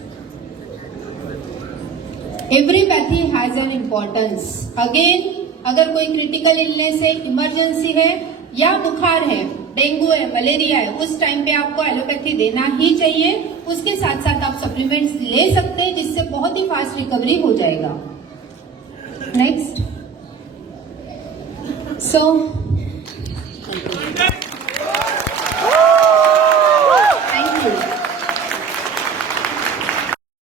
everypathy has an importance. Again, अगर कोई क्रिटिकल इलनेस है, इमरजेंसी है या बुखार है, डेंगू है, मलेरिया है, उस टाइम पे आपको एलोपैथी देना ही चाहिए। उसके साथ साथ आप सप्लीमेंट्स ले सकते हैं, जिससे बहुत ही फास्ट रिकवरी हो जाएगा। नेक्स्ट, सो